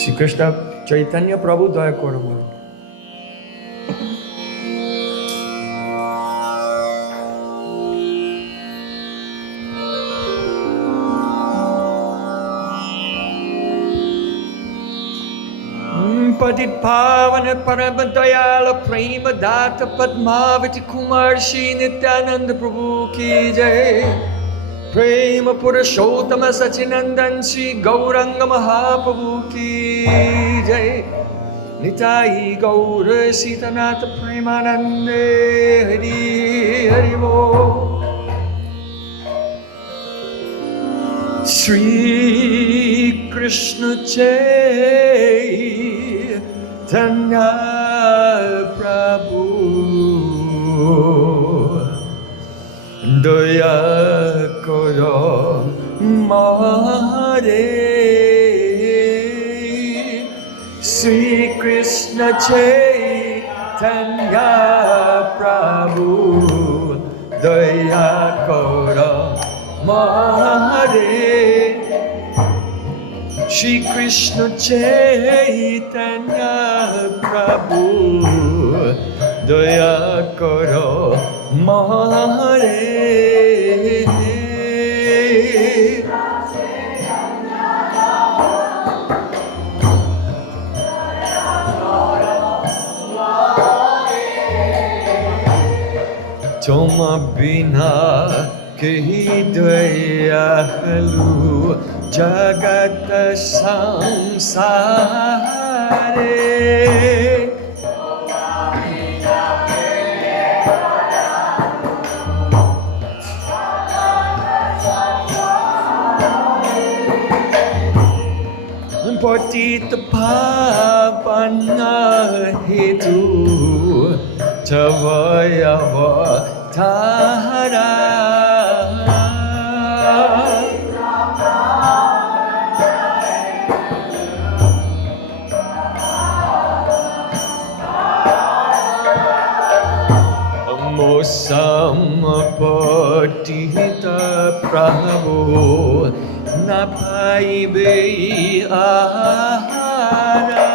শ্রী কৃষ্ণ চৈতন্য প্রভু দয়া করো বল। पतित पावन परम दयाल प्रेम दात पद्मावती कुमार श्री नित्यानंद प्रभु की जय। प्रेम पुरुषोत्तम सचिनंदन श्री गौरंग महाप्रभु की जय। निताई गौर सीतनाथ प्रेमानंदे हरि हरि बोल। श्री कृष्ण चैतन्य प्रभु दया करो मारे। श्री कृष्ण चैतन्य प्रभु दया करो मारे। श्री कृष्ण चैतन्य प्रभु दया करो मारे। तुम बिना कही दयालु जगत संसारे। पतित पावन हेतु तव अवतारा। संपतित प्रभु न पाइबे आहारा।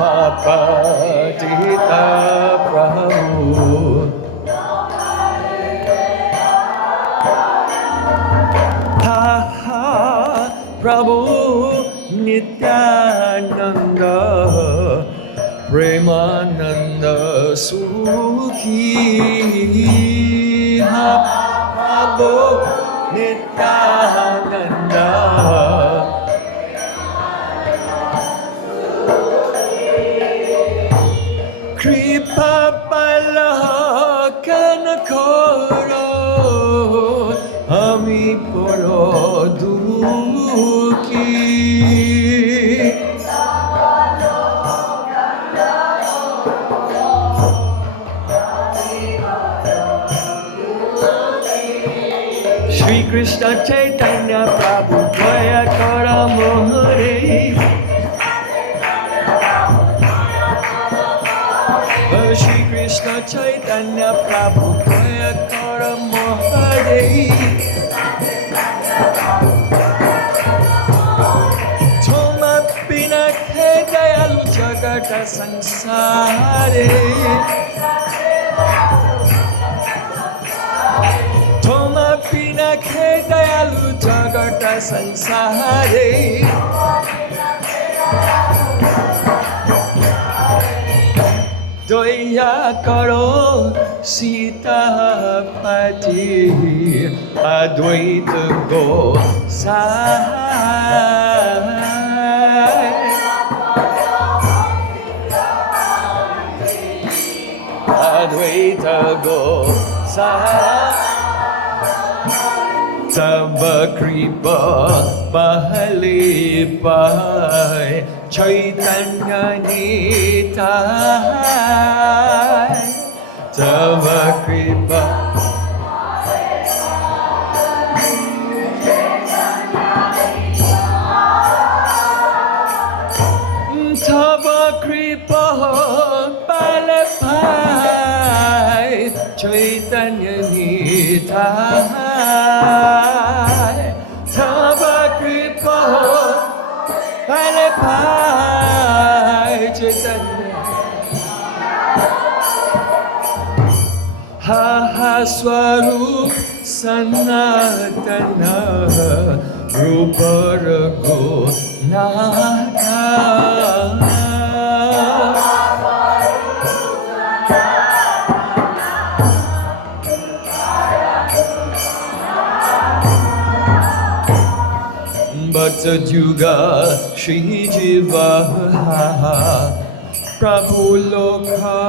संपतित प्रभु प्रभु नित्यानंद प्रेमानंद सुखी। प्रभु नित्यानंद कृपा पलकन करो हमी परो दुखी। श्री कृष्ण चैतन्य प्रभु दया करो मोरे। श्री कृष्ण चैतन्य प्रभु दया करो मोरे। तुम बिना है दयालु जगत संसारे। तुम बिना है दयालु जगत संसारे। दया करो सीतापति अद्वैत गोसाई। अद्वैत गोसाई तब कृपा पहले पाए चैतन्य निताय। तब कृपा तब कृपा पहले पाए चैतन्य निताय। तब कृपा Swarup Sanatana Rupa Raghunatha Bhatta Juga Shri Jiva Prabhu Lokhanatha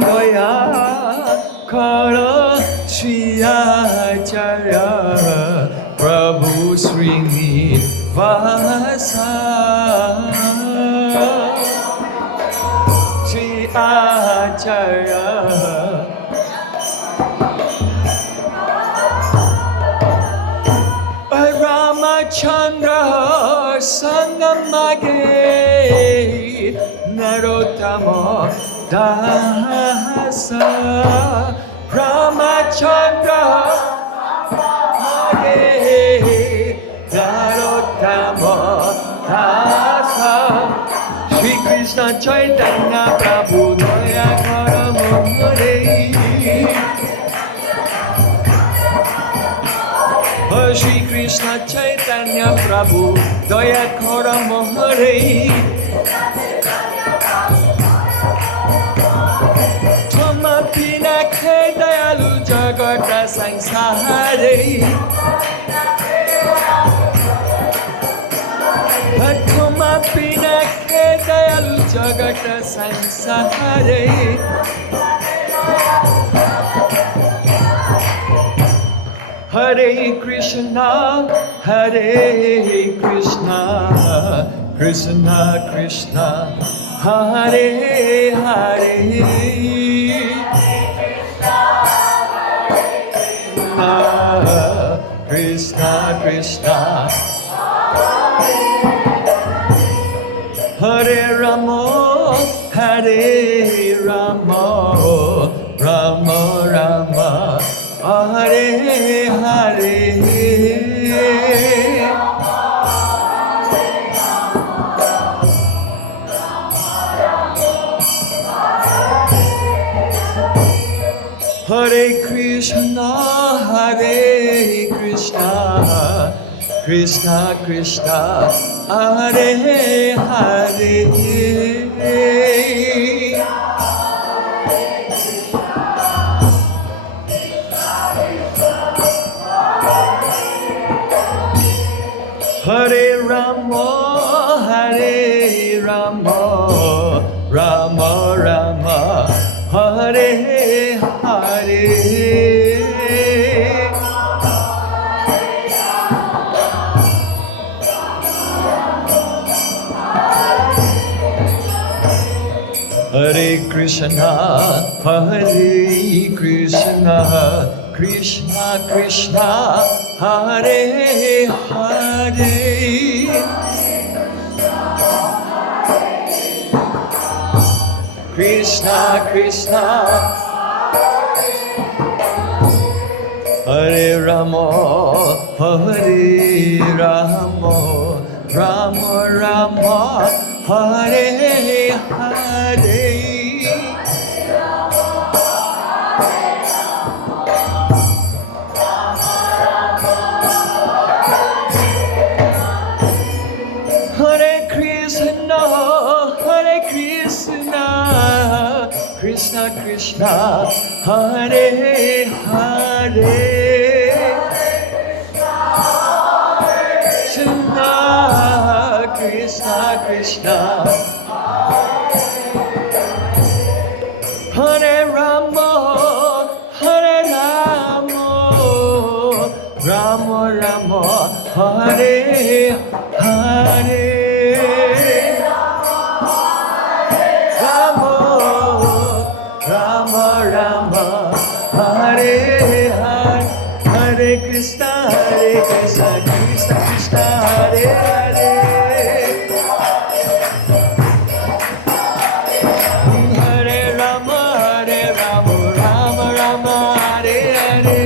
Daya Kara Shri Acharya Prabhu Srinivasa Shri Acharya Ramachandra Sangamage Narottama Dasa Ramachandra Narottama Dasa Shri Krishna Chaitanya Prabhu Daya Kara Mohare Shri Krishna Chaitanya Prabhu Daya Kara Mohare Tuma Pinakhe Dayalu Jagata Sansare Tuma Pinakhe Dayalu Jagata Sansare Hare Krishna, Hare Krishna, Krishna Krishna, Hare Hare, Krishna Krishna, Hare Rama, Hare Rama, Rama Rama. Hare Hare Hare Krishna, Hare Krishna, Krishna Krishna, Hare Hare Hare Rama, Hare Rama, Rama Rama, Hare Hare. Hare Krishna, Hare Krishna, Krishna Krishna, Hare Hare. Krishna Krishna, Hare Rama, Hare Rama, Rama Rama, Hare Hare. Krishna Krishna, Hare Hare, Krishna Krishna Krishna, Hare Rama, Hare Rama, Rama Rama, Hare Hare. Krishna, Krishna Krishna, Hare Hare, Hare Rama, Rama Rama, Hare Hare.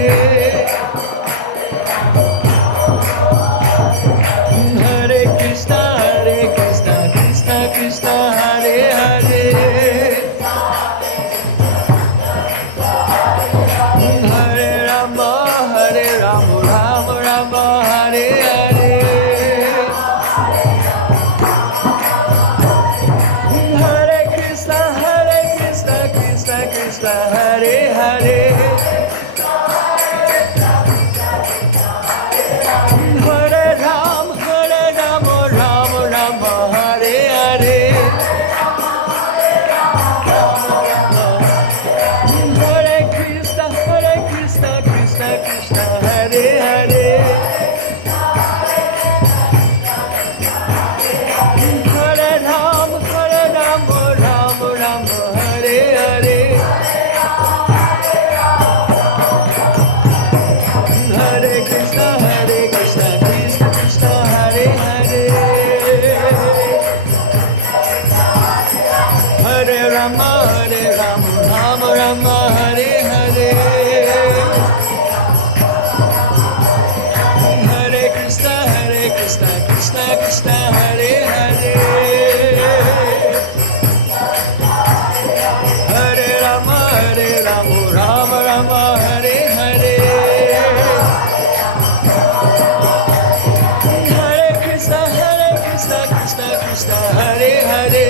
Krishna Hare Hare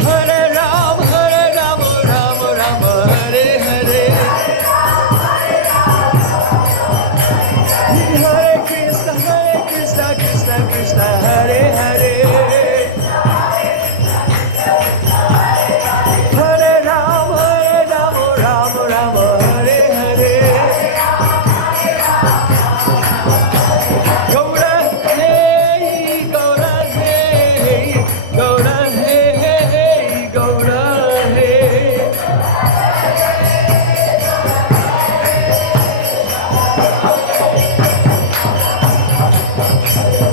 Hare Ram Ram Rama Hare Hare Hare Krishna Krishna Krishna Hare Hare Hare Ram Rama Hare Hare Gaura hey Gaura hey Gaura hey Gaura hey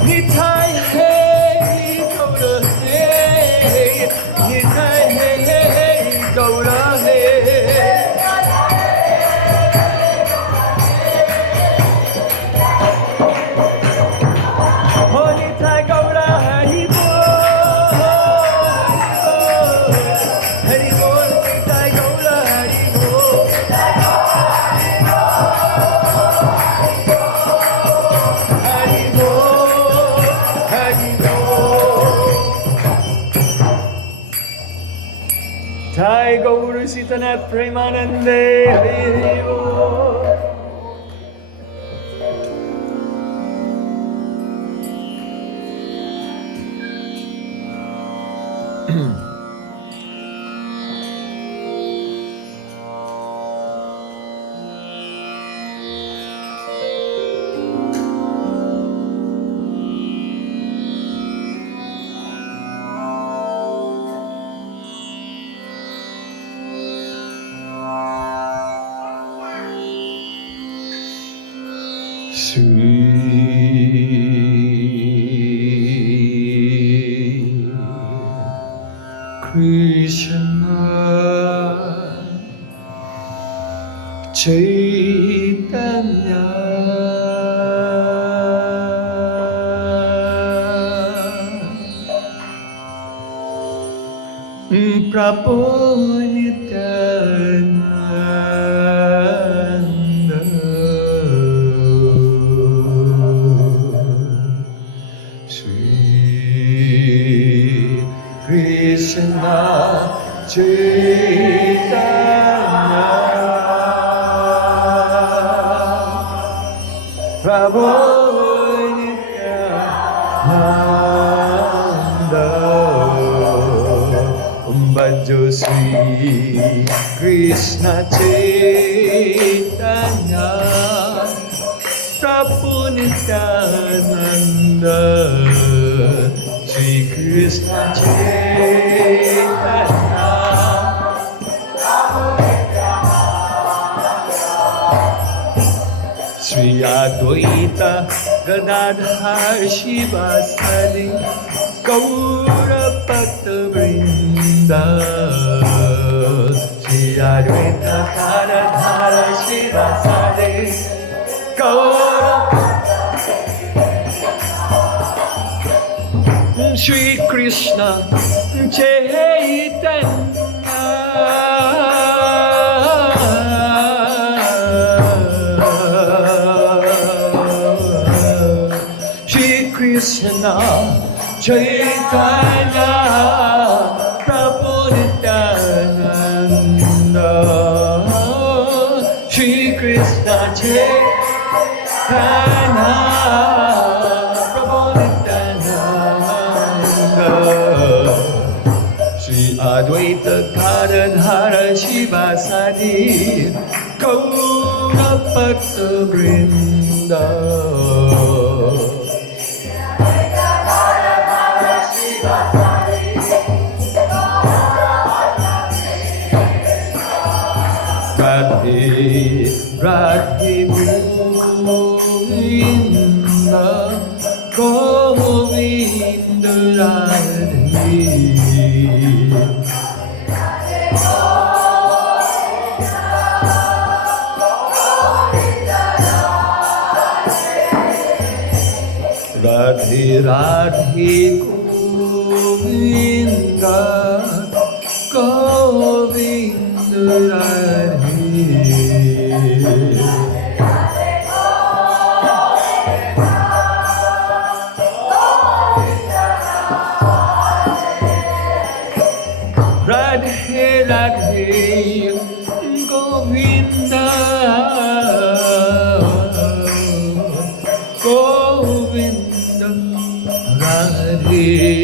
Nitai hey Gaura hey Nitai hey Gaura hey Holy Gaura Hari Bol Hari Bol Nitai Gaura Hari Bol Hari Bol Hari Bol Jai Gaura Sitanath Premanande Hari Bol Sri Krishna Chaitanya Prabhu Nityananda Sri Krishna Chaitanya Prabhu Nityananda Bhajo Sri Krishna Chaitanya Prabhu Nityananda Sri Krishna Chaitanya Sri Advaita Gadadhar Shivasari Gaura Bhakta Vrinda Sri Advaita Gadadhar Shivasari Gaura Sri Krishna Chaitanya Sri Krishna Chaitanya Prabhu Nityananda Sri Krishna Chaitanya Prabhu Nityananda Sri Advaita Gadadhara Shivasadi Gaura Bhakta Vrinda Radhe Radhe Govinda Govinda Radhe Radhe Radhe Govinda Govinda Radhe Hare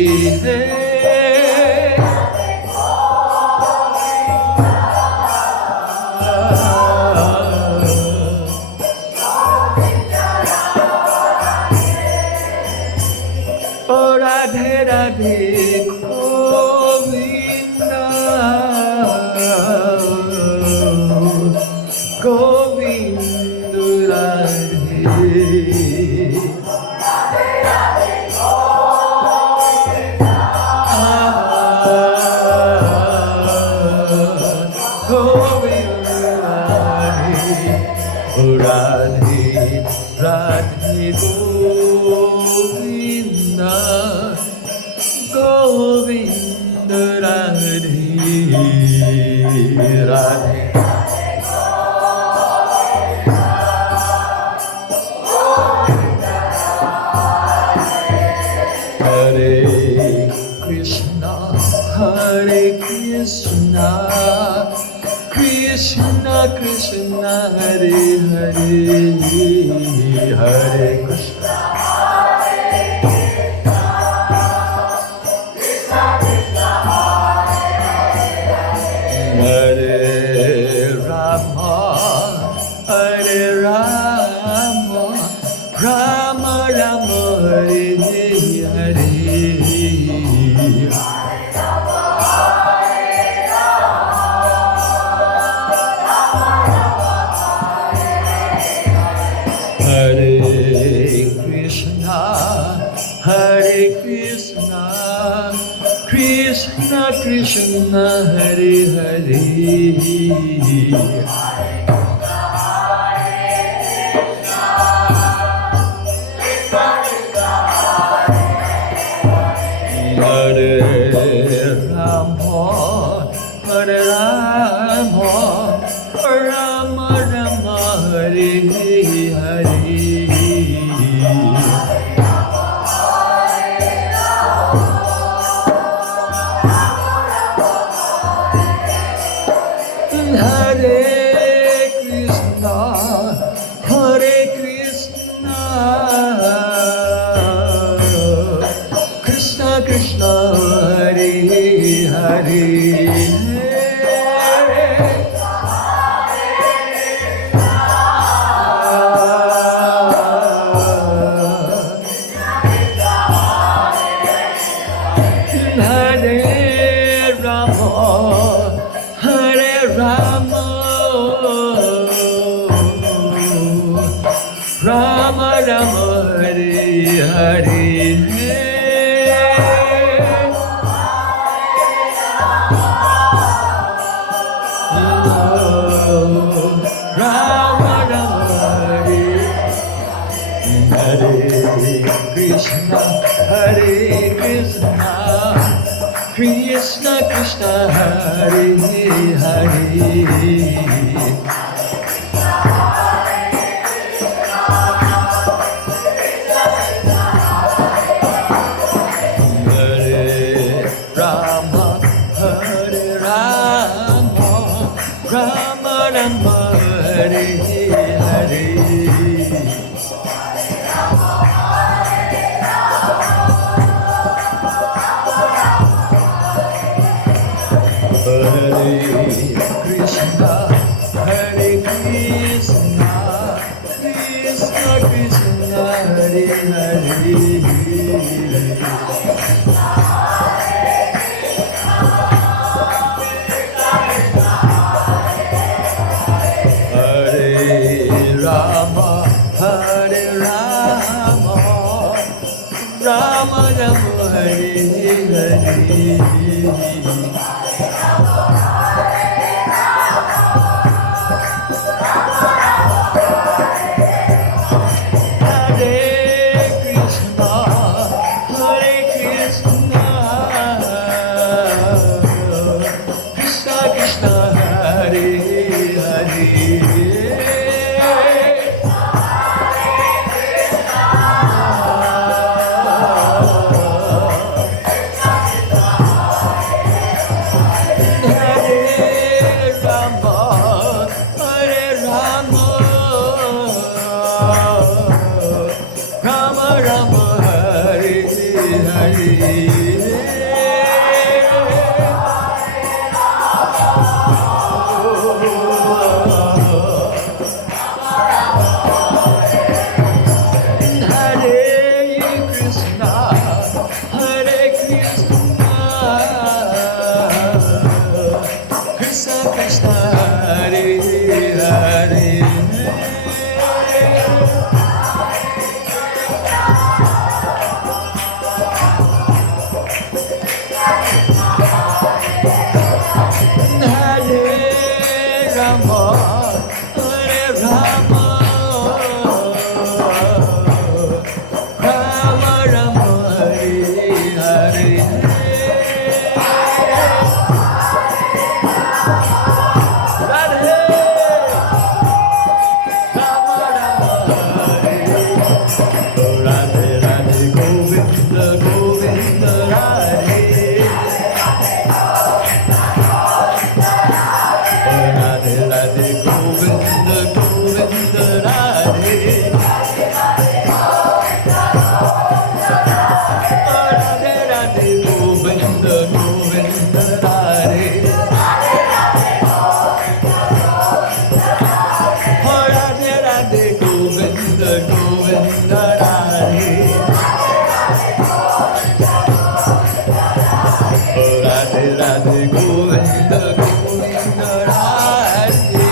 Radhe Radhe Govinda Govinda Radhe.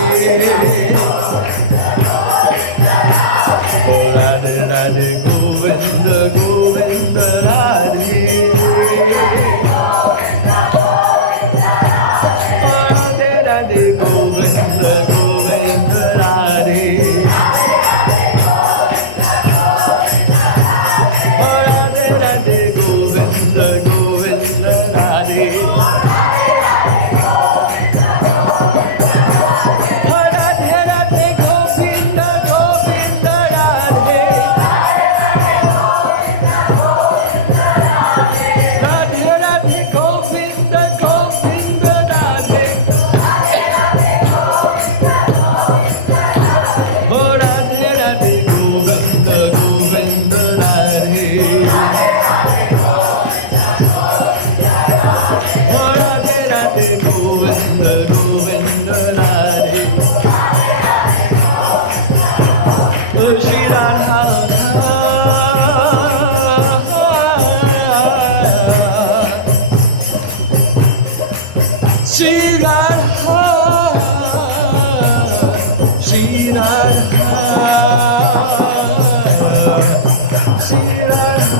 Radhe Radhe Govinda Govinda Radhe. Radhe Radhe Govinda Govinda Radhe. Radhe Radhe Govinda Govinda Radhe. Radhe Radhe Govinda Govinda Radhe. Radhe Radhe Govinda Govinda Radhe. Oh Radhe Radhe Govinda Govinda Radhe. Oh Radhe Radhe Govinda Govinda Radhe. Oh Shri Radha. Shri Radha. Shri Radha. Shri Radha.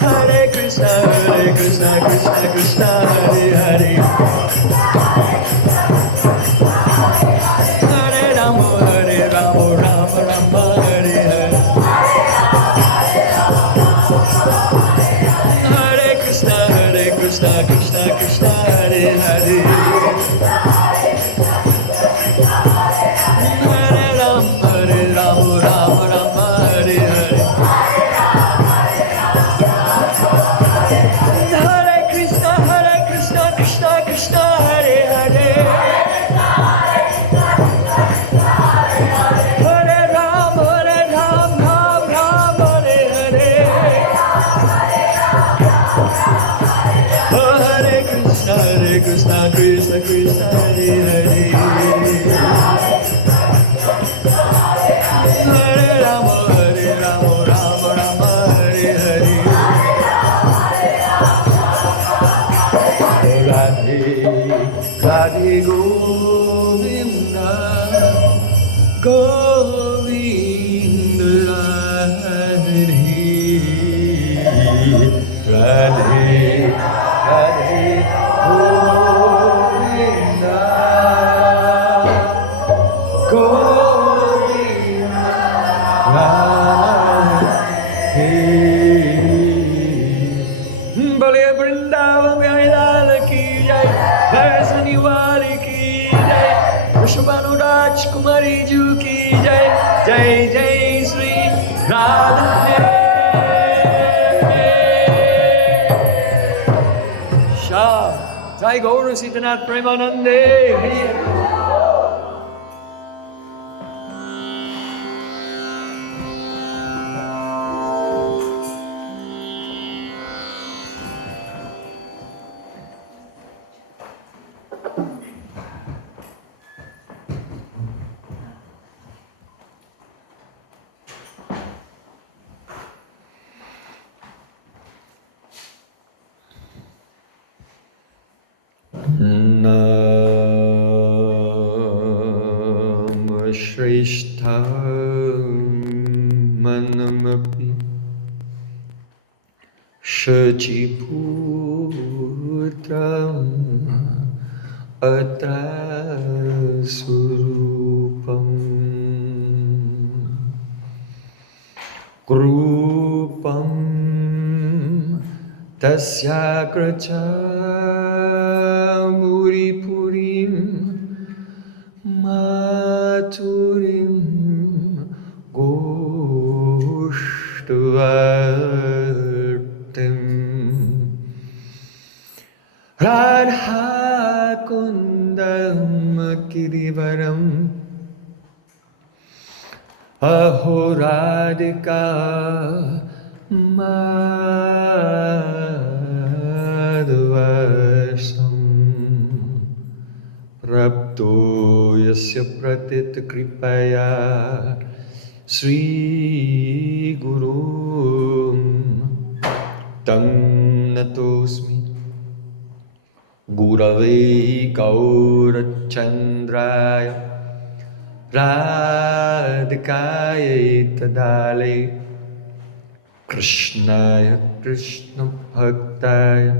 Hare Krishna, Krishna Krishna, Hare Hare. Hare Rama, Rama Rama, Hare Hare. Hare Krishna, Krishna Krishna, Hare Hare. Hare Rama, Rama Rama, Hare Hare. Hare Krishna, Krishna Krishna, Hare Hare. Hare Ram, Ram Hare Hare. Oh, Hare Krishna, Krishna Krishna, Hare Hare. Hare Rama, Rama Hare Hare. Radhe Radhe Govinda Govinda Radhe. Radhe Radhe Govinda Govinda Radhe. Bale Vrindavan Bihari Lal ki jai, Vaisani Wali ki jai, Vrishabhanu Raj Kumari Ju ki jai, Jai Jai Sri Radhe. Shah Jai Gaura Sitanath Premanande. Nam Shrestha Manamapi Shachiputram Atra Surupam Krupam Tasya Kracha Muripurim Maturim Goshtuvartim Radha Kundam Kirivaram Ahoradika Madhvarsam Prapto Yasya Pratit Kripaya Sri Guru Tam Natosmi Gurave Gaurachandraya Radhikaya Tadale Krishnaya Krishna Bhaktaya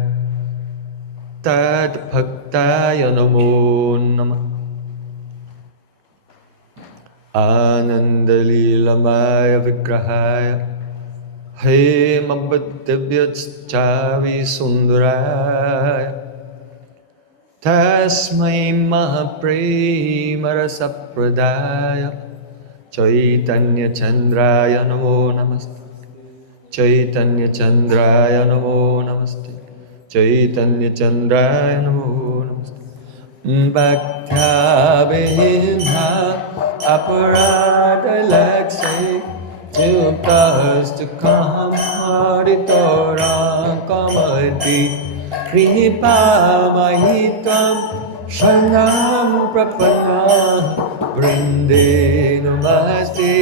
Tad Bhaktaya Namo Namah Anandalilamaya Vigrahaya He Mabhadivyachavi Sundaraya Tasmai Mahapremarasapradaya Chaitanya Chandraya Namo Namaste Chaitanya Chandraya Namo Namaste Chaitanya Chandraya Namo Namaste Bhakta-vihimha aparadalakshe Jukastukam haritoram kamati Kripamahitam shanam prapanna Vrinde namaste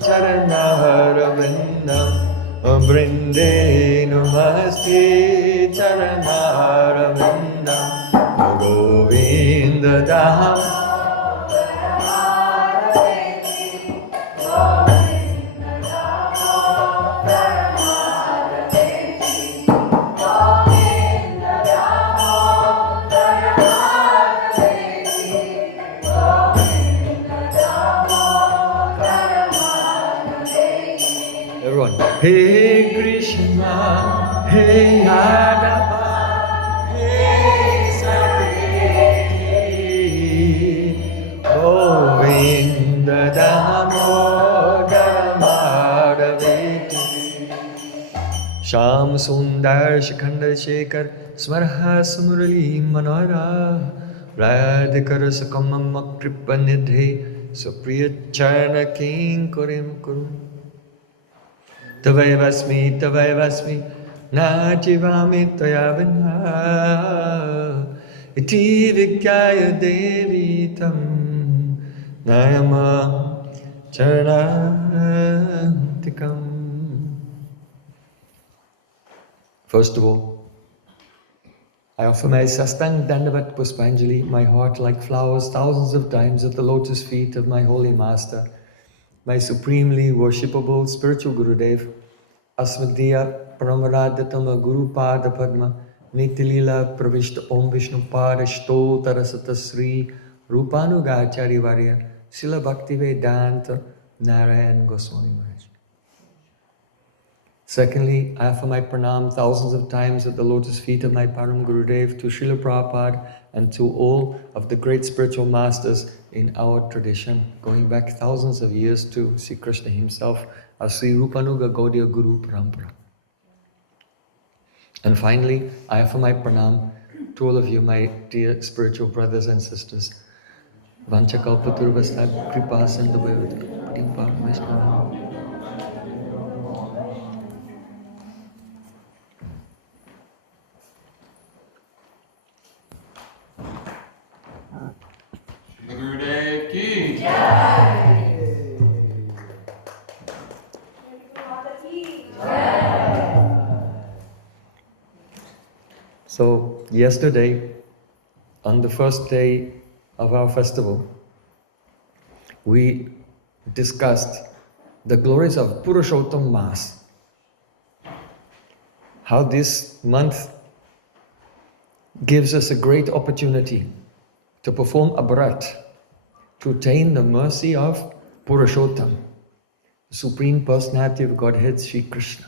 charanaravinam Vrinde namaste charanaravinam Govinda Dham Everyone. Hey Krishna, hey Yadava, hey Satyaki, Govinda Damodara Madhaveti, Sham Sundar Shikhanda Shekhar, Smarha Sumurali Manora, Radhikara Sakamama Kripanidhe, Supriya Charna King Kurim Kurum. Tavayavasmi, Nachivami Tayavina, Iti Vikyaya Devi Tam, Nayama Charantikam. First of all, I offer my Sastang Dandavat Puspanjali, my heart like flowers thousands of times at the lotus feet of my holy master, my supremely worshipable spiritual Gurudev, Asmadhiya Paramaradhatama Guru Pada Padma, Nitilila Pravishta Om Vishnu Pada Shto Tarasata Sri Rupanugacharya Varya, Sila Bhakti Vedanta Narayan Goswami Maharaj. Secondly, I offer my pranam thousands of times at the lotus feet of my Param Gurudev to Srila Prabhupada and to all of the great spiritual masters in our tradition, going back thousands of years to Sri Krishna himself, as Sri Rupanuga Gaudiya Guru Parampara. And finally, I offer my pranam to all of you, my dear spiritual brothers and sisters. Vanchakalpaturvasad kripa sandabhayavat padimpa vaishnava. Gurudev ki So, yesterday, on the first day of our festival, we discussed the glories of Purushottam Mass. How this month gives us a great opportunity to perform a brat, to attain the mercy of Purushottam, the Supreme Personality of Godhead, Sri Krishna.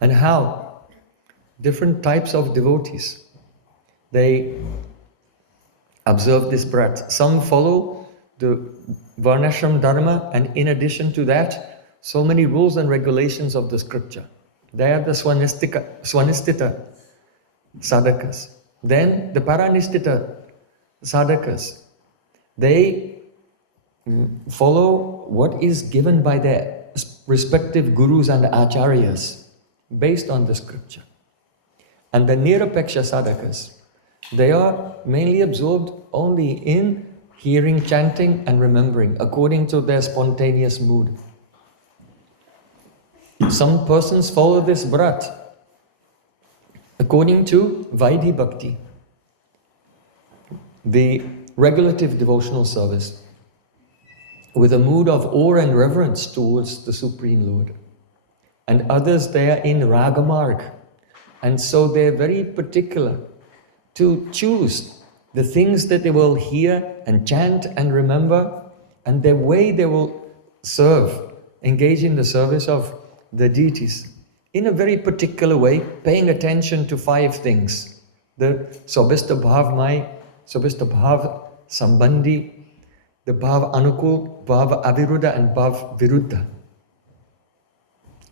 And how different types of devotees, they observe this brat. Some follow the Varnashram Dharma, and in addition to that, so many rules and regulations of the scripture. They are the Swanistita sadhakas. Then the Paranistita sadhakas. They follow what is given by their respective gurus and acharyas based on the scripture. And the Nirapeksha sadhakas, they are mainly absorbed only in hearing, chanting, and remembering according to their spontaneous mood. Some persons follow this vrat according to Vaidhi Bhakti, the regulative devotional service, with a mood of awe and reverence towards the Supreme Lord. And others, they are in Ragamarg. And so they're very particular to choose the things that they will hear and chant and remember, and the way they will serve, engage in the service of the deities in a very particular way, paying attention to 5 things. The Sobista Bhav Mai, Sobista Bhav Sambandhi, the Bhav Anukul, Bhav Aviruddha, and Bhav Viruddha.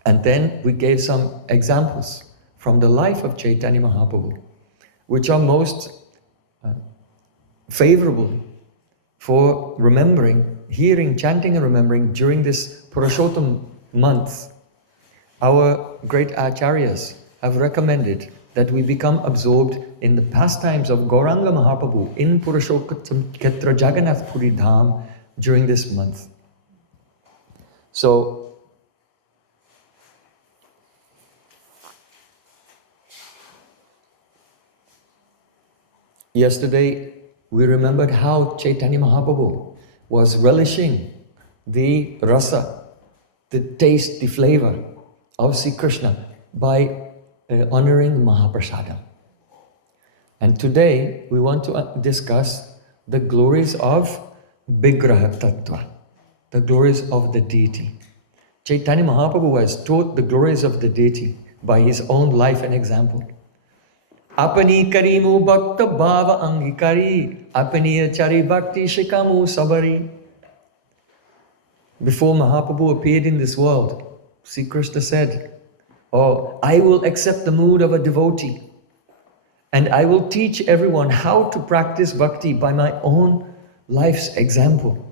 And then we gave some examples from the life of Chaitanya Mahaprabhu, which are most favorable for remembering, hearing, chanting and remembering during this Purushottam month. Our great acharyas have recommended that we become absorbed in the pastimes of Gauranga Mahaprabhu in Purushottam Kshetra Jagannath Puri Dham during this month. So, yesterday we remembered how Chaitanya Mahaprabhu was relishing the rasa, the taste, the flavor of Sri Krishna by honoring Mahaprasadam. And today we want to discuss the glories of Vigraha Tattva, the glories of the Deity. Chaitanya Mahaprabhu has taught the glories of the Deity by his own life and example. Apani karimu bhakta bhava angikari, apani achari bhakti shikamu sabari. Before Mahaprabhu appeared in this world, Sri Krishna said, "Oh, I will accept the mood of a devotee, and I will teach everyone how to practice bhakti by my own life's example.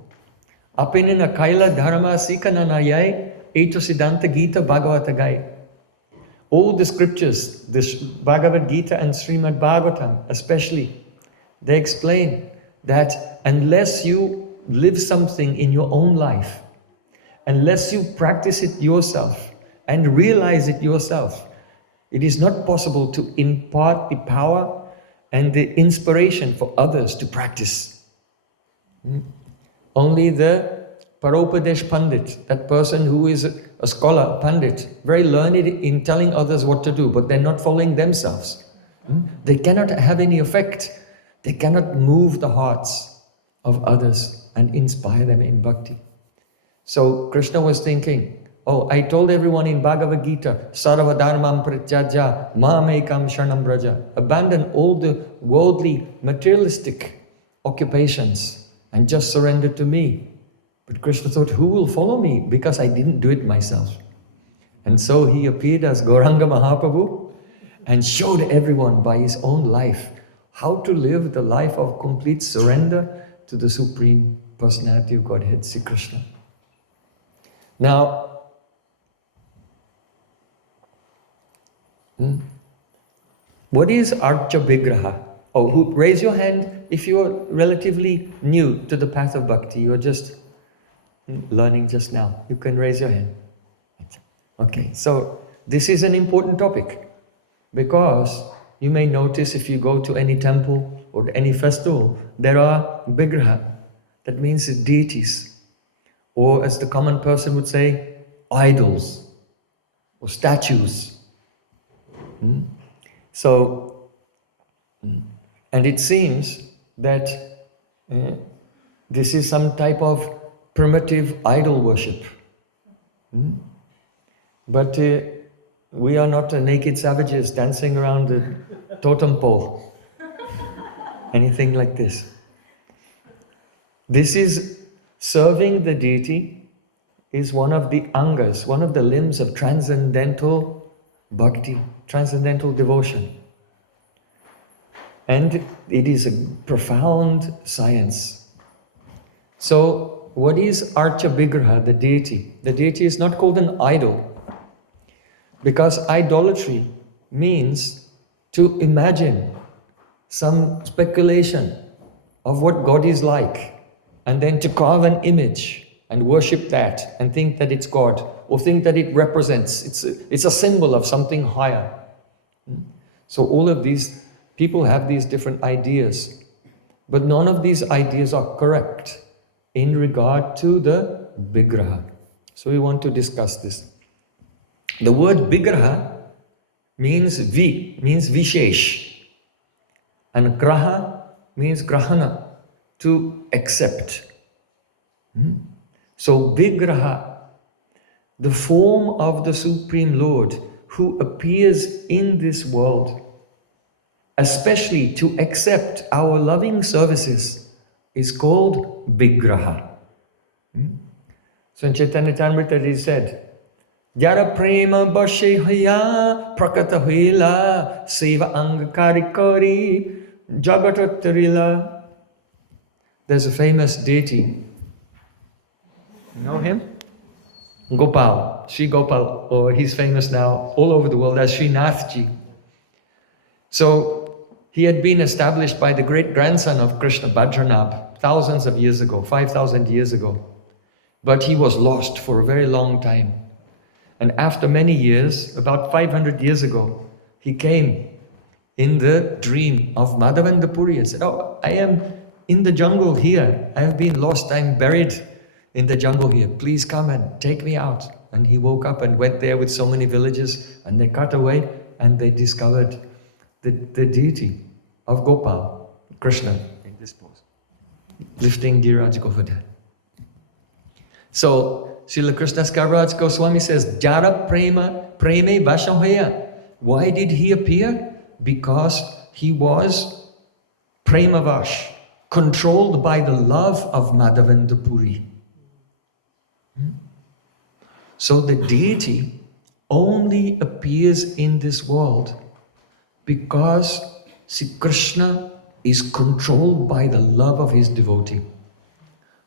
Apinina kaila dharma sikananayai eto siddhanta gita bhagavata gai." All the scriptures, the Bhagavad Gita and Srimad Bhagavatam especially, they explain that unless you live something in your own life, unless you practice it yourself and realize it yourself, it is not possible to impart the power and the inspiration for others to practice. Only the Paropadesh Pandit, that person who is a scholar, Pandit, very learned in telling others what to do, but they're not following themselves. They cannot have any effect. They cannot move the hearts of others and inspire them in bhakti. So Krishna was thinking, oh, I told everyone in Bhagavad Gita, Sarva Dharmam Pratyaja Mamekam Sharanam Braja. Abandon all the worldly, materialistic occupations and just surrender to me. But Krishna thought, who will follow me? Because I didn't do it myself. And so he appeared as Gauranga Mahaprabhu and showed everyone by his own life how to live the life of complete surrender to the Supreme Personality of Godhead, Sri Krishna. Now, what is Archa Vigraha? Oh, raise your hand if you're relatively new to the path of bhakti. You're just learning just now. You can raise your hand. Okay, so this is an important topic because you may notice if you go to any temple or any festival, there are Vigraha. That means deities. Or as the common person would say, idols or statues. So, and it seems that this is some type of primitive idol worship. But we are not naked savages dancing around the totem pole. Anything like this. This is serving the deity is one of the angas, one of the limbs of transcendental bhakti, transcendental devotion. And it is a profound science. So, what is Archa Vigraha, the deity? The deity is not called an idol, because idolatry means to imagine some speculation of what God is like. and then to carve an image and worship that and think that it's God or think that it represents, it's a symbol of something higher. So all of these people have these different ideas, but none of these ideas are correct in regard to the Vigraha. So we want to discuss this. The word Vigraha means Vishesh, and Graha means Grahana, to accept. So Vigraha, the form of the Supreme Lord who appears in this world, especially to accept our loving services, is called Vigraha. So in Chaitanya Charitamrita it is said, Jara prema bashe haya prakata huila seva angakari kari jagatatarila. There's a famous deity. You know him? Gopal, Sri Gopal, or he's famous now all over the world as Srinathji. So he had been established by the great grandson of Krishna, Bhadranabh, thousands of years ago, 5,000 years ago. But he was lost for a very long time. And after many years, about 500 years ago, he came in the dream of Madhavendra Puri and said, "Oh, I am in the jungle here. I have been lost. I'm buried in the jungle here. Please come and take me out." And he woke up and went there with so many villagers, and they cut away and they discovered the deity of Gopal, Krishna, in this pose, lifting Dhiraj Govardhan. So Srila Krishna Kaviraj Goswami says, Jara prema preme vashamhaya. Why did he appear? Because he was premavash, controlled by the love of Madhavendra Puri. So the deity only appears in this world because Sri Krishna is controlled by the love of his devotee.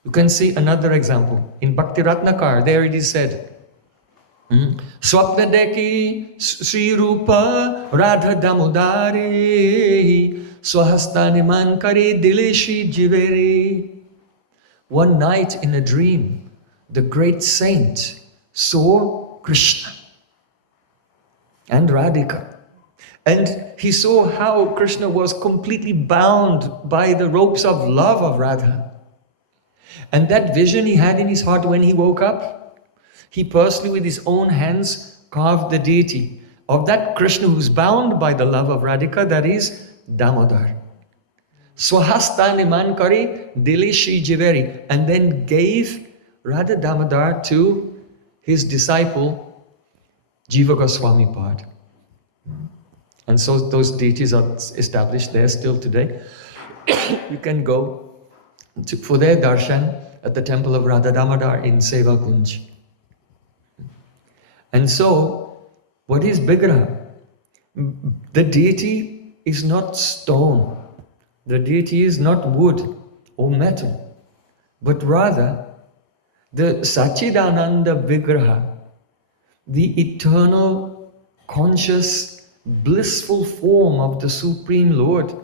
You can see another example. In Bhakti Ratnakar, there it is said, Swapna deki Sri Rupa Radha Damodari Swahastani Mankari Dilishi Jiveri. One night in a dream, the great saint saw Krishna and Radhika. And he saw how Krishna was completely bound by the ropes of love of Radha. And that vision he had in his heart when he woke up, he personally with his own hands carved the deity of that Krishna who's bound by the love of Radhika, that is Damodar. Swahasta Nimankari Dilishi Jiveri, and then gave Radha Damodar to his disciple Jiva Goswami Pad. And so those deities are established there still today. You can go for their darshan at the temple of Radha Damodar in Seva Kunj. And so, what is Vigraha? The deity is not stone. The deity is not wood or metal, but rather the Sachidananda Vigraha, the eternal, conscious, blissful form of the Supreme Lord,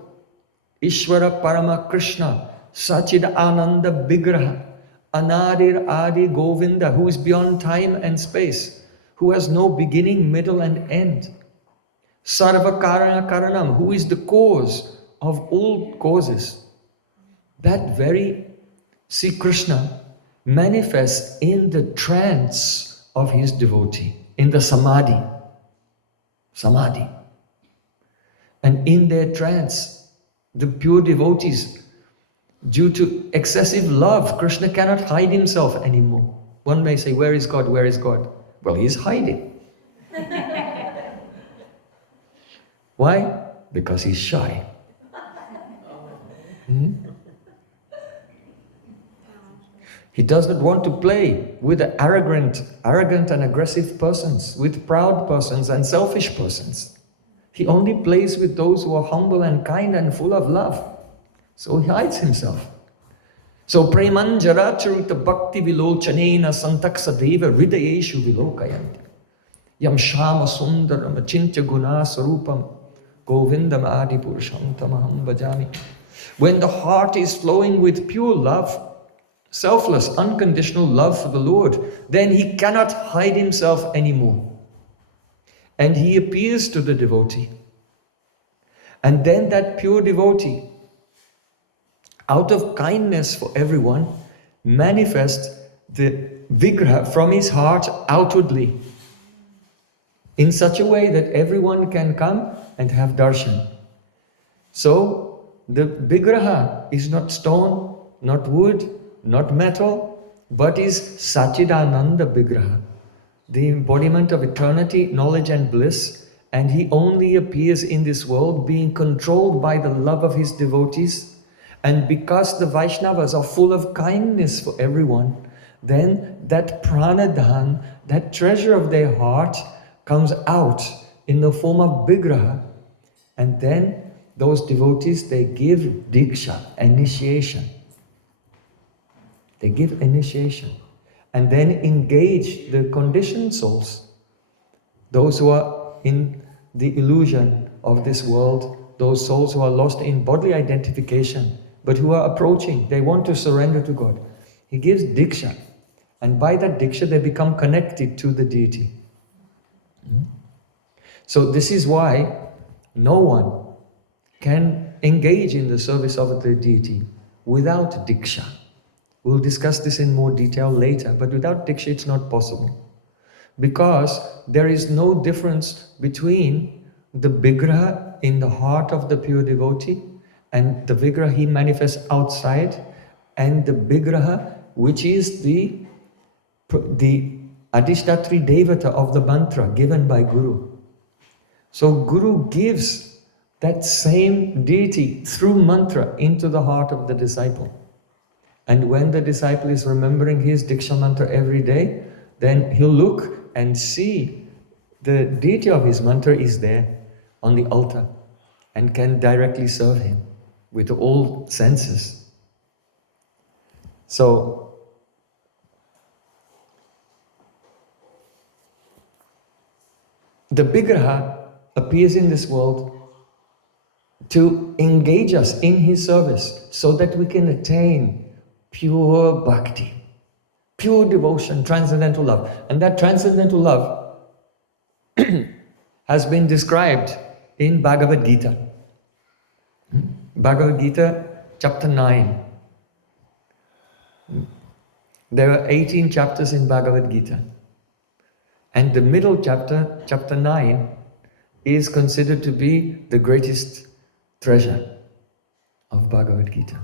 Ishvara Parama Krishna, Sachidananda Vigraha, Anadir Adi Govinda, who is beyond time and space, who has no beginning, middle and end. Sarva Karana Karanam, who is the cause of all causes. That very Sri Krishna manifests in the trance of his devotee, in the samadhi. Samadhi. And in their trance, the pure devotees, due to excessive love, Krishna cannot hide himself anymore. One may say, where is God? Where is God? Well, he is hiding. Why? Because he's shy. He does not want to play with the arrogant and aggressive persons, with proud persons and selfish persons. He only plays with those who are humble and kind and full of love. So he hides himself. So premanjara charita bhakti vilochanena santaksa deva hridayeshu vilokayanti. Yam shama sundaram achintya guna sarupam govindam adipurushantamaham bhajami. When the heart is flowing with pure love, selfless, unconditional love for the Lord, then he cannot hide himself anymore. And he appears to the devotee. And then that pure devotee, out of kindness for everyone, manifests the Vigraha from his heart outwardly, in such a way that everyone can come and have darshan. So the Vigraha is not stone, not wood, not metal, but is Satchidananda Vigraha, the embodiment of eternity, knowledge and bliss, and he only appears in this world being controlled by the love of his devotees. And because the Vaishnavas are full of kindness for everyone, then that pranadhan, that treasure of their heart, comes out in the form of Vigraha. And then those devotees, they give diksha, initiation. They give initiation. And then engage the conditioned souls, those who are in the illusion of this world, those souls who are lost in bodily identification, but who are approaching, they want to surrender to God. He gives diksha, and by that diksha they become connected to the deity. So this is why no one can engage in the service of the deity without diksha. We'll discuss this in more detail later, but without diksha it's not possible. Because there is no difference between the Vigraha in the heart of the pure devotee and the Vigraha he manifests outside, and the Vigraha which is the Adhishtatri Devata of the mantra given by Guru. So Guru gives that same deity through mantra into the heart of the disciple. And when the disciple is remembering his Diksha mantra every day, then he'll look and see the deity of his mantra is there on the altar and can directly serve him with all senses. So, the Vigraha appears in this world to engage us in his service so that we can attain pure bhakti, pure devotion, transcendental love. And that transcendental love has been described in Bhagavad Gita. Bhagavad Gita, chapter 9. There are 18 chapters in Bhagavad Gita. And the middle chapter, chapter 9, is considered to be the greatest treasure of Bhagavad Gita.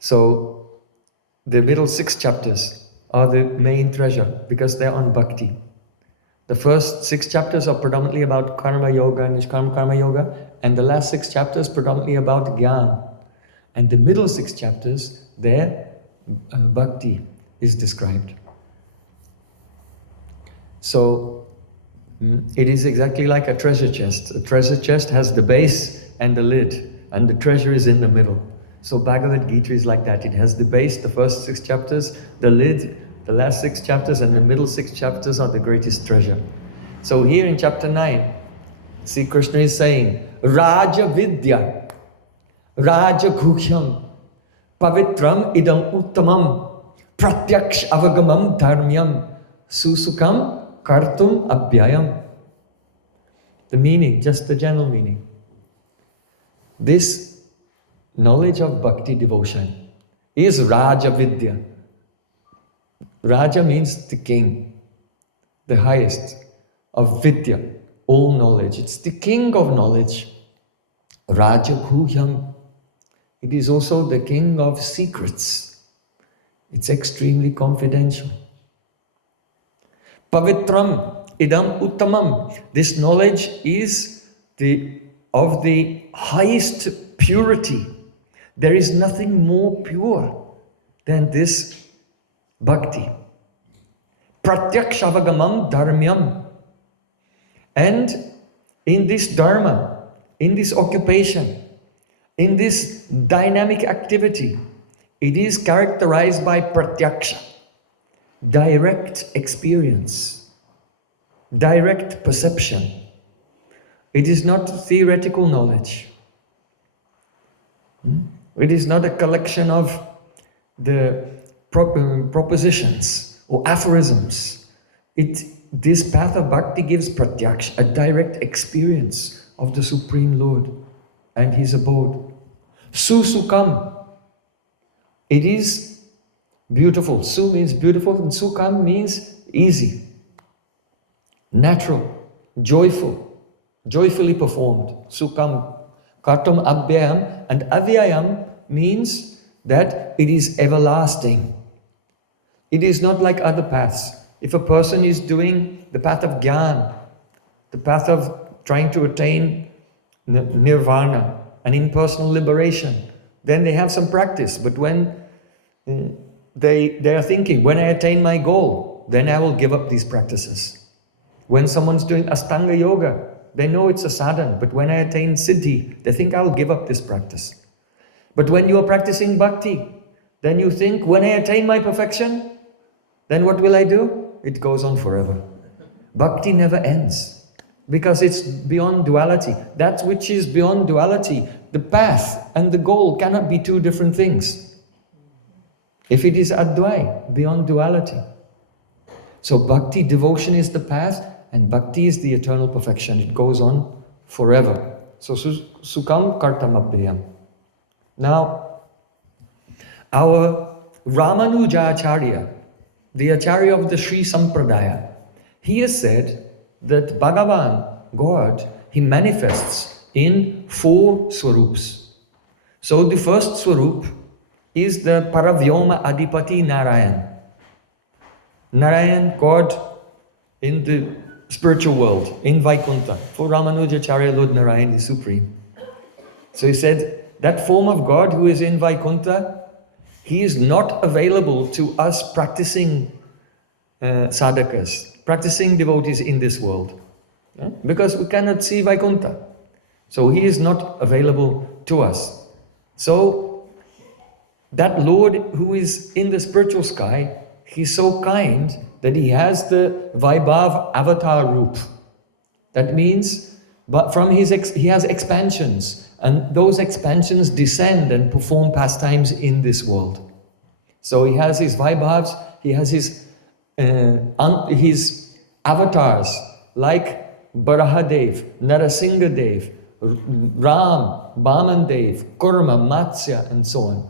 So, the middle 6 chapters are the main treasure because they're on bhakti. The first 6 chapters are predominantly about karma yoga and nishkarma karma yoga, and the last 6 chapters predominantly about jnana. And the middle 6 chapters, there bhakti is described. So it is exactly like a treasure chest. A treasure chest has the base and the lid, and the treasure is in the middle. So Bhagavad Gita is like that. It has the base, the first 6 chapters, the lid, the last 6 chapters, and the middle 6 chapters are the greatest treasure. So here in chapter 9, see, Krishna is saying, Raja Vidya, Raja Gukhyam, Pavitram idam uttamam, Pratyaksh avagamam dharmyam, Susukam kartum abhyayam. The meaning, just the general meaning. This knowledge of bhakti devotion is Raja Vidya. Raja means the king, the highest of Vidya, all knowledge. It's the king of knowledge. Raja Guhyam. It is also the king of secrets. It's extremely confidential. Pavitram idam uttamam. This knowledge is of the highest purity. There is nothing more pure than this bhakti. Pratyakshavagaman dharmyam. And in this dharma, in this occupation, in this dynamic activity, it is characterized by pratyaksha, direct experience, direct perception. It is not theoretical knowledge. It is not a collection of the propositions or aphorisms. This path of bhakti gives pratyaksh, a direct experience of the Supreme Lord and His abode. Susukam, it is beautiful. Su means beautiful and sukam means easy, natural, joyful, joyfully performed. Sukam, kartam abhyayam, and avyayam means that it is everlasting. It is not like other paths. If a person is doing the path of jnana, the path of trying to attain nirvana and impersonal liberation, then they have some practice. But when they are thinking, when I attain my goal, then I will give up these practices. When someone's doing Astanga Yoga, they know it's a sadhana, but when I attain Siddhi, they think I'll give up this practice. But when you are practicing bhakti, then you think, when I attain my perfection, then what will I do? It goes on forever. Bhakti never ends, because it's beyond duality. That which is beyond duality, the path and the goal cannot be two different things. If it is advai, beyond duality. So bhakti, devotion is the path, and bhakti is the eternal perfection. It goes on forever. So sukam kartam abhyayam. Now, our Ramanujacharya, the Acharya of the Sri Sampradaya, he has said that Bhagavan, God, he manifests in 4 swarups. So the first swarup is the Paravyoma Adipati Narayan. Narayan, God in the spiritual world, in Vaikuntha. For Ramanujacharya, Lord Narayan is supreme. So he said, that form of God who is in Vaikuntha, he is not available to us practicing sadhakas, practicing devotees in this world. Yeah? Because we cannot see Vaikuntha. So he is not available to us. So that Lord who is in the spiritual sky, he's so kind that he has the Vaibhav avatar roop. That means, but from he has expansions. And those expansions descend and perform pastimes in this world. So he has his Vaibhavs, he has his avatars like Barahadev, Narasimhadev, Ram, Bamandev, Kurma, Matsya, and so on.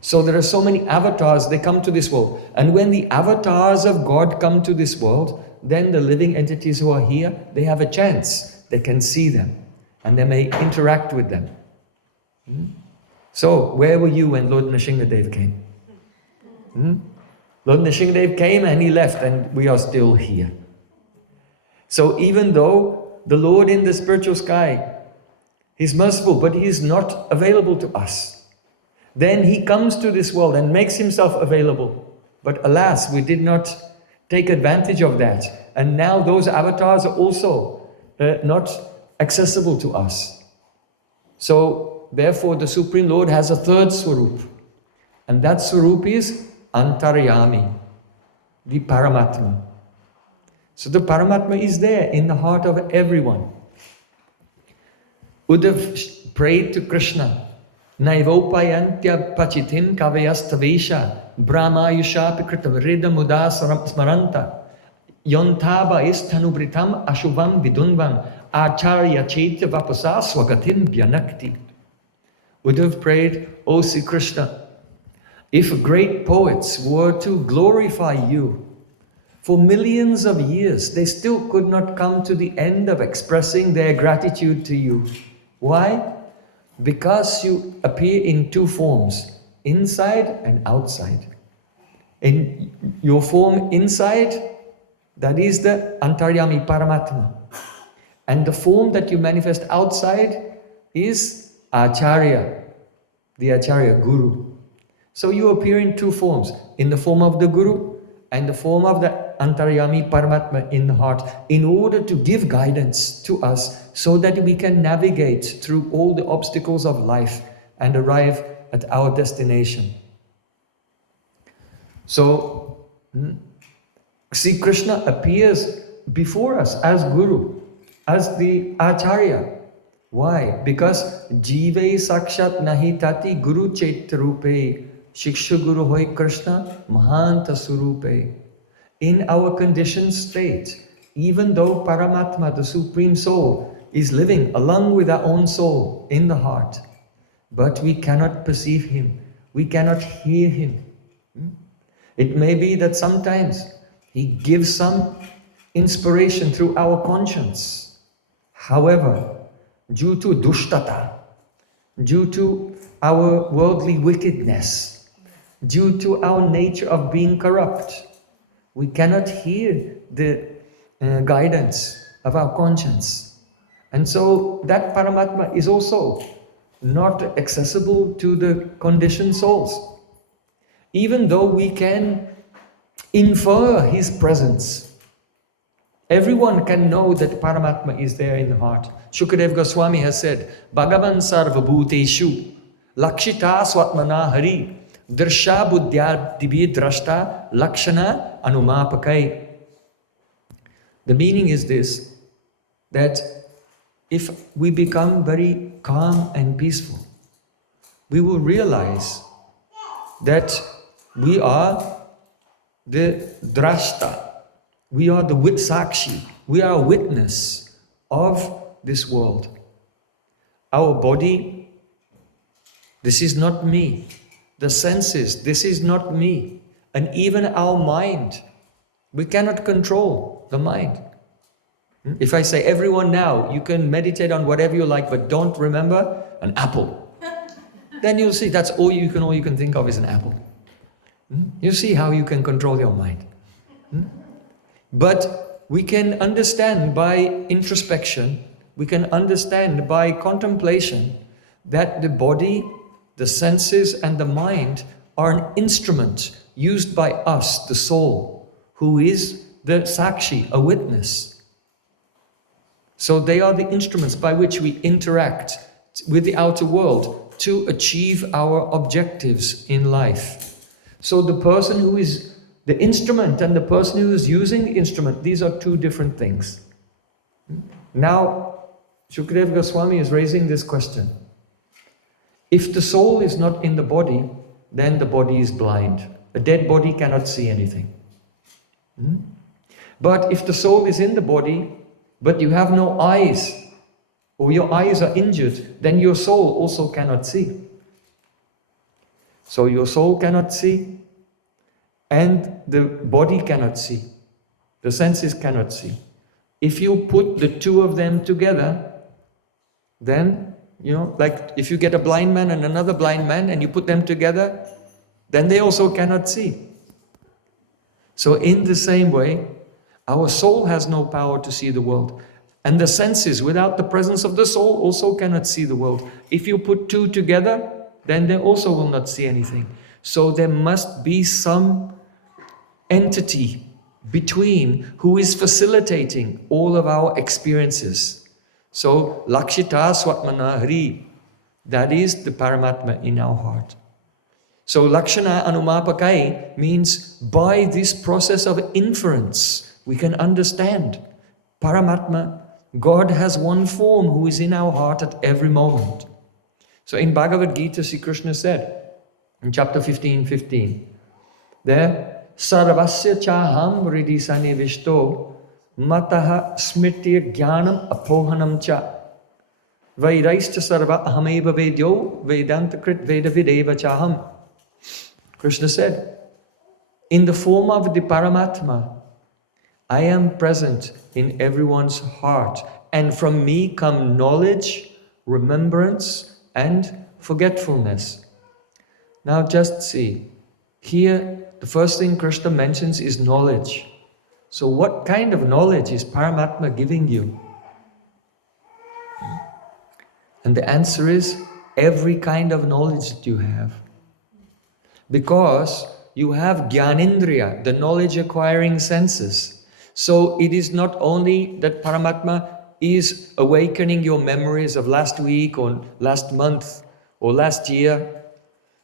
So there are so many avatars, they come to this world. And when the avatars of God come to this world, then the living entities who are here, they have a chance. They can see them. And they may interact with them. So, where were you when Lord Nrsimhadev came? Lord Nrsimhadev came and he left, and we are still here. So, even though the Lord in the spiritual sky, he's merciful, but he is not available to us. Then he comes to this world and makes himself available. But alas, we did not take advantage of that. And now those avatars are also not accessible to us. So, therefore, the Supreme Lord has a third swarup. And that swarup is Antaryami, the Paramatma. So the Paramatma is there in the heart of everyone. Uddhav prayed to Krishna, Naivopayantya pachitim kavayastavesha brahmayusha pikritavrida muda smaranta yontaba istanubritam ashubam vidunvam acharya chaitya vapasa swagatim bhyanakti. Uddhav prayed, O Sri Krishna, if great poets were to glorify you for millions of years, they still could not come to the end of expressing their gratitude to you. Why? Because you appear in 2 forms, inside and outside. In your form inside, that is the Antaryami Paramatma. And the form that you manifest outside is Acharya, the Acharya Guru. So you appear in 2 forms, in the form of the Guru and the form of the Antaryami Paramatma in the heart, in order to give guidance to us so that we can navigate through all the obstacles of life and arrive at our destination. So, Sri Krishna appears before us as Guru, as the Acharya. Why? Because Jive Sakshat Nahi Tati Guru Chaitrupe Shiksha Guru Hoy Krishna Mahanta Surupe. In our conditioned state, even though Paramatma, the Supreme Soul, is living along with our own soul in the heart, but we cannot perceive Him, we cannot hear Him. It may be that sometimes He gives some inspiration through our conscience. However, due to dushtata, due to our worldly wickedness, due to our nature of being corrupt, we cannot hear the guidance of our conscience. And so that Paramatma is also not accessible to the conditioned souls. Even though we can infer His presence, everyone can know that Paramatma is there in the heart. Shukadeva Goswami has said, Bhagavan sarva bhuteshu lakshita swatmana hari drsha buddhya dibi drashta lakshana anumapakai. The meaning is this, that if we become very calm and peaceful, we will realize that we are the drashta, we are the sakshi, we are a witness of this world. Our body, this is not me. The senses, this is not me. And even our mind, we cannot control the mind. If I say, everyone now, you can meditate on whatever you like, but don't remember an apple. Then you'll see that's all you can think of is an apple. You see how you can control your mind. But we can understand by introspection, we can understand by contemplation that the body, the senses and the mind are an instrument used by us, the soul, who is the sakshi, a witness. So they are the instruments by which we interact with the outer world to achieve our objectives in life. So the person who is the instrument and the person who is using the instrument, these are two different things. Now, Shukadeva Goswami is raising this question. If the soul is not in the body, then the body is blind. A dead body cannot see anything. But if the soul is in the body, but you have no eyes, or your eyes are injured, then your soul also cannot see. So your soul cannot see, and the body cannot see. The senses cannot see. If you put the two of them together, then, like if you get a blind man and another blind man and you put them together, then they also cannot see. So in the same way, our soul has no power to see the world. And the senses, without the presence of the soul, also cannot see the world. If you put two together, then they also will not see anything. So there must be some entity between who is facilitating all of our experiences. So, Lakshita Swatmana Hari, that is the Paramatma in our heart. So, Lakshana Anumapakai means by this process of inference, we can understand Paramatma, God has one form who is in our heart at every moment. So, in Bhagavad Gita, Sri Krishna said, in chapter 15:15, there, Sarvasya chaham hridi sanivishto mataha smritya jnanam apohanam cha vairaishcha sarva ahameva vedyo vedantakrit vedavideva chaham. Krishna said, in the form of the Paramatma, I am present in everyone's heart, and from me come knowledge, remembrance, and forgetfulness. Now just see, here the first thing Krishna mentions is knowledge. So what kind of knowledge is Paramatma giving you? And the answer is every kind of knowledge that you have. Because you have Jnanindriya, the knowledge acquiring senses. So it is not only that Paramatma is awakening your memories of last week or last month or last year,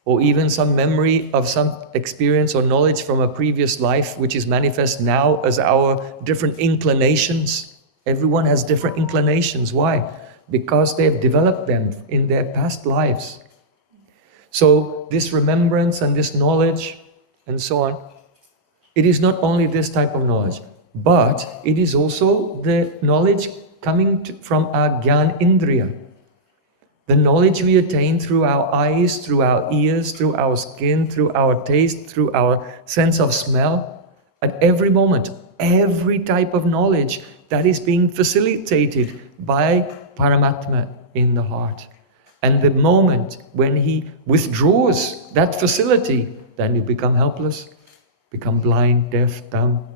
or even some memory of some experience or knowledge from a previous life, which is manifest now as our different inclinations. Everyone has different inclinations. Why? Because they've developed them in their past lives. So this remembrance and this knowledge and so on, it is not only this type of knowledge, but it is also the knowledge coming from our Gyan Indriya. The knowledge we attain through our eyes, through our ears, through our skin, through our taste, through our sense of smell, at every moment, every type of knowledge that is being facilitated by Paramatma in the heart. And the moment when he withdraws that facility, then you become helpless, become blind, deaf, dumb.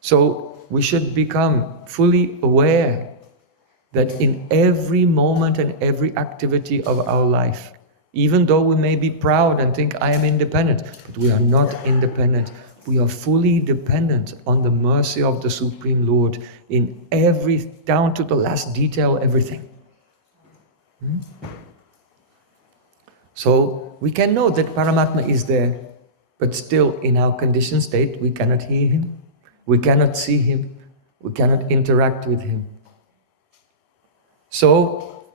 So we should become fully aware that in every moment and every activity of our life, even though we may be proud and think I am independent, but we are not independent. We are fully dependent on the mercy of the Supreme Lord in every, down to the last detail, everything. So we can know that Paramatma is there, but still in our conditioned state, we cannot hear him, we cannot see him, we cannot interact with him. So,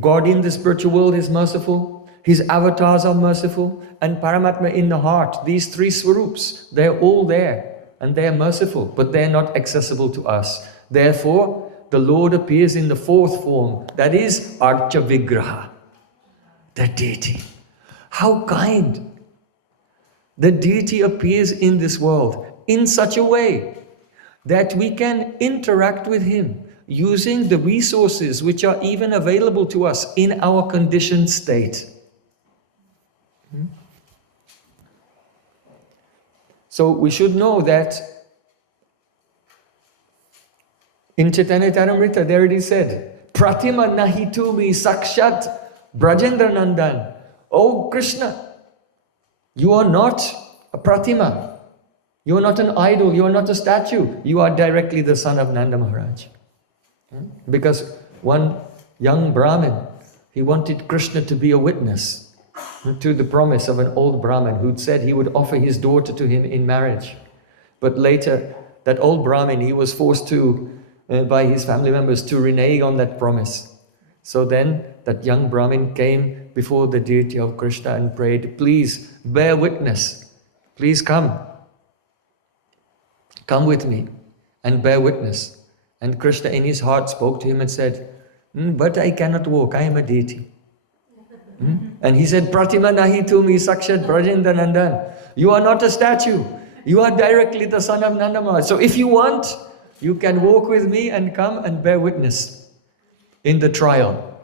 God in the spiritual world is merciful, his avatars are merciful, and Paramatma in the heart, these three swarups, they're all there, and they're merciful, but they're not accessible to us. Therefore, the Lord appears in the fourth form, that is Archa Vigraha, the deity. How kind! The deity appears in this world in such a way that we can interact with him using the resources which are even available to us in our conditioned state. So we should know that in Chaitanya Charitamrita, there it is said, Pratima nahi tumi sakshat Brajendra Nandan. Oh Krishna, you are not a Pratima. You are not an idol. You are not a statue. You are directly the son of Nanda Maharaj. Because one young Brahmin, he wanted Krishna to be a witness to the promise of an old Brahmin who'd said he would offer his daughter to him in marriage. But later, that old Brahmin, he was forced to, by his family members, to renege on that promise. So then, that young Brahmin came before the deity of Krishna and prayed, please bear witness. Please come. Come with me and bear witness. And Krishna in his heart spoke to him and said, but I cannot walk, I am a deity. And he said, Pratima nahi tumi sakshat Brajendra Nandan. You are not a statue. You are directly the son of Nanda Maharaj. So if you want, you can walk with me and come and bear witness in the trial.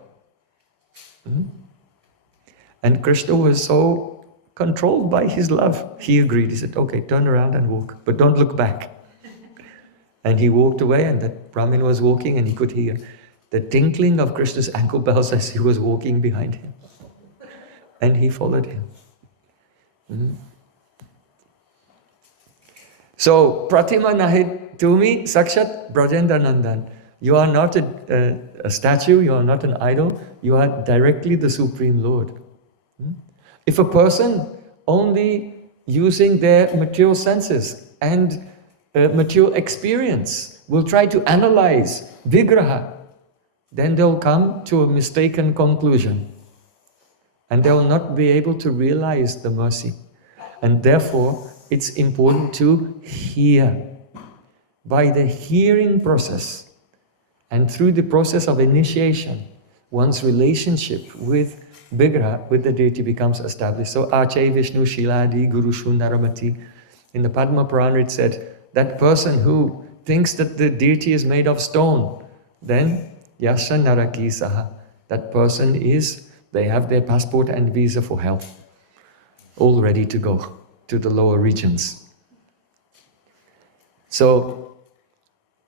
And Krishna was so controlled by his love. He agreed. He said, okay, turn around and walk, but don't look back. And he walked away, and that Brahmin was walking, and he could hear the tinkling of Krishna's ankle bells as he was walking behind him. And he followed him. So, Pratima nahi tumi sakshat Brajendra Nandan. You are not a statue, you are not an idol, you are directly the Supreme Lord. If a person only using their material senses and material experience will try to analyze Vigraha, then they'll come to a mistaken conclusion. And they will not be able to realize the mercy. And therefore, it's important to hear. By the hearing process, and through the process of initiation, one's relationship with Vigraha, with the deity, becomes established. So, Ache Vishnu Shiladi Guru Shundaramati. In the Padma Purana it said, that person who thinks that the deity is made of stone, then Yasha Naraki Saha. That person is, they have their passport and visa for hell, all ready to go to the lower regions. So,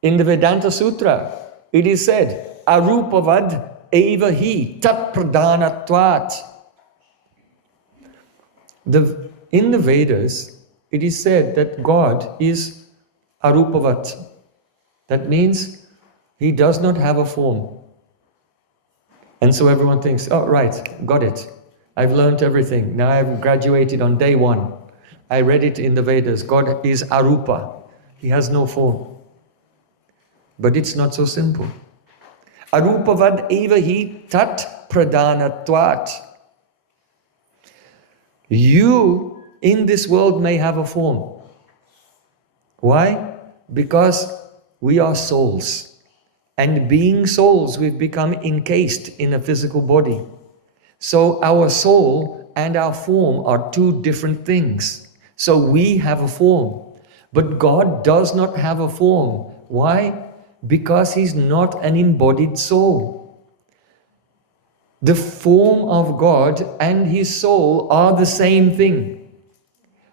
in the Vedanta Sutra, it is said, Arupavad eva hi tat pradhanatvat. In the Vedas, it is said that God is Arupavat. That means he does not have a form. And so everyone thinks, oh right, got it. I've learned everything. Now I've graduated on day one. I read it in the Vedas. God is Arupa. He has no form. But it's not so simple. Arupavad eva hi tat pradhanatvat. You in this world may have a form. Why? Because we are souls. And being souls, we've become encased in a physical body. So our soul and our form are two different things. So we have a form. But God does not have a form. Why? Because He's not an embodied soul. The form of God and His soul are the same thing.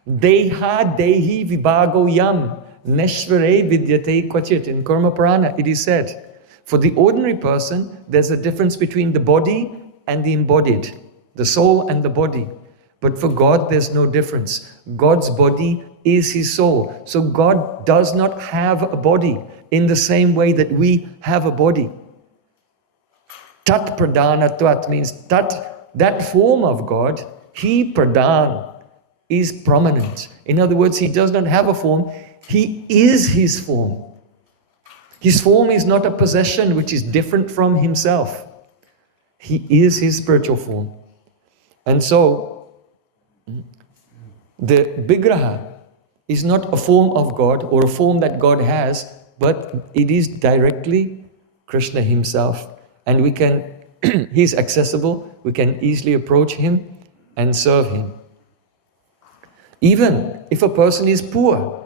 Deha dehi vibhago yam neshvare vidyate kvachit. In Karma Purana it is said, for the ordinary person, there's a difference between the body and the embodied, the soul and the body. But for God, there's no difference. God's body is His soul. So God does not have a body in the same way that we have a body. Tat pradhanatvat means that form of God, He pradhan, is prominent. In other words, He does not have a form. He is His form. His form is not a possession which is different from Himself. He is His spiritual form. And so, the Vigraha is not a form of God or a form that God has, but it is directly Krishna Himself. And we can, He's accessible, we can easily approach Him and serve Him. Even if a person is poor,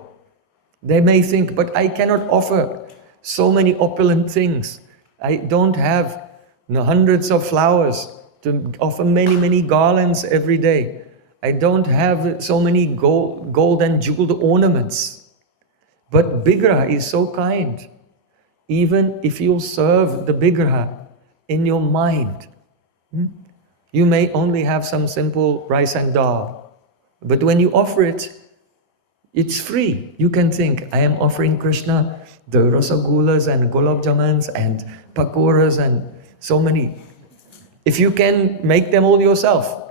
they may think, but I cannot offer so many opulent things. I don't have hundreds of flowers to offer many garlands every day. I don't have so many gold and jeweled ornaments. But Vigraha is so kind. Even if you serve the Vigraha in your mind, you may only have some simple rice and dal. But when you offer it, it's free. You can think, I am offering Krishna the rasagulas and gulab jamans and pakoras and so many. If you can make them all yourself,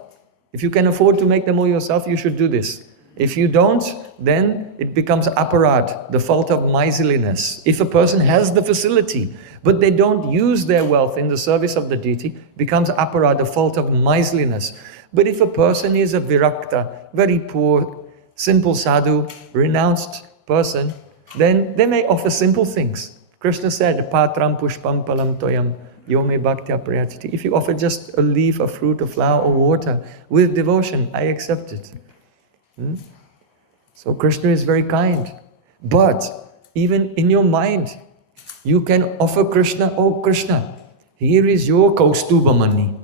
if you can afford to make them all yourself, you should do this. If you don't, then it becomes aparad, the fault of miserliness. If a person has the facility, but they don't use their wealth in the service of the deity, becomes aparad, the fault of miserliness. But if a person is a virakta, very poor, simple sadhu, renounced person, then they may offer simple things. Krishna said, Patram pushpam palam toyam yome bhaktya prayachati. If you offer just a leaf, a fruit, a flower, or water with devotion, I accept it. So Krishna is very kind. But even in your mind, you can offer Krishna, oh Krishna, here is your kaustuba money.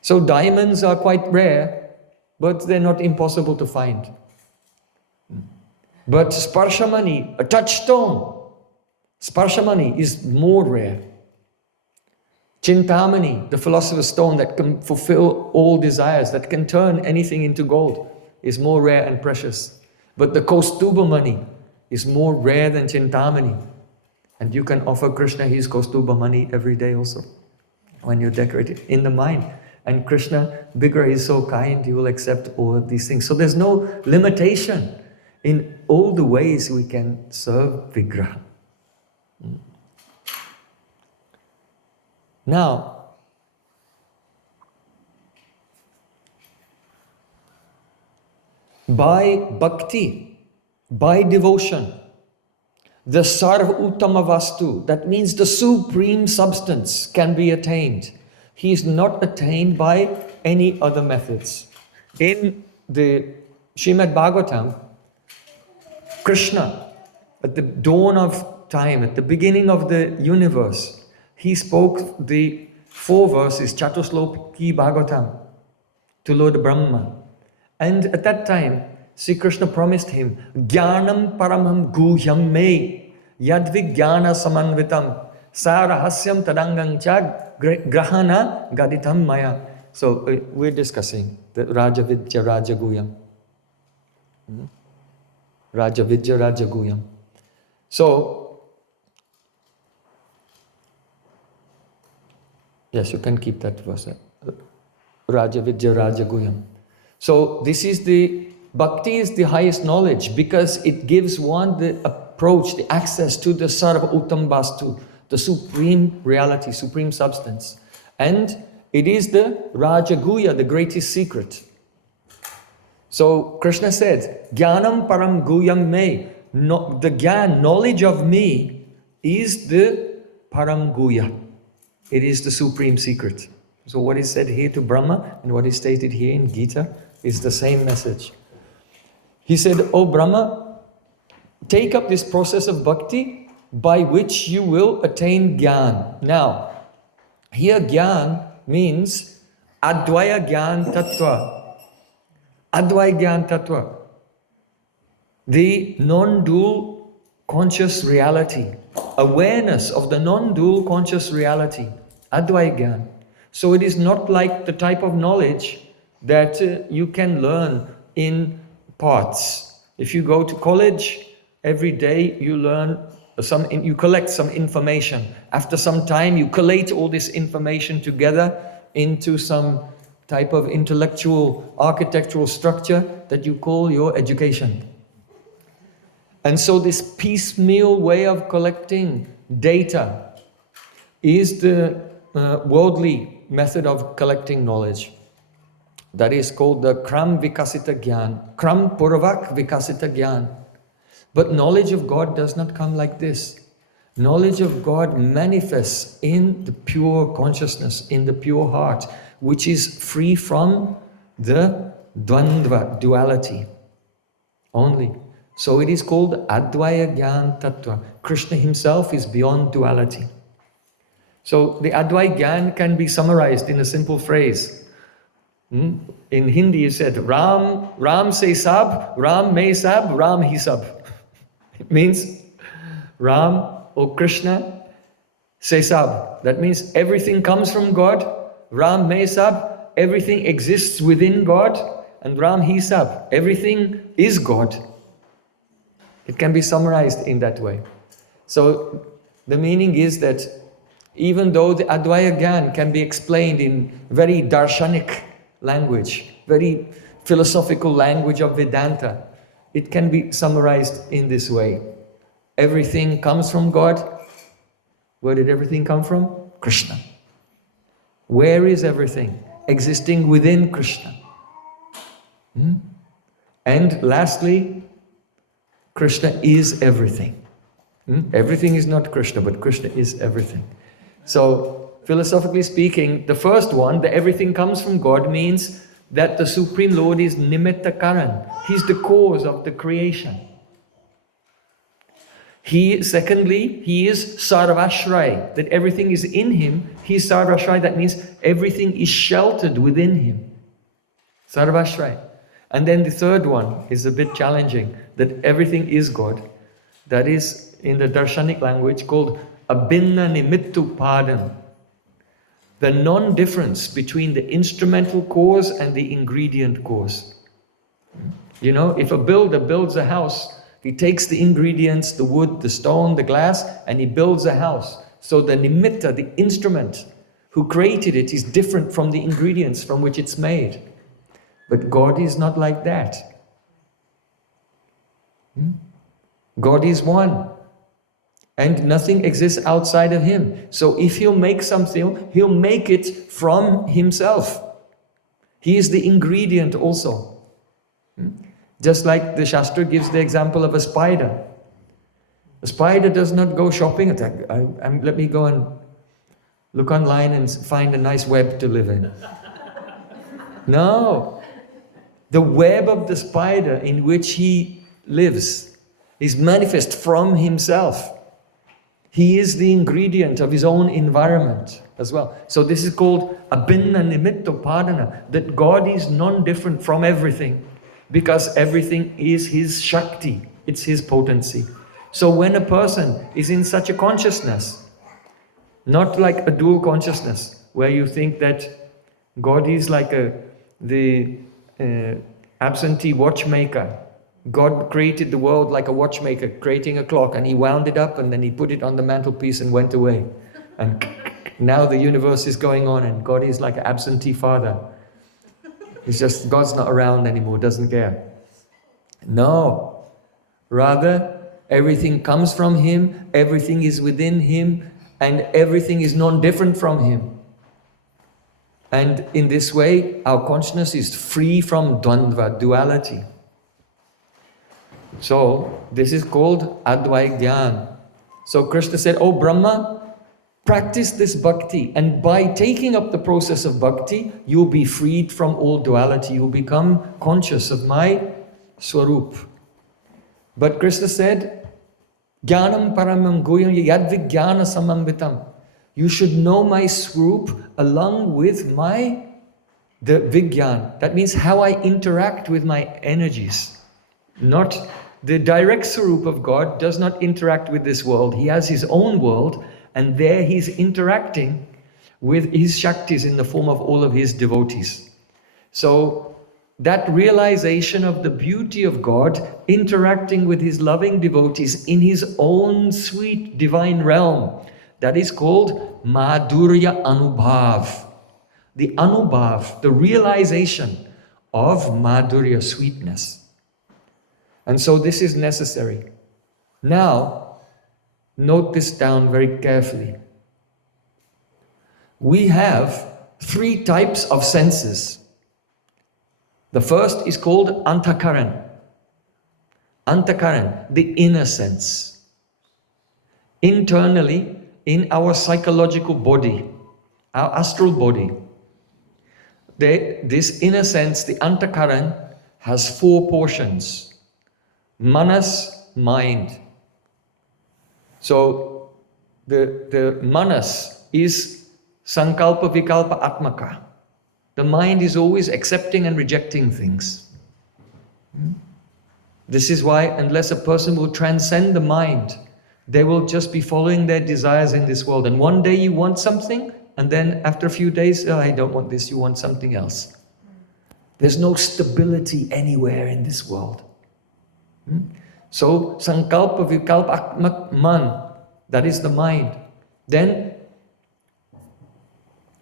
So diamonds are quite rare, but they're not impossible to find. But sparshamani, a touchstone, sparshamani is more rare. Chintamani, the philosopher's stone that can fulfill all desires, that can turn anything into gold, is more rare and precious. But the Kaustuba money is more rare than Chintamani. And you can offer Krishna his Kaustuba money every day also, when you decorate it in the mind. And Krishna, Vigraha, is so kind, he will accept all of these things. So there's no limitation in all the ways we can serve Vigraha. Now, by bhakti, by devotion, the sarva uttama vastu, that means the supreme substance, can be attained. He is not attained by any other methods. In the Srimad Bhagavatam, Krishna, at the dawn of time, at the beginning of the universe, he spoke the 4 verses, Chatusloki Bhagavatam, to Lord Brahma. And at that time, Sri Krishna promised him, Jnanam paramam guhyam me, yadvigyana samanvitam, sarahasyam tadangang chag grahana gaditam maya. So we're discussing the Rajavidya Rajaguyam. Rajavidya Rajaguyam. So, yes, you can keep that verse. Rajavidya Rajaguyam. So this is the, bhakti is the highest knowledge because it gives one the approach, the access to the Sarva Uttam Vastu, the supreme reality, supreme substance. And It is the Rajaguhya, the greatest secret. So Krishna said, Jnanam param guhyam me. No, the gyan, knowledge of me, is the param guhya. It is the supreme secret. So what is said here to Brahma and what is stated here in Gita is the same message. He said, "O Brahma, take up this process of bhakti by which you will attain gyan." Now, here gyan means Advaya Gyan Tattva. Advaya Gyan Tattva. The non-dual conscious reality. Awareness of the non-dual conscious reality. Advaya Gyan. So it is not like the type of knowledge that you can learn in parts. If you go to college, every day you learn you collect some information. After some time, you collate all this information together into some type of intellectual, architectural structure that you call your education. And so this piecemeal way of collecting data is the worldly method of collecting knowledge. That is called the Kram Vikasita Gyan. Kram Purvak Vikasita Gyan. But knowledge of God does not come like this. Knowledge of God manifests in the pure consciousness, in the pure heart, which is free from the Dvandva, duality only. So it is called Advaya Gyan Tattva. Krishna himself is beyond duality. So the Advaya Gyan can be summarized in a simple phrase. In Hindi you said, Ram se sab, Ram me sab, Ram hi sab. It means Ram or Krishna se sab. That means everything comes from God. Ram me sab, everything exists within God. And Ram hi sab, everything is God. It can be summarized in that way. So the meaning is that even though the Advaya Gyan can be explained in very darshanik language, very philosophical language of Vedanta, it can be summarized in this way. Everything comes from God. Where did everything come from? Krishna. Where is everything? Existing within Krishna. And lastly, Krishna is everything. Everything is not Krishna, but Krishna is everything. So, philosophically speaking, the first one, the everything comes from God, means that the Supreme Lord is Nimitta Karan. He's the cause of the creation. Secondly, he is Sarvashray, that everything is in him. He is Sarvashray, that means everything is sheltered within him. Sarvashray. And then the third one is a bit challenging, that everything is God. That is in the Darshanik language called Abhinna Nimittu Padam. The non-difference between the instrumental cause and the ingredient cause. You know, if a builder builds a house, he takes the ingredients, the wood, the stone, the glass, and he builds a house. So the nimitta, the instrument who created it, is different from the ingredients from which it's made. But God is not like that. God is one. And nothing exists outside of him. So if he'll make something, he'll make it from himself. He is the ingredient also. Just like the Shastra gives the example of a spider. A spider does not go shopping. Let me go and look online and find a nice web to live in. No. The web of the spider in which he lives is manifest from himself. He is the ingredient of his own environment as well. So this is called Abhinna Nimitto Padana, that God is non-different from everything, because everything is his Shakti, it's his potency. So when a person is in such a consciousness, not like a dual consciousness, where you think that God is like the absentee watchmaker. God created the world like a watchmaker creating a clock, and he wound it up and then he put it on the mantelpiece and went away. And now the universe is going on and God is like an absentee father. It's just God's not around anymore, doesn't care. No. Rather, everything comes from him, everything is within him, and everything is non-different from him. And in this way, our consciousness is free from Dvandva, duality. So, this is called Advai Gyan. So Krishna said, oh Brahma, practice this bhakti. And by taking up the process of bhakti, you'll be freed from all duality. You'll become conscious of my Swarup. But Krishna said, Jnanam paramam goyam yadvigyana samamvitam. You should know my Swarup along with the Vigyan. That means how I interact with my energies. Not the direct Swarup of God does not interact with this world. He has his own world, and there he's interacting with his Shaktis in the form of all of his devotees. So that realization of the beauty of God interacting with his loving devotees in his own sweet divine realm, that is called Madhurya Anubhav. The Anubhav, the realization of Madhurya, sweetness. And so this is necessary. Now, note this down very carefully. We have 3 types of senses. The first is called Antakaran. Antakaran, the inner sense. Internally, in our psychological body, our astral body, this inner sense, the Antakaran, has 4 portions. Manas, mind. So the manas is sankalpa vikalpa atmaka. The mind is always accepting and rejecting things. This is why unless a person will transcend the mind, they will just be following their desires in this world. And one day you want something, and then after a few days, oh, I don't want this, you want something else. There's no stability anywhere in this world. So, sankalpa vikalpa atmak man, that is the mind. Then,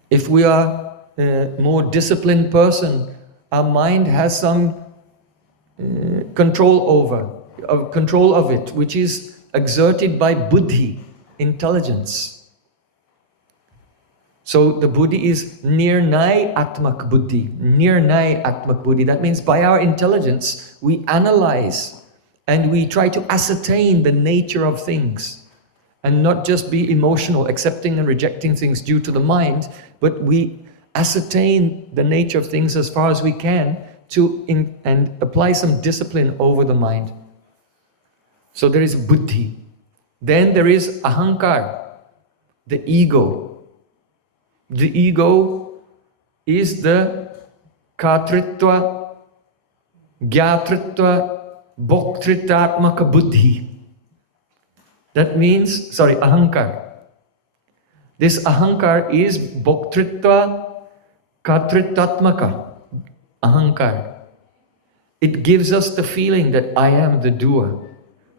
if we are a more disciplined person, our mind has some control of it, which is exerted by buddhi, intelligence. So the buddhi is nirnay atmak buddhi, nirnay atmak buddhi. That means by our intelligence, we analyze and we try to ascertain the nature of things and not just be emotional, accepting and rejecting things due to the mind, but we ascertain the nature of things as far as we can and apply some discipline over the mind. So there is buddhi. Then there is ahankar, the ego. The ego is the kartritva, gyatritva, bhoktritatmaka buddhi. That means, ahankar. This ahankar is bhoktritva kartritatmaka, ahankar. It gives us the feeling that I am the doer,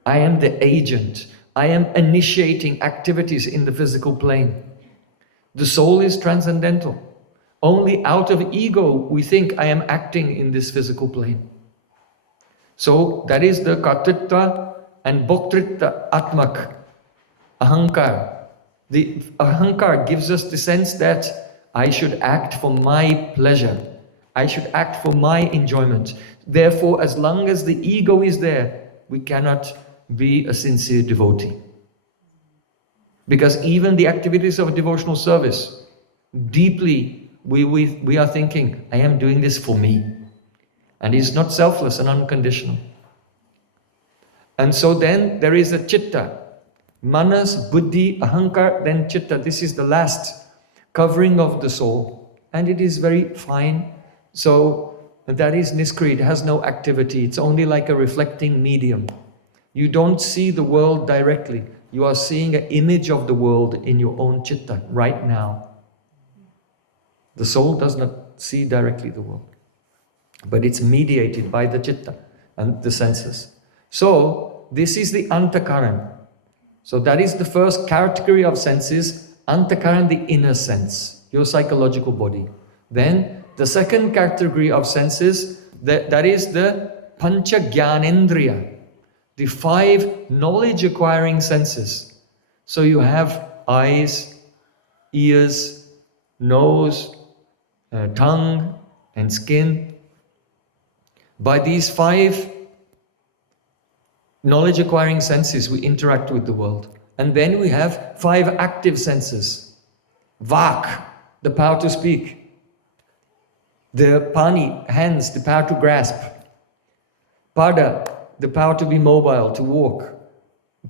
I am the agent, I am initiating activities in the physical plane. The soul is transcendental. Only out of ego we think I am acting in this physical plane. So that is the kartritva and bhoktritva atmak, ahankar. The ahankar gives us the sense that I should act for my pleasure. I should act for my enjoyment. Therefore, as long as the ego is there, we cannot be a sincere devotee. Because even the activities of devotional service, deeply we are thinking, I am doing this for me. And it's not selfless and unconditional. And so then there is a chitta. Manas, buddhi, ahankar, then chitta. This is the last covering of the soul. And it is very fine. So that is niskriya. It has no activity. It's only like a reflecting medium. You don't see the world directly. You are seeing an image of the world in your own chitta right now. The soul does not see directly the world, but it's mediated by the chitta and the senses. So this is the antakaran. So that is the first category of senses, antakaran, the inner sense, your psychological body. Then the second category of senses, that is the pancha jnanendriya, the 5 knowledge acquiring senses. So you have eyes, ears, nose, tongue and skin. By these 5 knowledge acquiring senses, we interact with the world. And then we have 5 active senses. Vak, the power to speak. The pani, hands, the power to grasp. Pada, the power to be mobile, to walk.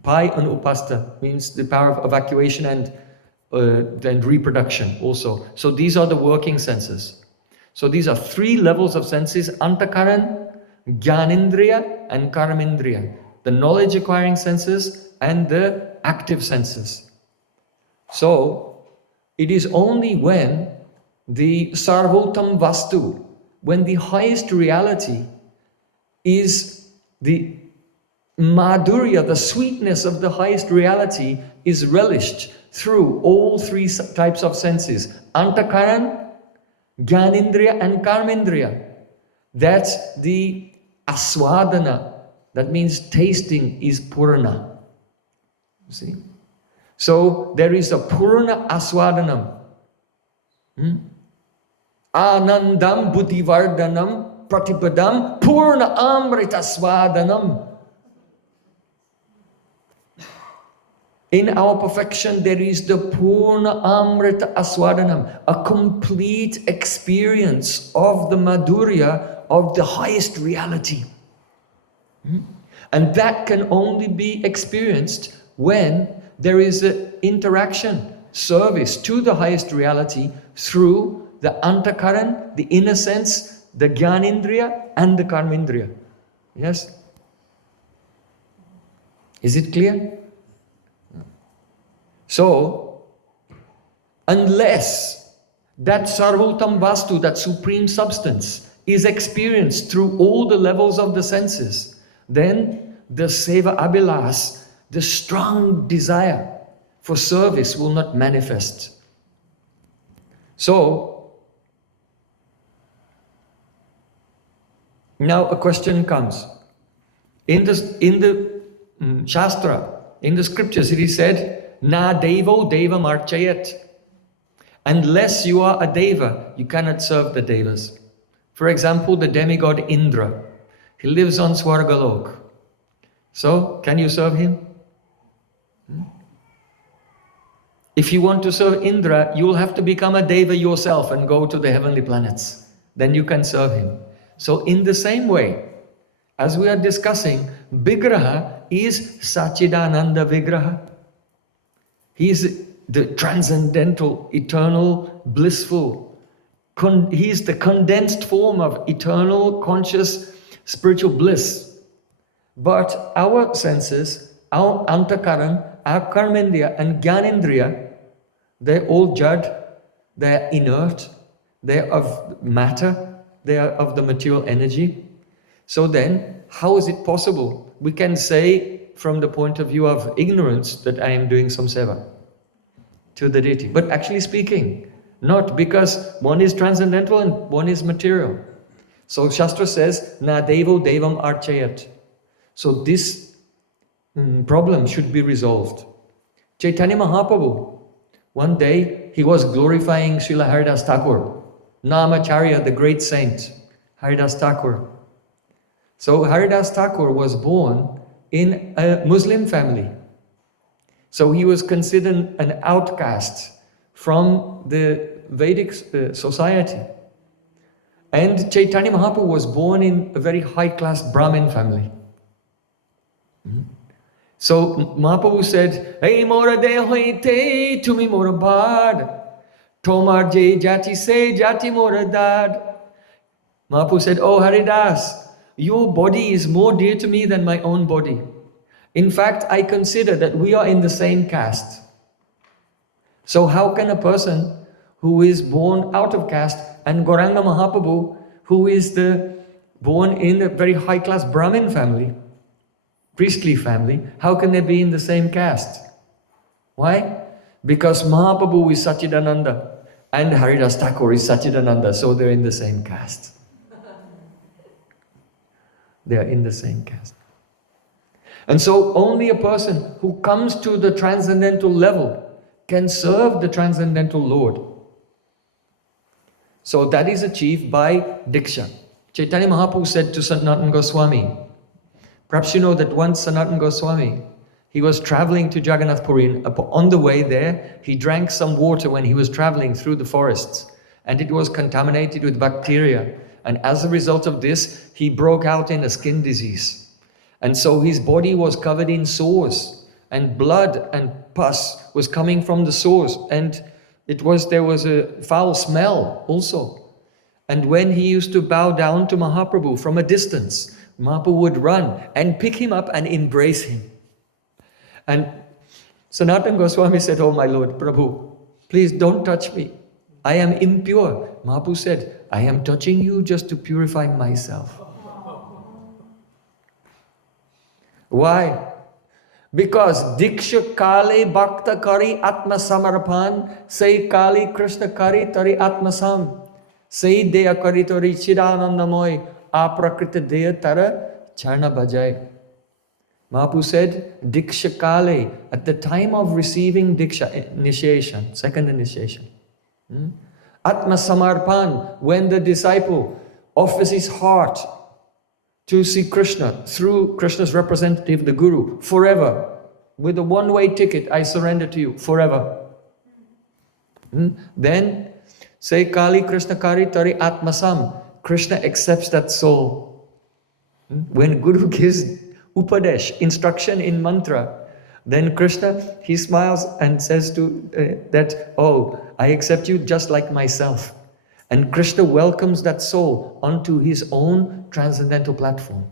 Pai and upasta means the power of evacuation and reproduction also. So these are the working senses. So these are 3 levels of senses: antakaran, jnanendriya and karmendriya. The knowledge acquiring senses and the active senses. So it is only when the sarvotam vastu, when the highest reality is the madhurya, the sweetness of the highest reality is relished through all 3 types of senses: antakaran, jnanendriya and karmendriya. That's the aswadana, that means tasting, is purana. See? So there is a purana aswadanam. Anandam buddhivardhanam pratipadam purna amrita swadanam. In our perfection, there is the Purna Amrita Aswadanam, a complete experience of the Madhurya of the highest reality. And that can only be experienced when there is an interaction, service to the highest reality through the antakaran, the inner sense, the jnanendriya and the karmendriya. Yes? Is it clear? So, unless that sarvotam vastu, that supreme substance, is experienced through all the levels of the senses, then the seva abhilas, the strong desire for service, will not manifest. So, now a question comes. In the Shastra, in the scriptures, it is said, Na devo devam archayat. Unless you are a deva, you cannot serve the devas. For example, the demigod Indra. He lives on Swargalok. So, can you serve him? If you want to serve Indra, you will have to become a deva yourself and go to the heavenly planets. Then you can serve him. So, in the same way, as we are discussing, Vigraha is Sachidananda Vigraha. He is the transcendental, eternal, blissful. He is the condensed form of eternal, conscious, spiritual bliss. But our senses, our antakaran, our karmendriya and jnanendriya, they're all jad, they're inert, they're of matter, they are of the material energy. So then, how is it possible? We can say from the point of view of ignorance that I am doing some seva to the deity. But actually speaking, not, because one is transcendental and one is material. So Shastra says, Na devo devam archayat. So this problem should be resolved. Chaitanya Mahaprabhu, one day he was glorifying Srila Haridas Thakur, Namacharya, the great saint, Haridas Thakur. So Haridas Thakur was born in a Muslim family. So he was considered an outcast from the Vedic society. And Chaitanya Mahaprabhu was born in a very high-class Brahmin family. So Mahaprabhu said, Hey mora de hoite, tumi mora bad. Tomar je jati se jati mora dad. Mahaprabhu said, Oh Haridas, your body is more dear to me than my own body. In fact, I consider that we are in the same caste. So how can a person who is born out of caste, and Gauranga Mahaprabhu, who is born in a very high-class Brahmin family, priestly family, how can they be in the same caste? Why? Because Mahaprabhu is Sachidananda and Haridas Thakur is Sachidananda, so they're in the same caste. They are in the same caste. And so only a person who comes to the transcendental level can serve the transcendental Lord. So that is achieved by Diksha. Chaitanya Mahaprabhu said to Sanatana Goswami, perhaps you know that once Sanatana Goswami, he was traveling to Jagannath Puri, and on the way there, he drank some water when he was traveling through the forests, and it was contaminated with bacteria. And as a result of this, he broke out in a skin disease. And so his body was covered in sores, and blood and pus was coming from the sores, and there was a foul smell also. And when he used to bow down to Mahaprabhu from a distance, Mahaprabhu would run and pick him up and embrace him. And Sanatana Goswami said, "Oh my Lord, Prabhu, please don't touch me. I am impure." Mahaprabhu said, "I am touching you just to purify myself." Why? Because Diksha Kale Bhakta Kari Atma Samarpan, say Kali Krishna Kari Tari Atma Sam, say Deya Kari Tori Chidanandamoy, Aprakrita Deya Tara Charna Bhajai. Mahaprabhu said, Diksha Kale, at the time of receiving Diksha, initiation, second initiation. Atma Samarpan, when the disciple offers his heart to see Krishna through Krishna's representative, the Guru, forever. With a one-way ticket, I surrender to you, forever. Then, say Kali Krishna Kari Tari Atmasam, Krishna accepts that soul. When Guru gives Upadesh, instruction in mantra, then Krishna, he smiles and says that, "Oh, I accept you just like myself." And Krishna welcomes that soul onto his own transcendental platform.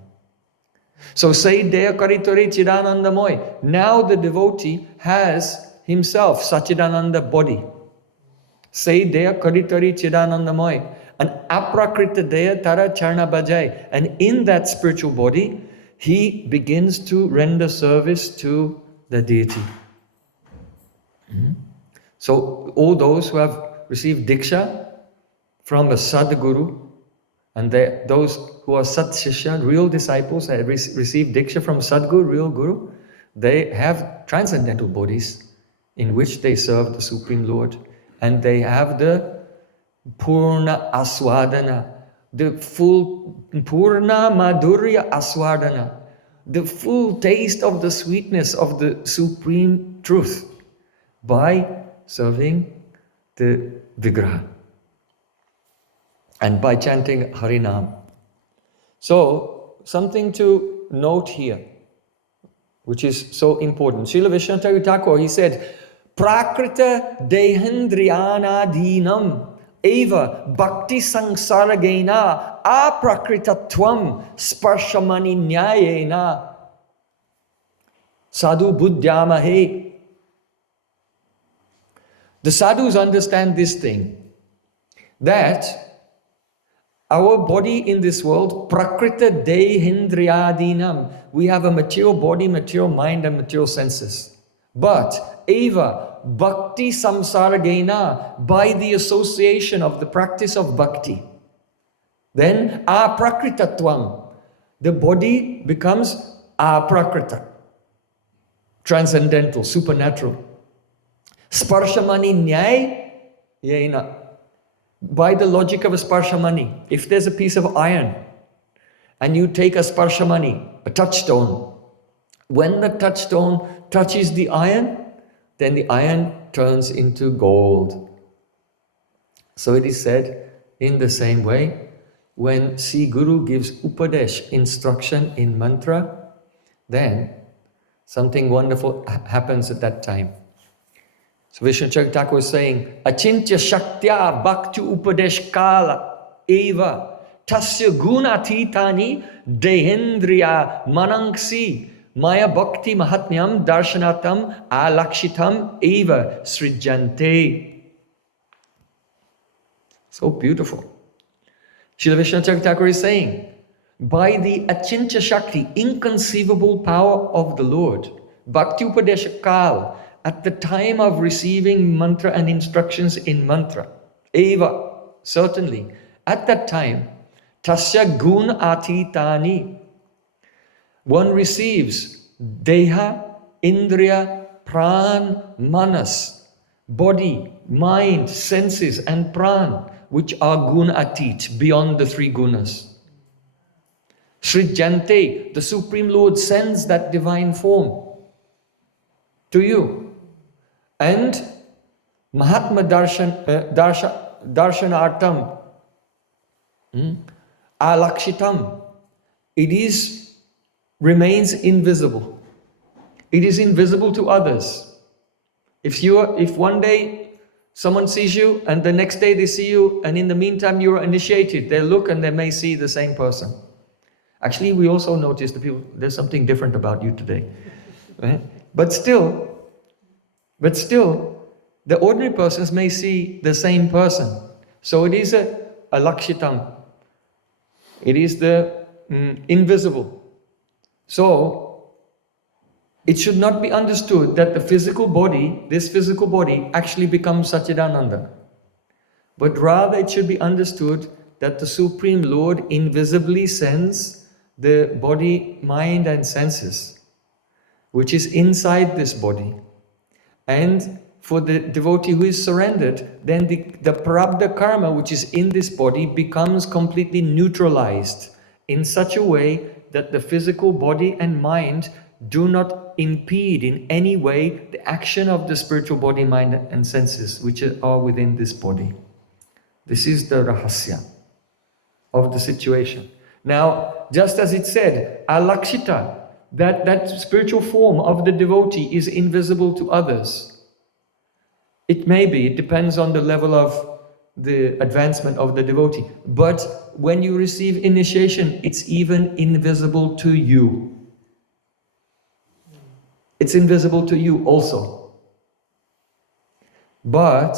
So say Deya Karitori Chidanandamoy. Now the devotee has himself Sachidananda body. Say Deya Karitori Chidanandamoy. An aprakrita Deya Tara Charna Bhajai. And in that spiritual body, he begins to render service to the deity. So all those who have received Diksha from a Sadguru, and those who are Sat Shishya, real disciples, have received Diksha from Sadguru, real Guru, they have transcendental bodies in which they serve the Supreme Lord. And they have the Purna Aswadana, the full Purna Madhurya Aswadana, the full taste of the sweetness of the Supreme Truth by serving the Vigraha and by chanting Harinam. So, something to note here, which is so important. Srila Vishnu Thakur, he said, Prakrita Dehendriyana Dhinam Eva Bhakti Sangsaragena Aprakrita-tvam Sparshamani Nyayena Sadhu Buddhyamahe. The sadhus understand this thing, that our body in this world, Prakrita Dehendriyadinam, we have a material body, material mind, and material senses. But Eva Bhakti Samsaragena, by the association of the practice of bhakti, then Aprakrita-tvam, the body becomes Aprakrita, transcendental, supernatural. Sparshamani Nyay Yena, by the logic of a sparshamani, if there's a piece of iron and you take a sparshamani, a touchstone, when the touchstone touches the iron, then the iron turns into gold. So it is said in the same way, when Sri Guru gives Upadesh, instruction in mantra, then something wonderful happens at that time. So Vishnu Thakur was saying, Achintya Shaktya Bhakti Upadesh Kala Eva Tasya Guna Titani Dehendriya Manangsi Maya Bhakti Mahatmyam Darshanatam Alakshitam Eva Srijante. So beautiful. Srila Vishnu Thakur is saying, by the Achintya Shakti, inconceivable power of the Lord, Bhakti Upadesha Kal, at the time of receiving mantra and instructions in mantra, Eva, certainly, at that time, Tasya Gun Atitani, one receives Deha, Indriya, Pran, Manas, body, mind, senses, and Pran. which are gun atit, beyond the three gunas. Srijante, the Supreme Lord sends that divine form to you. And Mahatma Darshanartam, Alakshitam, it remains invisible. It is invisible to others. If one day someone sees you and the next day they see you, and in the meantime you are initiated, they look and they may see the same person. Actually, we also notice the people, there's something different about you today. Right? But still, the ordinary persons may see the same person. So it is a lakshitam. It is the invisible. So it should not be understood that this physical body actually becomes Satchidananda. But rather it should be understood that the Supreme Lord invisibly sends the body, mind and senses, which is inside this body. And for the devotee who is surrendered, then the prarabdha karma which is in this body becomes completely neutralized in such a way that the physical body and mind do not impede in any way the action of the spiritual body, mind and senses which are within this body. This is the rahasya of the situation. Now, just as it said, alakshita, that spiritual form of the devotee is invisible to others. It may be, it depends on the level of the advancement of the devotee. But when you receive initiation, it's even invisible to you. It's invisible to you also. But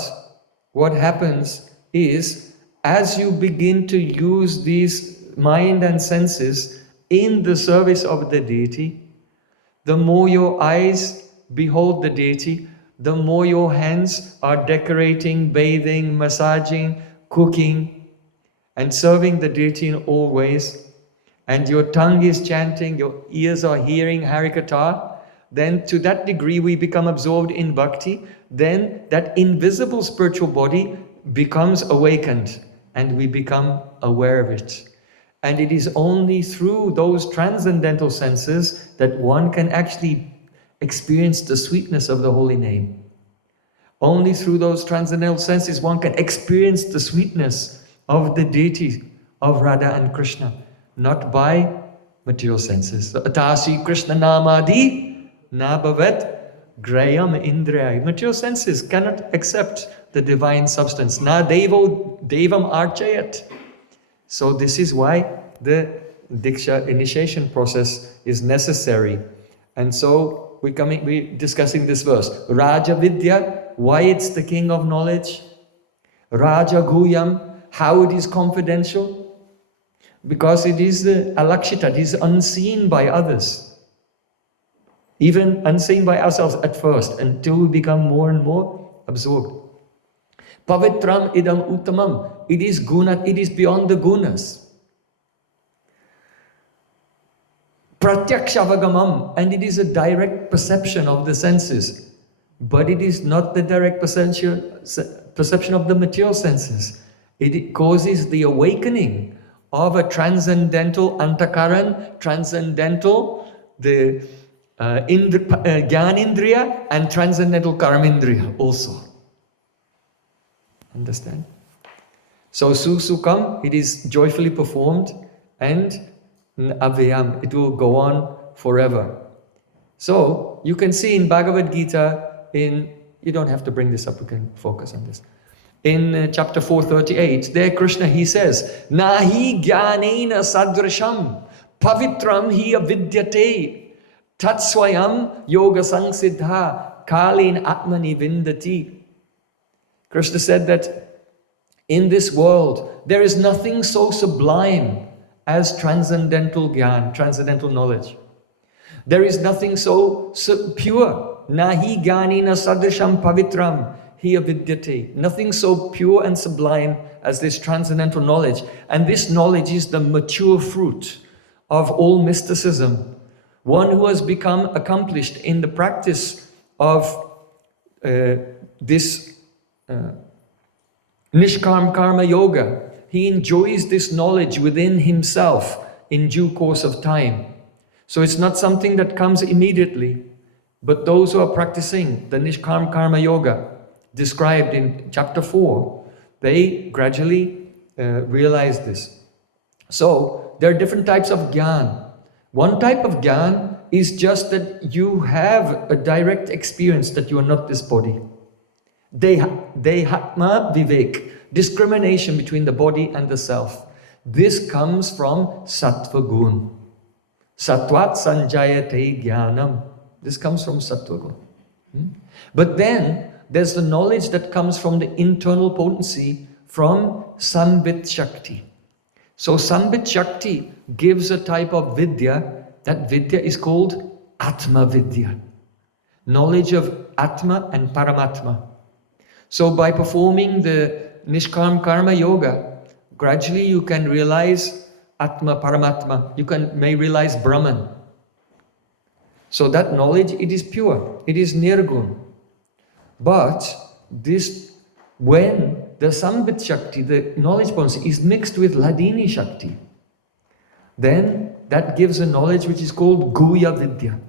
what happens is, as you begin to use these mind and senses in the service of the deity, the more your eyes behold the deity, the more your hands are decorating, bathing, massaging, cooking, and serving the deity in all ways, and your tongue is chanting, your ears are hearing Harikatha, then to that degree we become absorbed in bhakti, then that invisible spiritual body becomes awakened and we become aware of it. And it is only through those transcendental senses that one can actually experience the sweetness of the holy name. Only through those transcendental senses one can experience the sweetness of the deity of Radha and Krishna, not by material senses. Atasi Krishna namadi nabhavet grayam indriya. Material senses cannot accept the divine substance. Na devo devam archayat. So this is why the Diksha initiation process is necessary. And so we're discussing this verse. Raja Vidya, why it's the king of knowledge. Raja Guyam, how it is confidential. Because it is alakshita, it is unseen by others. Even unseen by ourselves at first, until we become more and more absorbed. Pavitram idam uttamam. It is guna, it is beyond the gunas. Pratyaksha, and it is a direct perception of the senses. But it is not the direct perception of the material senses. It causes the awakening of a transcendental antakaran, transcendental, the Gyanindriya and transcendental Karamindriya also. Understand? So Susukam, it is joyfully performed, and Avyam, it will go on forever. So you can see in Bhagavad Gita, you don't have to bring this up, we can focus on this. In chapter 438, there Krishna, he says, Nahi jnanena sadrasham pavitram hi avidyate tatswayam yoga samsiddha kalin atmani vindati. Krishna said that in this world, there is nothing so sublime as transcendental gyan, transcendental knowledge. There is nothing so pure. Nahi jnanena sadrasham pavitram hi avidyate. Nothing so pure and sublime as this transcendental knowledge. And this knowledge is the mature fruit of all mysticism. One who has become accomplished in the practice of this Nishkarma Karma Yoga, he enjoys this knowledge within himself in due course of time. So it's not something that comes immediately, but those who are practicing the Nishkarma Karma Yoga, described in chapter 4, they gradually realize this. So there are different types of gyan. One type of gyan is just that you have a direct experience that you are not this body. Dehatma vivek, discrimination between the body and the self. This comes from sattva gun. Sattvat sanjayate jnanam. This comes from sattva gun. But then there's the knowledge that comes from the internal potency from Sambit Shakti. So Sambit Shakti gives a type of vidya. That vidya is called Atma Vidya. Knowledge of Atma and Paramatma. So by performing the Nishkarma Karma Yoga, gradually you can realize Atma Paramatma. You may realize Brahman. So that knowledge, it is pure. It is nirgun. But this, when the Sambit Shakti, the knowledge potency, is mixed with Ladini Shakti, then that gives a knowledge which is called Guya Vidya.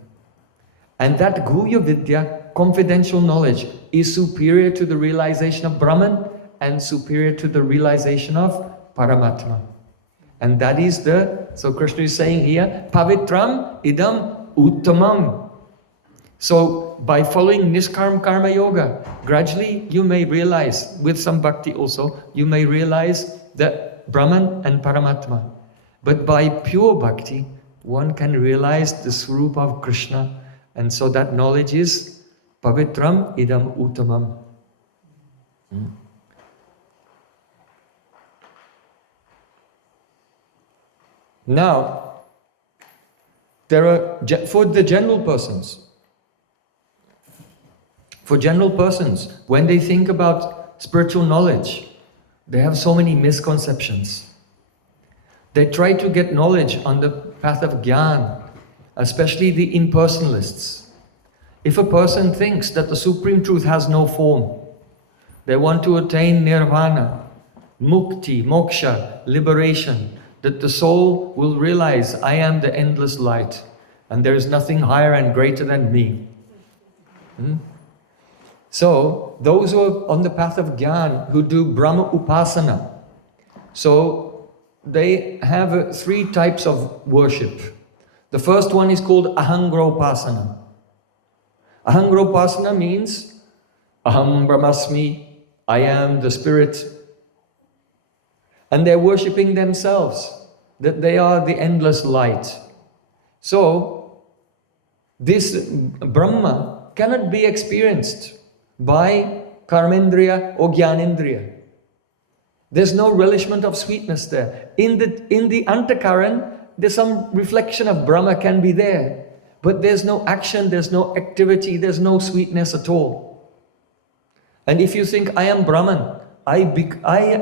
And that Guya Vidya, confidential knowledge, is superior to the realization of Brahman and superior to the realization of Paramatma. And that is so Krishna is saying here, Pavitram idam uttamam. So by following Nishkarma Karma Yoga, gradually you may realize, with some bhakti also, you may realize that Brahman and Paramatma. But by pure bhakti, one can realize the Swarupa of Krishna. And so that knowledge is Pavitram idam uttamam. Now, there are, for the general persons, when they think about spiritual knowledge, they have so many misconceptions. They try to get knowledge on the path of Gyan, especially the impersonalists. If a person thinks that the Supreme Truth has no form, they want to attain nirvana, mukti, moksha, liberation, that the soul will realize, I am the endless light, and there is nothing higher and greater than me. So, those who are on the path of Gyan, who do Brahma Upasana, so they have 3 types of worship. The first one is called Ahangropasana. Ahangropasana means, Aham Brahmasmi, I am the spirit. And they're worshipping themselves, that they are the endless light. So, this Brahma cannot be experienced by Karmendriya or Jnanendriya. There's no relishment of sweetness there. In the Antakaran, there's some reflection of Brahma can be there, but there's no action, there's no activity, there's no sweetness at all. And if you think, I am Brahman, I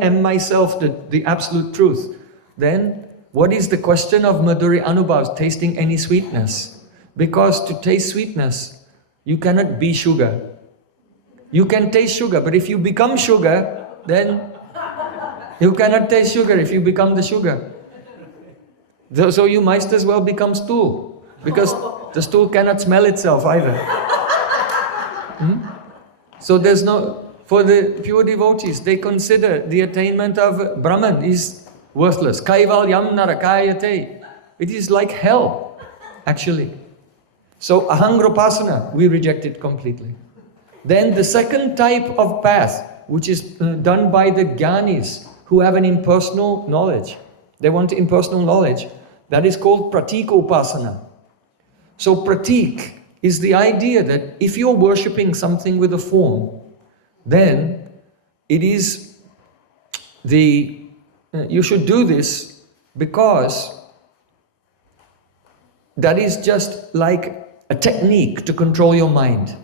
am myself the absolute truth, then what is the question of Madhuri Anubhav, tasting any sweetness? Because to taste sweetness, you cannot be sugar. You can taste sugar, but if you become sugar, then you cannot taste sugar if you become the sugar. So you might as well become stool, because the stool cannot smell itself either. So there's no... For the pure devotees, they consider the attainment of Brahman is worthless. Kaivalyam narakayate. It is like hell, actually. So Ahangropasana, we reject it completely. Then the second type of path, which is done by the Jnanis, who have an impersonal knowledge. They want impersonal knowledge. That is called Pratikopasana. So Pratik is the idea that if you're worshipping something with a form, then it is you should do this because that is just like a technique to control your mind.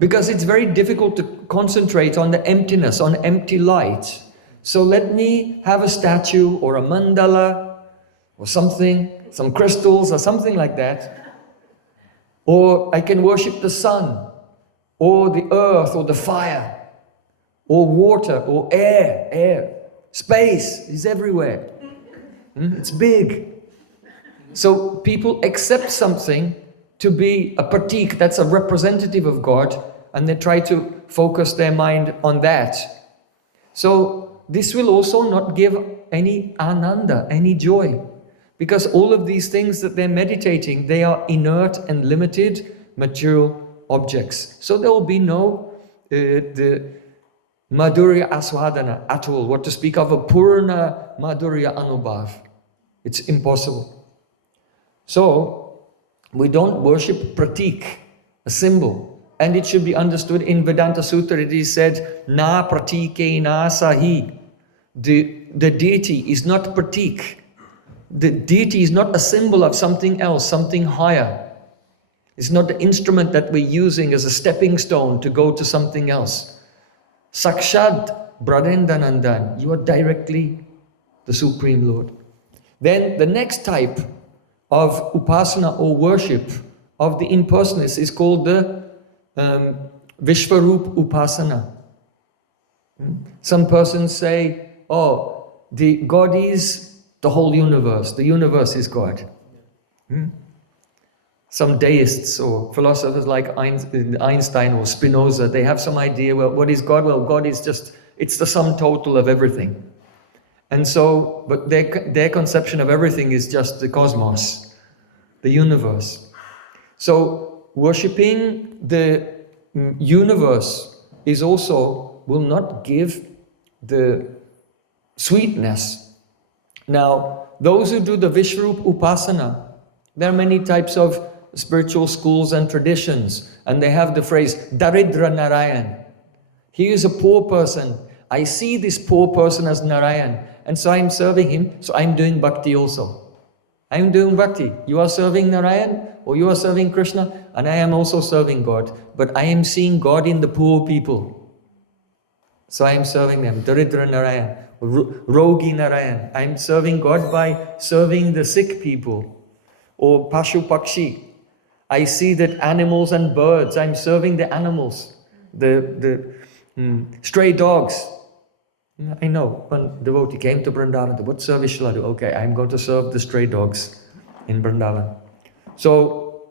Because it's very difficult to concentrate on the emptiness, on empty light. So let me have a statue or a mandala or something, some crystals or something like that. Or I can worship the sun, or the earth, or the fire. or water, or air. Space is everywhere. It's big. So people accept something to be a pratik, that's a representative of God, and they try to focus their mind on that. So this will also not give any ananda, any joy, because all of these things that they're meditating, they are inert and limited material objects. So there will be no the madhurya aswadana at all. What to speak of a purna madhurya anubhav. It's impossible. So we don't worship pratik, a symbol. And it should be understood in Vedanta Sutra, it is said, na pratike na sahi. The deity is not pratik. The deity is not a symbol of something else, something higher. It's not the instrument that we're using as a stepping stone to go to something else. Sakshad Bradendanandan, you are directly the Supreme Lord. Then the next type of upasana or worship of the impersonalists is called the Vishvarup Upasana. Some persons say, oh, the God is the whole universe. The universe is God. Some deists or philosophers like Einstein or Spinoza, they have some idea, well, what is God? Well, God is just, it's the sum total of everything. And so, but their conception of everything is just the cosmos, the universe. So, worshipping the universe is also, will not give the sweetness. Now, those who do the Vishvarup Upasana, there are many types of spiritual schools and traditions, and they have the phrase, Daridra Narayan. He is a poor person. I see this poor person as Narayan, and so I'm serving him, so I'm doing bhakti also. I'm doing bhakti. You are serving Narayan, or you are serving Krishna, and I am also serving God. But I am seeing God in the poor people. So I am serving them. Daridra Narayan, Rogi Narayan. I am serving God by serving the sick people. Or Pashu Pakshi. I see that animals and birds, I'm serving the animals. The stray dogs. I know, one devotee came to Vrindavan, what service shall I do? Okay, I'm going to serve the stray dogs in Vrindavan. So,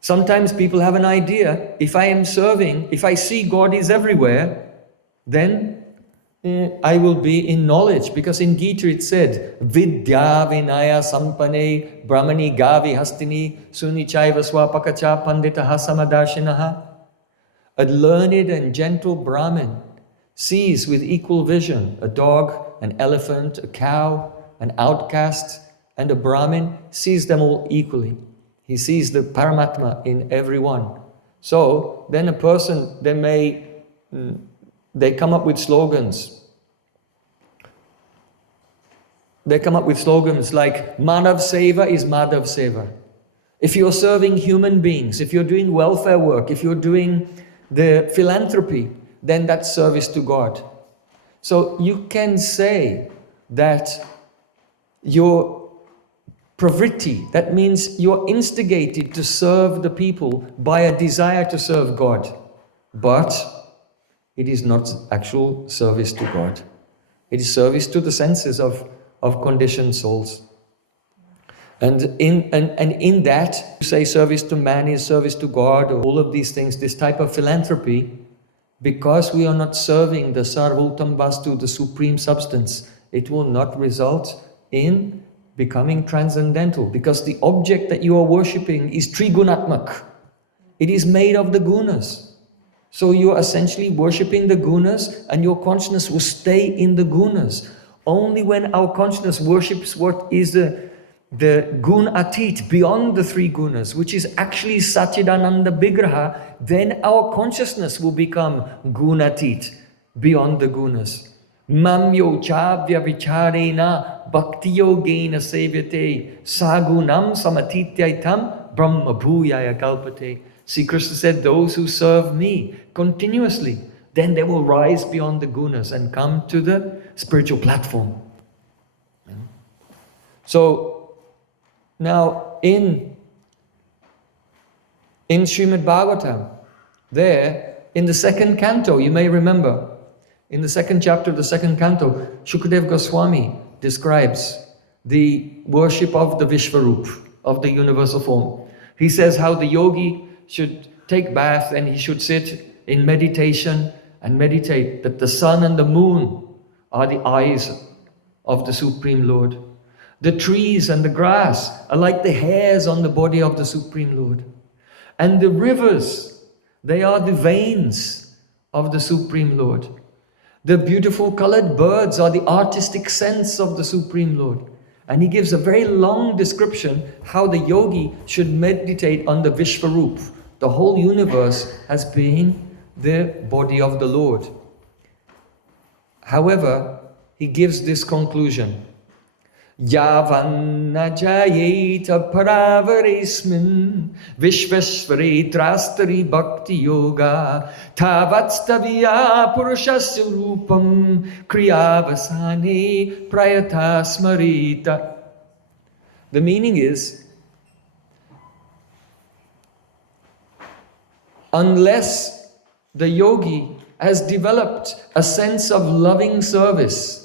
sometimes people have an idea, if I am serving, if I see God is everywhere, then I will be in knowledge. Because in Gita it said, Vidya Vinaya Sampane Brahmani Gavi Hastini Sunichaiva Swapakacha Panditaha Samadashinaha. A learned and gentle Brahmin sees with equal vision a dog, an elephant, a cow, an outcast, and a Brahmin sees them all equally. He sees the Paramatma in everyone. So then a person, they come up with slogans. They come up with slogans like Manav Seva is Madhav Seva. If you're serving human beings, if you're doing welfare work, if you're doing the philanthropy, then that's service to God. So you can say that your pravritti, that means you're instigated to serve the people by a desire to serve God. But it is not actual service to God. It is service to the senses of conditioned souls. And in that, you say service to man is service to God, or all of these things, this type of philanthropy, because we are not serving the Sarvottam Vastu, the supreme substance, it will not result in becoming transcendental, because the object that you are worshipping is trigunatmak. It is made of the gunas. So you are essentially worshipping the gunas, and your consciousness will stay in the gunas. Only when our consciousness worships what is the gun atit, beyond the three gunas, which is actually Satchidananda Vigraha, then our consciousness will become gunatit, beyond the gunas. Mamyo chavya vicharena bhakti yogena sevyate sagunam samatityaitam brahma bhuyaya kalpate. See, Krishna said, those who serve me continuously, then they will rise beyond the gunas and come to the spiritual platform. So, now in Srimad Bhagavatam, there In the second canto, you may remember, in the second chapter of the second canto, Shukadeva Goswami describes the worship of the Vishvarup, of the universal form. He says how the yogi should take bath and he should sit in meditation and meditate that the sun and the moon are the eyes of the Supreme Lord. The trees and the grass are like the hairs on the body of the Supreme Lord. And the rivers, they are the veins of the Supreme Lord. The beautiful colored birds are the artistic sense of the Supreme Lord. And he gives a very long description how the yogi should meditate on the Vishvarup, the whole universe as being the body of the Lord. However, he gives this conclusion. Yavanna jayeta paravaresmin vishveshvare trastari bhakti yoga tavatstaviya purushasya rupam kriyavasane prayata smarita. The meaning is, unless the yogi has developed a sense of loving service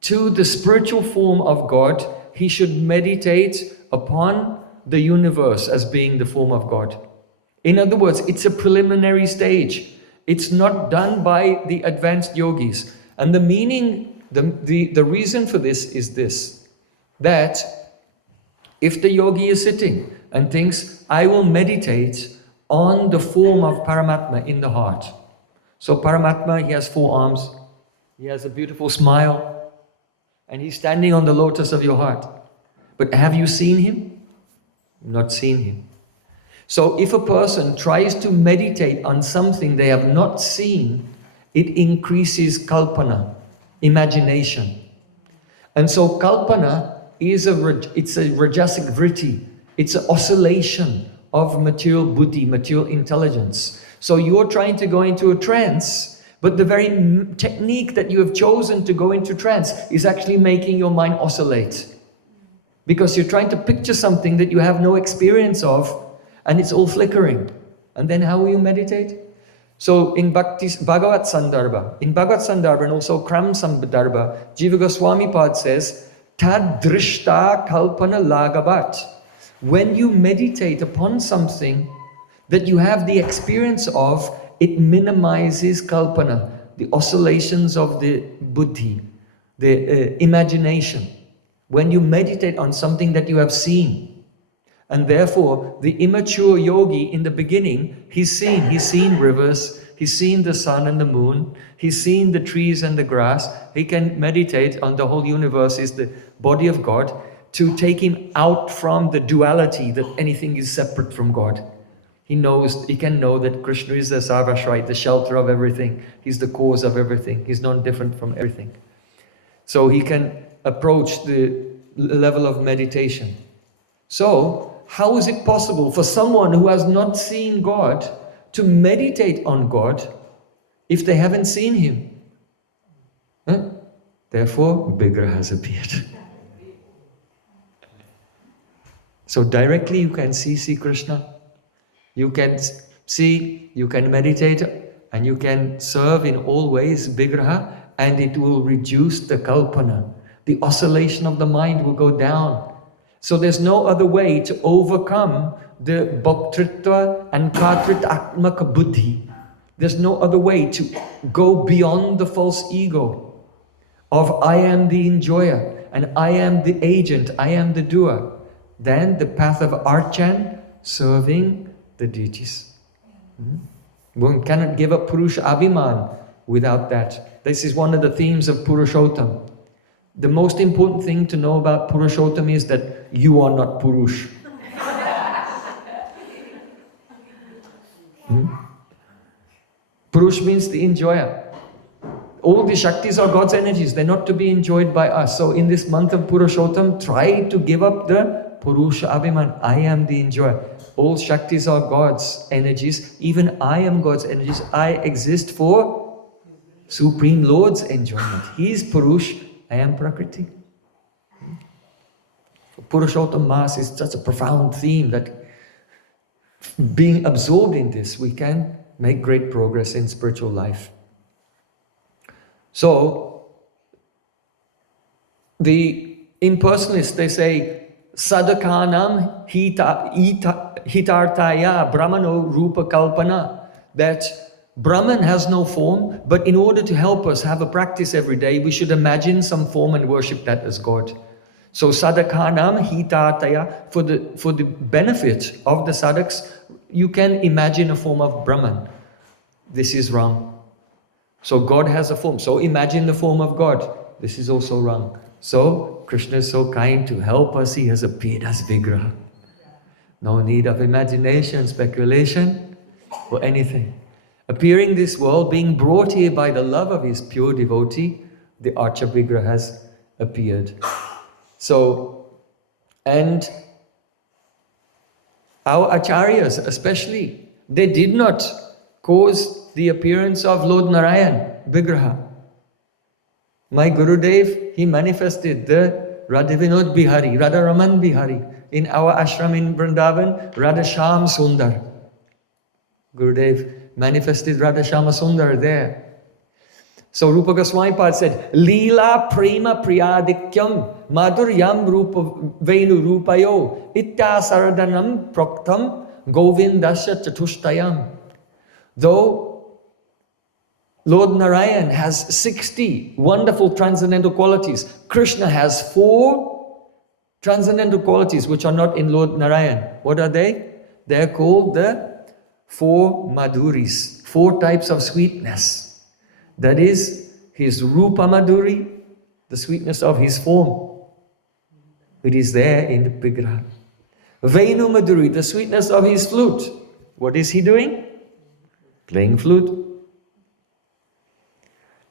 to the spiritual form of God, he should meditate upon the universe as being the form of God. In other words, it's a preliminary stage. It's not done by the advanced yogis. And the meaning, the reason for this is this, that if the yogi is sitting and thinks, I will meditate on the form of Paramatma in the heart. So Paramatma, he has 4 arms, he has a beautiful smile, and he's standing on the lotus of your heart. But have you seen him? Not seen him. So if a person tries to meditate on something they have not seen, it increases kalpana, imagination. And so kalpana is it's a rajasic vritti. It's an oscillation of material buddhi, material intelligence. So you're trying to go into a trance, but the very technique that you have chosen to go into trance is actually making your mind oscillate. Because you're trying to picture something that you have no experience of, and it's all flickering. And then how will you meditate? So in Bhagavat Sandarbha, and also Kram Sambhadarbha, Jiva Goswami Pad says, Tad drishta kalpana lagavat. When you meditate upon something that you have the experience of, it minimizes kalpana, the oscillations of the buddhi, the imagination. When you meditate on something that you have seen, and therefore the immature yogi in the beginning, he's seen rivers, he's seen the sun and the moon, he's seen the trees and the grass. He can meditate on the whole universe is the body of God to take him out from the duality that anything is separate from God. He can know that Krishna is the sarvashrayit, the shelter of everything. He's the cause of everything. He's not different from everything. So he can approach the level of meditation. So, how is it possible for someone who has not seen God to meditate on God if they haven't seen Him? Huh? Therefore, Vigraha has appeared. So directly you can see Krishna. You can see, you can meditate, and you can serve in all ways Vigraha, and it will reduce the kalpana. The oscillation of the mind will go down. So there's no other way to overcome the bhaktritva and kartritmaka buddhi. There's no other way to go beyond the false ego of I am the enjoyer and I am the agent, I am the doer, than the path of Archa, serving the deities. One cannot give up Purusha Abhiman without that. This is one of the themes of Purushottam. The most important thing to know about Purushottam is that you are not Purush. Purush means the enjoyer. All the Shaktis are God's energies. They're not to be enjoyed by us. So in this month of Purushottam, try to give up the Purusha Abhiman. I am the enjoyer. All Shaktis are God's energies. Even I am God's energies. I exist for Supreme Lord's enjoyment. He is Purush. I am Prakriti. Purushottam Mass is such a profound theme that being absorbed in this, we can make great progress in spiritual life. So, the impersonalists, they say, Sadhakanam hitartaya brahmano rupa kalpana, that Brahman has no form, but in order to help us have a practice every day, we should imagine some form and worship that as God. So sadhakanam hitartaya, for the benefit of the sadhaks, you can imagine a form of Brahman. This is wrong. So God has a form. So imagine the form of God. This is also wrong. So Krishna is so kind to help us. He has appeared as Vigraha. No need of imagination, speculation, or anything. Appearing this world, being brought here by the love of his pure devotee, the Archa Vigraha has appeared. So, and our acharyas especially, they did not cause the appearance of Lord Narayan, Vigraha. My Gurudev, he manifested the Radhavinod Bihari, Radharaman Bihari. In our ashram in Vrindavan, Radhasham Sundar. Gurudev manifested Radhashama Sundar there. So Rupa Goswami Pad said, Leela Prema Priyadikyam Madhuryam Rupa Venu Rupayo Itta Saradanam Proktam Govindasya Chatushtayam. Though Lord Narayan has 60 wonderful transcendental qualities, Krishna has 4 transcendental qualities which are not in Lord Narayan. What are they? They are called the 4 Madhuris, 4 types of sweetness. That is his Rupa Madhuri, the sweetness of his form. It is there in the Vigraha. Venu Madhuri, the sweetness of his flute. What is he doing? Playing flute.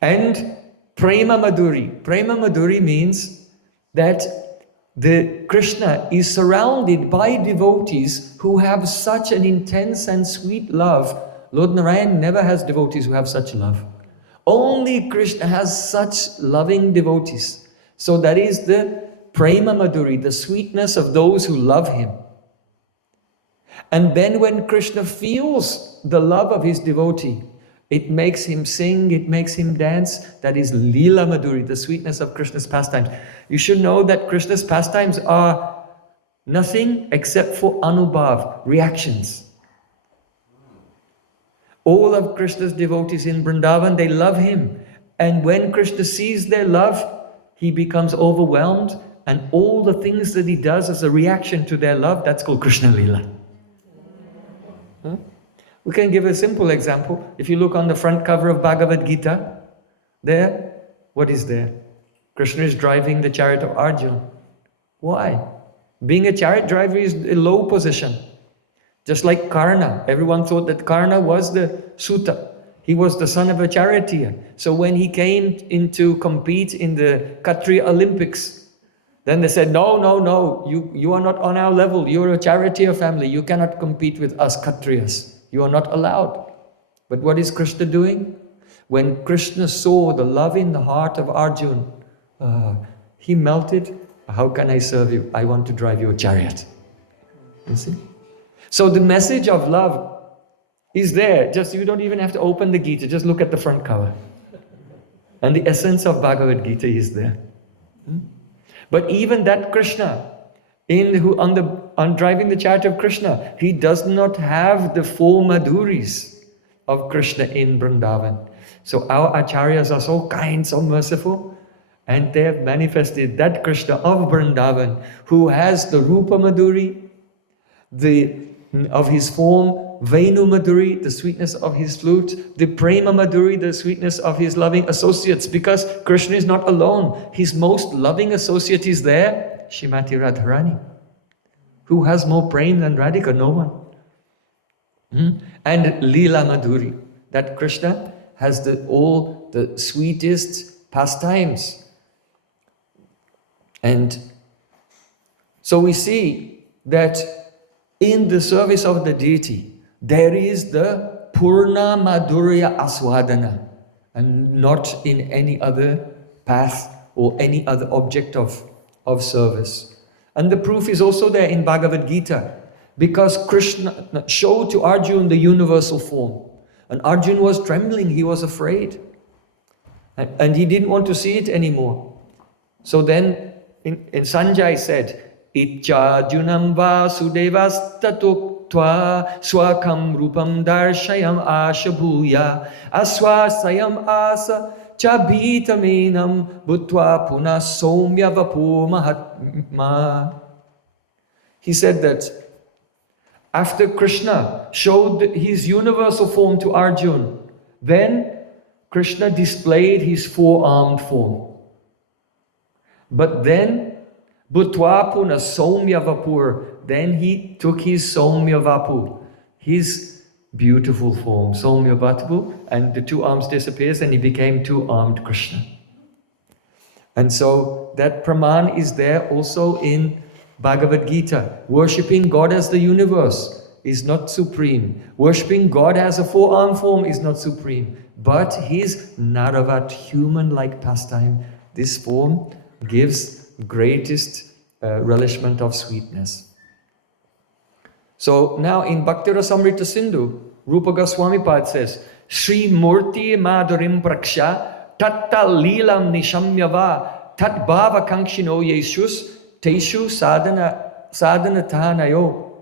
And Prema Madhuri. Prema Madhuri means that the Krishna is surrounded by devotees who have such an intense and sweet love. Lord Narayan never has devotees who have such love. Only Krishna has such loving devotees. So that is the Prema Madhuri, the sweetness of those who love him. And then when Krishna feels the love of his devotee, it makes him sing, it makes him dance. That is Leela Madhuri, the sweetness of Krishna's pastimes. You should know that Krishna's pastimes are nothing except for anubhav, reactions. All of Krishna's devotees in Vrindavan, they love him. And when Krishna sees their love, he becomes overwhelmed. And all the things that he does as a reaction to their love, that's called Krishna Leela. We can give a simple example. If you look on the front cover of Bhagavad Gita, there, what is there? Krishna is driving the chariot of Arjuna. Why? Being a chariot driver is a low position. Just like Karna. Everyone thought that Karna was the Suta. He was the son of a charioteer. So when he came in to compete in the Kshatriya Olympics, then they said, no, you are not on our level. You're a charioteer family. You cannot compete with us Kshatriyas. You are not allowed. But what is Krishna doing? When Krishna saw the love in the heart of Arjuna, he melted. How can I serve you? I want to drive your chariot. You see? So the message of love is there. Just you don't even have to open the Gita. Just look at the front cover. And the essence of Bhagavad Gita is there. But even that Krishna, on driving the chariot of Krishna, he does not have the 4 Madhuris of Krishna in Vrindavan. So our acharyas are so kind, so merciful, and they have manifested that Krishna of Vrindavan, who has the Rupa Madhuri, of his form, Venu Madhuri, the sweetness of his flute, the Prema Madhuri, the sweetness of his loving associates, because Krishna is not alone. His most loving associate is there, Shrimati Radharani. Who has more prema than Radhika? No one. And Leela Madhuri, that Krishna has all the sweetest pastimes. And so we see that in the service of the deity, there is the Purna Madhurya Aswadana, and not in any other path or any other object of service. And the proof is also there in Bhagavad Gita, because Krishna showed to Arjuna the universal form. And Arjun was trembling, he was afraid. And he didn't want to see it anymore. So then in Sanjay said, Itchajunam vasudevastatuktva swakam rupam darshayam ashabhuya aswasayam asa chabhitamenam bhutva puna somya vapo mahatma. He said that after Krishna showed his universal form to Arjun, then Krishna displayed his four-armed form. But then, Bhutva Puna Somya Vapur, then he took his Somya Vapu, his beautiful form, Somya Vapu, and the two arms disappears and he became two-armed Krishna. And so that praman is there also in Bhagavad Gita. Worshipping God as the universe is not supreme. Worshipping God as a four-armed form is not supreme. But his Naravat, human-like pastime, this form gives greatest relishment of sweetness. So now in Bhakti Rasamrita Sindhu, Rupa Goswami Pad says, Sri Murti Madhurim Praksha Tatta Leelam Nishamyava Tat Bhava Kankshino Yeshus Teshu Sadhana Tahanayo.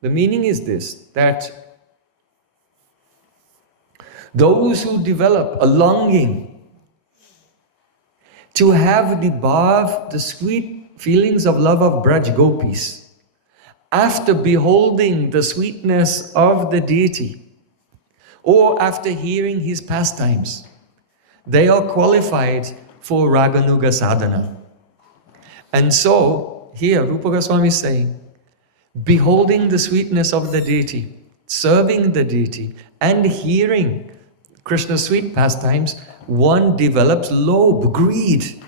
The meaning is this, that those who develop a longing to have the bhav, the sweet feelings of love of Braj Gopis, after beholding the sweetness of the deity, or after hearing his pastimes, they are qualified for Raganuga sadhana. And so, here Rupa Goswami is saying, beholding the sweetness of the deity, serving the deity, and hearing Krishna's sweet pastimes, one develops lobh, greed.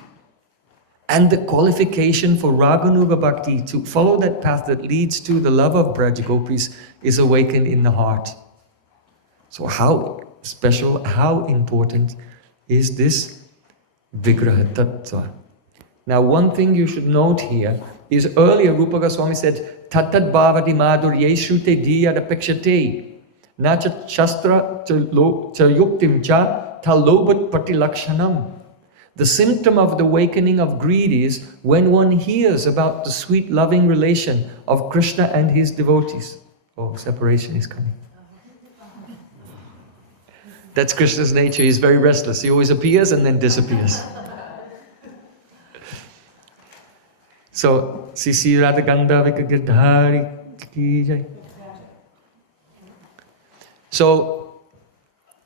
And the qualification for Raganuga Bhakti, to follow that path that leads to the love of Braj Gopis, is awakened in the heart. So how special, how important is this Vigraha Tattva? Now one thing you should note here is earlier Rupa Goswami said, Tattad bhavati madhurye shrute diyadapekshate nacha shastra cha yuktim cha talobat patilakshanam. The symptom of the awakening of greed is when one hears about the sweet loving relation of Krishna and his devotees. Oh, separation is coming. That's Krishna's nature. He's very restless. He always appears and then disappears. So, Sisi Radhaganda Vikagadhari ki jai. So,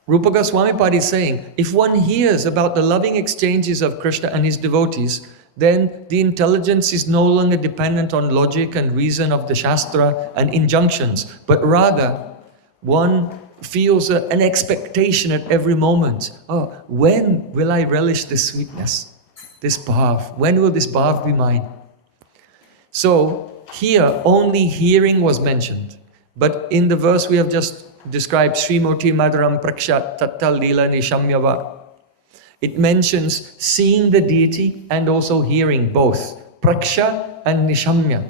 Rupa Goswami Pad is saying, if one hears about the loving exchanges of Krishna and his devotees, then the intelligence is no longer dependent on logic and reason of the Shastra and injunctions, but rather one feels an expectation at every moment. Oh, when will I relish this sweetness, this bhav? When will this bhav be mine? So here only hearing was mentioned, but in the verse we have just described, Srimurti Madhuram Praksha Tatta Lila Nishamyava, it mentions seeing the deity and also hearing both, Praksha and Nishamya.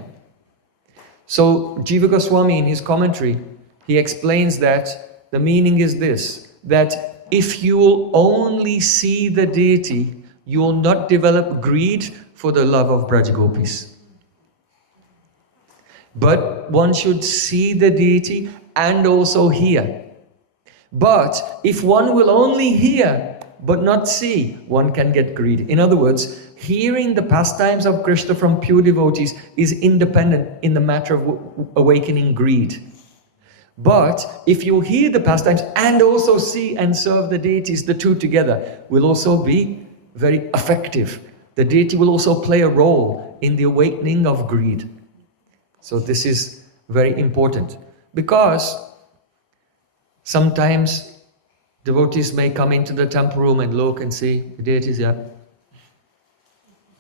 So Jiva Goswami in his commentary, he explains that the meaning is this, that if you will only see the deity, you will not develop greed for the love of Braj Gopis. But one should see the deity and also hear. But if one will only hear but not see, one can get greed. In other words, hearing the pastimes of Krishna from pure devotees is independent in the matter of awakening greed. But if you hear the pastimes and also see and serve the deities, the two together will also be very effective. The deity will also play a role in the awakening of greed. So this is very important, because sometimes devotees may come into the temple room and look and see the deities, yeah.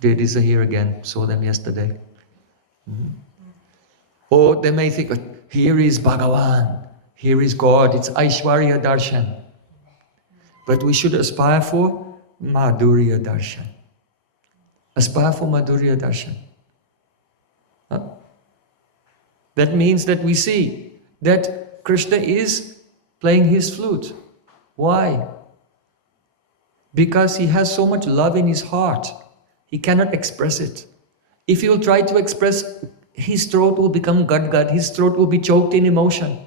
Deities are here again, saw them yesterday. Or they may think, here is Bhagavan, here is God, it's Aishwarya Darshan. But we should aspire for Madhurya Darshan. Aspire for Madhurya Darshan. That means that we see that Krishna is playing his flute. Why? Because he has so much love in his heart, he cannot express it. If he will try to express, his throat will become gud-gud, his throat will be choked in emotion.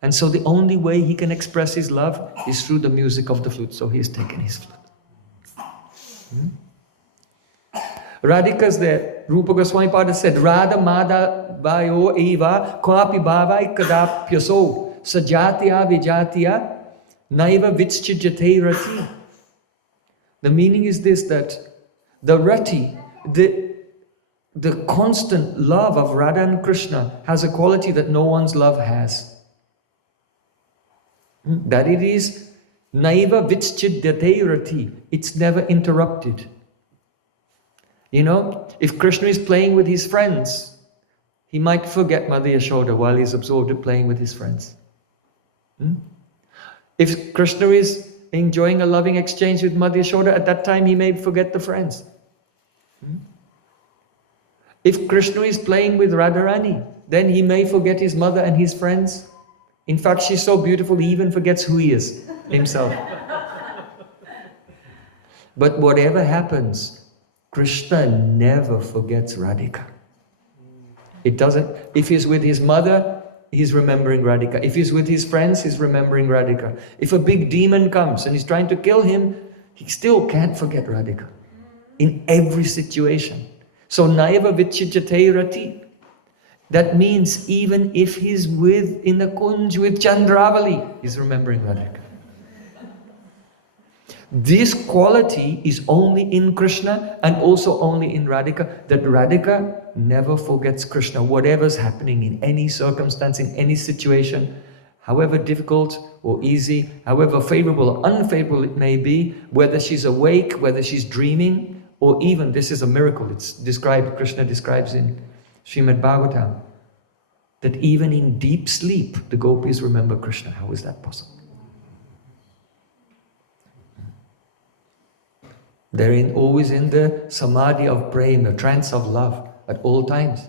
And so the only way he can express his love is through the music of the flute. So he has taken his flute. Radhika's there. Rupa Goswami Pada said, Radha Madha Vayo Eva Kwapi Bhavai Kadapyaso Sajatya Vijatya Naiva Vitschijate Rati. The meaning is this, that the Rati, the constant love of Radha and Krishna has a quality that no one's love has. That it is Naiva Vitschijate Rati. It's never interrupted. You know, if Krishna is playing with his friends, he might forget Mother Yashoda while he's absorbed in playing with his friends. If Krishna is enjoying a loving exchange with Mother Yashoda, at that time he may forget the friends. If Krishna is playing with Radharani, then he may forget his mother and his friends. In fact, she's so beautiful, he even forgets who he is himself. But whatever happens, Krishna never forgets Radhika. It doesn't. If he's with his mother, he's remembering Radhika. If he's with his friends, he's remembering Radhika. If a big demon comes and he's trying to kill him, he still can't forget Radhika. In every situation. So Naiva Vitchijate Rati. That means even if he's in the Kunj with Chandravali, he's remembering Radhika. This quality is only in Krishna and also only in Radhika, that Radhika never forgets Krishna. Whatever's happening in any circumstance, in any situation, however difficult or easy, however favorable or unfavorable it may be, whether she's awake, whether she's dreaming, or even, this is a miracle, it's described, Krishna describes in Srimad Bhagavatam, that even in deep sleep, the gopis remember Krishna. How is that possible? They're always in the samadhi of prema, the trance of love, at all times.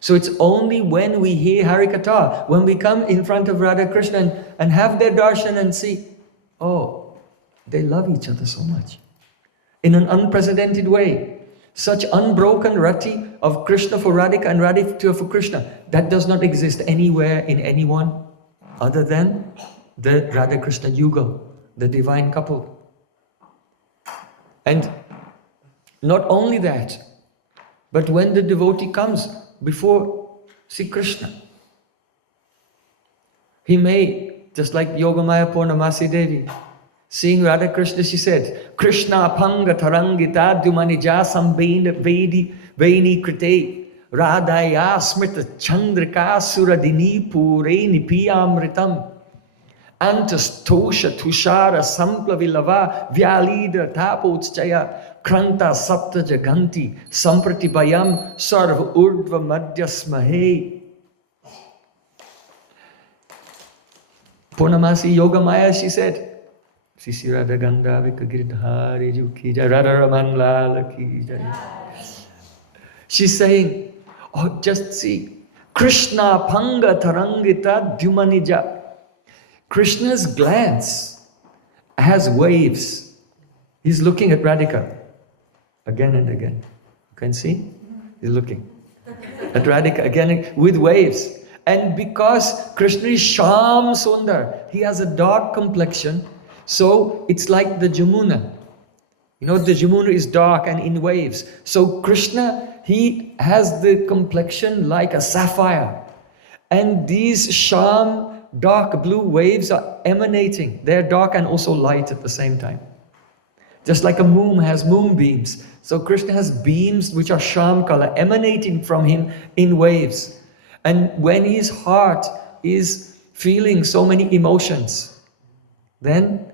So it's only when we hear Harikatha, when we come in front of Radha Krishna and have their darshan and see, oh, they love each other so much. In an unprecedented way. Such unbroken rati of Krishna for Radhika and Radhika for Krishna, that does not exist anywhere in anyone other than the Radha Krishna Yugal, the divine couple. And not only that, but when the devotee comes before Sri Krishna, he may, just like Yogamaya Purnamasi Devi, seeing Radha Krishna, she said, Krishna Panga Tarangita Dumanija Sambena Veni Krite Radhaya Smrita Chandrika Suradini Pureni Piyamritam Antastosha Tushara Samplavilava Vyalida Tapotchaya Kranta Sapta Jaganti Sampratibayam Sarva Urdva Madhyasmahe. Purnamasi Yogamaya, she said, Sisi Radha Gandhavika Girdhari Juki Jai Radha Raman Lala Ki Jai. She's saying, oh, just see, Krishna Panga Tarangita Dhumanija. Krishna's glance has waves. He's looking at Radhika again and again. You can see? He's looking at Radhika again with waves. And because Krishna is Sham Sundar, he has a dark complexion, so it's like the Jamuna. You know, the Jamuna is dark and in waves. So Krishna, he has the complexion like a sapphire. And these Sham dark blue waves are emanating. They're dark and also light at the same time. Just like a moon has moonbeams. So Krishna has beams which are Sham color emanating from him in waves. And when his heart is feeling so many emotions, then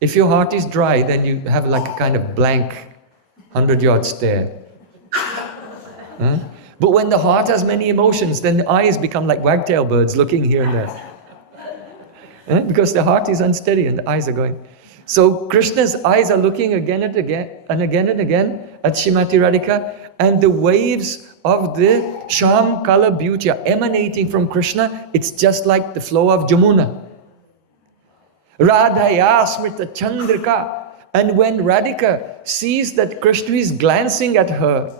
if your heart is dry, then you have like a kind of blank 100-yard stare. Huh? But when the heart has many emotions, then the eyes become like wagtail birds looking here and there. Because the heart is unsteady and the eyes are going. So Krishna's eyes are looking again and again and again and again at Srimati Radhika, and the waves of the Sham color beauty are emanating from Krishna. It's just like the flow of Jamuna. Radhaya Smrita Chandrika. And when Radhika sees that Krishna is glancing at her,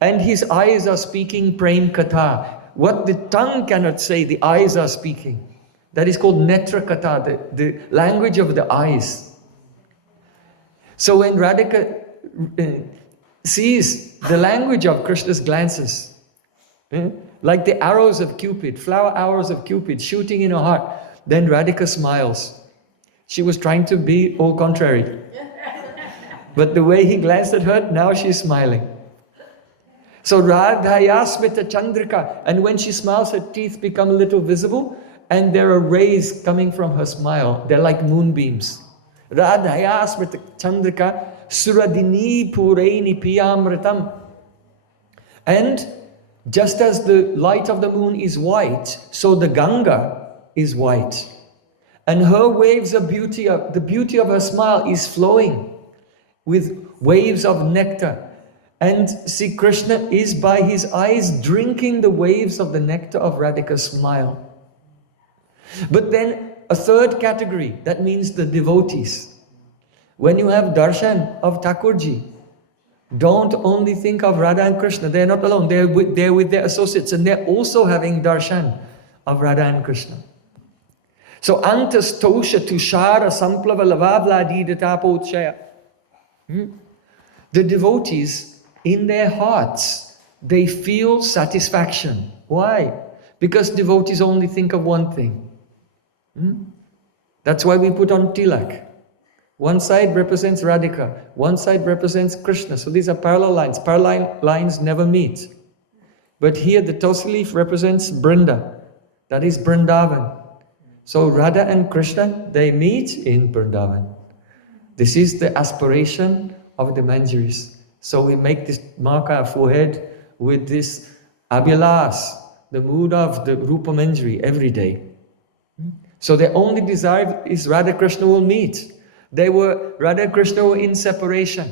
and his eyes are speaking Prem Katha, what the tongue cannot say, the eyes are speaking. That is called Netra Katha, the language of the eyes. So when Radhika sees the language of Krishna's glances, like the arrows of Cupid, flower arrows of Cupid shooting in her heart, then Radhika smiles. She was trying to be all contrary. But the way he glanced at her, now she's smiling. So Radhaya Smita Chandrika, and when she smiles, her teeth become a little visible, and there are rays coming from her smile. They're like moonbeams. Radhaya Smita Chandrika Suradini Pureni Piyamritam. And just as the light of the moon is white, so the Ganga is white. And her waves of beauty, the beauty of her smile is flowing with waves of nectar. And Sri Krishna is by his eyes drinking the waves of the nectar of Radhika's smile. But then a third category, that means the devotees. When you have darshan of Thakurji, don't only think of Radha and Krishna. They're not alone. They're with their associates, and they're also having darshan of Radha and Krishna. So antas tosha tushara samplava lavavladi tapotshaya. The devotees, in their hearts, they feel satisfaction. Why? Because devotees only think of one thing. That's why we put on tilak. One side represents Radhika, one side represents Krishna. So these are parallel lines. Parallel lines never meet. But here the Tulsi leaf represents Brinda. That is Vrindavan. So Radha and Krishna, they meet in Vrindavan. This is the aspiration of the Manjaris. So we make this mark our forehead with this abhilas, the mood of the Rupa Manjari every day. So their only desire is Radha Krishna will meet. Radha Krishna were in separation.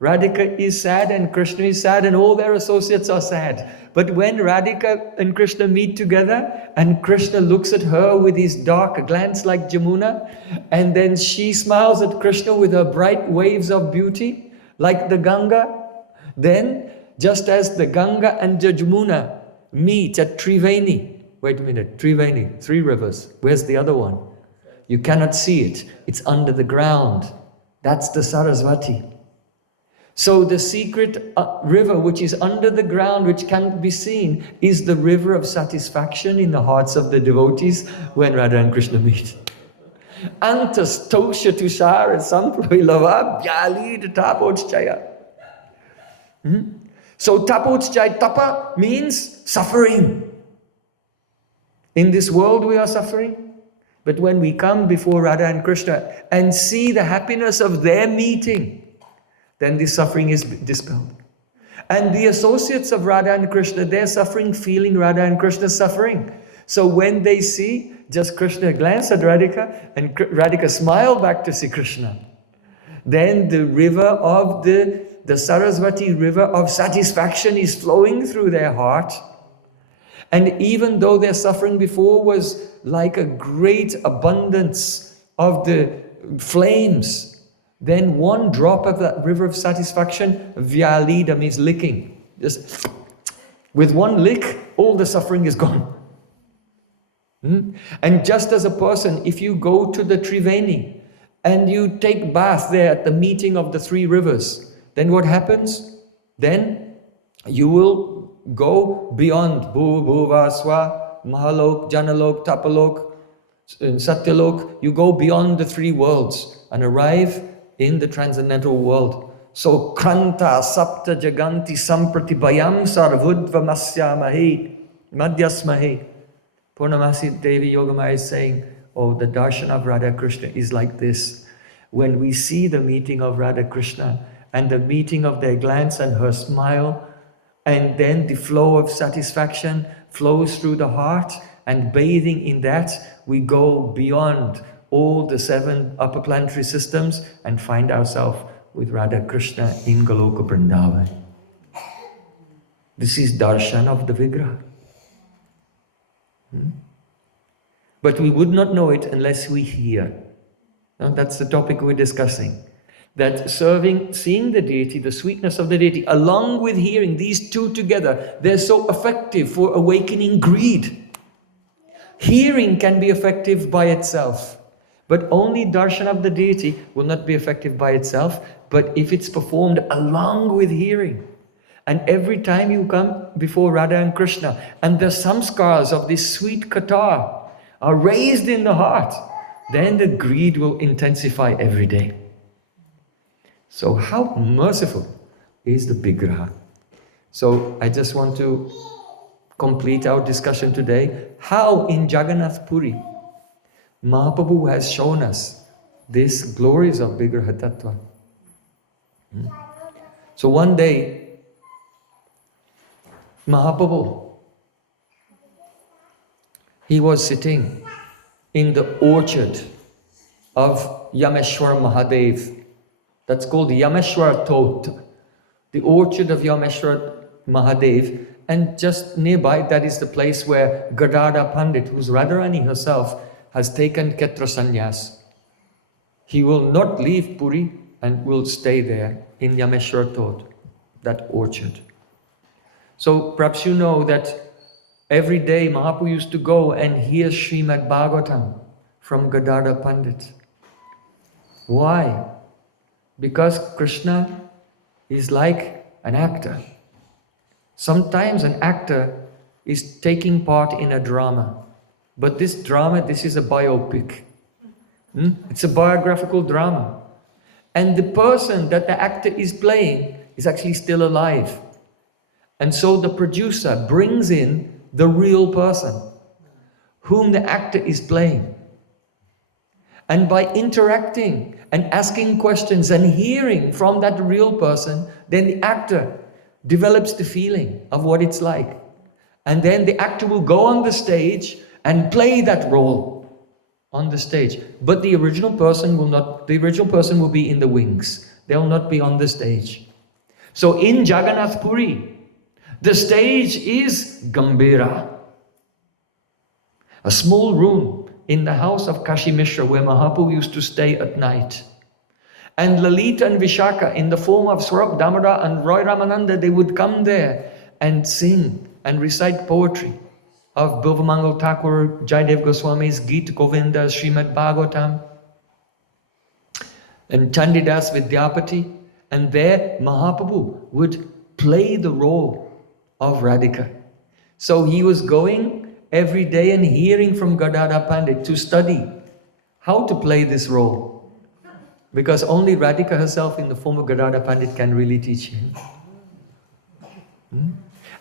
Radhika is sad and Krishna is sad and all their associates are sad. But when Radhika and Krishna meet together and Krishna looks at her with his dark glance like Jamuna, and then she smiles at Krishna with her bright waves of beauty like the Ganga, then just as the Ganga and the Jamuna meet at Triveni. Wait a minute, Triveni, 3 rivers. Where's the other one? You cannot see it. It's under the ground. That's the Saraswati. So the secret river which is under the ground, which can't be seen, is the river of satisfaction in the hearts of the devotees when Radha and Krishna meet. Antas tosha tushara sampravilava vyalid tapotchaya. So tapotchaya, tapa means suffering. In this world we are suffering. But when we come before Radha and Krishna and see the happiness of their meeting, then this suffering is dispelled. And the associates of Radha and Krishna, they're suffering, feeling Radha and Krishna's suffering. So when they see just Krishna glance at Radhika and Radhika smile back to Sri Krishna, then the river of the Saraswati river of satisfaction is flowing through their heart. And even though their suffering before was like a great abundance of the flames, then one drop of that river of satisfaction, vyalida, means licking. Just with one lick, all the suffering is gone. And just as a person, if you go to the Triveni and you take bath there at the meeting of the 3 rivers, then what happens? Then you will go beyond Bhuva, Swa, Mahalok, Janalok, Tapalok, Satyalok. You go beyond the 3 worlds and arrive in the transcendental world. So Kranta Sapta Jaganti Sampratibhayam Sarvudva Masyamahe Madhyasmahe. Purnamasi Devi Yogamaya is saying, oh, the darshan of Radha Krishna is like this. When we see the meeting of Radha Krishna and the meeting of their glance and her smile, and then the flow of satisfaction flows through the heart, and bathing in that, we go beyond all the 7 upper planetary systems and find ourselves with Radha Krishna in Goloka Vrindavan. This is darshan of the Vigraha. But we would not know it unless we hear. Now, that's the topic we're discussing. That seeing the deity, the sweetness of the deity, along with hearing, these two together, they're so effective for awakening greed. Hearing can be effective by itself, but only darshan of the deity will not be effective by itself, but if it's performed along with hearing. And every time you come before Radha and Krishna, and the samskars of this sweet katha are raised in the heart, then the greed will intensify every day. So how merciful is the Vigraha? So I just want to complete our discussion today. How in Jagannath Puri, Mahaprabhu has shown us these glories of Vigraha Tattva. So one day, Mahaprabhu, he was sitting in the orchard of Yameshwar Mahadev. That's called Yameshwar Tot, the orchard of Yameshwar Mahadev. And just nearby, that is the place where Gadada Pandit, who's Radharani herself, has taken Ketra Sannyas. He will not leave Puri and will stay there in Yameshwar Tot, that orchard. So perhaps you know that every day Mahaprabhu used to go and hear Srimad Bhagavatam from Gadada Pandit. Why? Because Krishna is like an actor. Sometimes an actor is taking part in a drama. But this drama, this is a biopic. It's a biographical drama. And the person that the actor is playing is actually still alive. And so the producer brings in the real person whom the actor is playing. And by interacting and asking questions and hearing from that real person, then the actor develops the feeling of what it's like. And then the actor will go on the stage and play that role on the stage. But the original person will not, the original person will be in the wings. They'll not be on the stage. So in Jagannath Puri, the stage is Gambhira, a small room in the house of Kashi Mishra where Mahaprabhu used to stay at night. And Lalita and Vishaka, in the form of Swarup Damodar and Roy Ramananda, they would come there and sing and recite poetry of Bilvamangal Thakur, Jaidev Goswami's Geet Govinda, Srimad Bhagavatam, and Chandidas Vidyapati. And there Mahaprabhu would play the role of Radhika. So he was going every day and hearing from Gadada Pandit to study how to play this role. Because only Radhika herself in the form of Gadada Pandit can really teach him.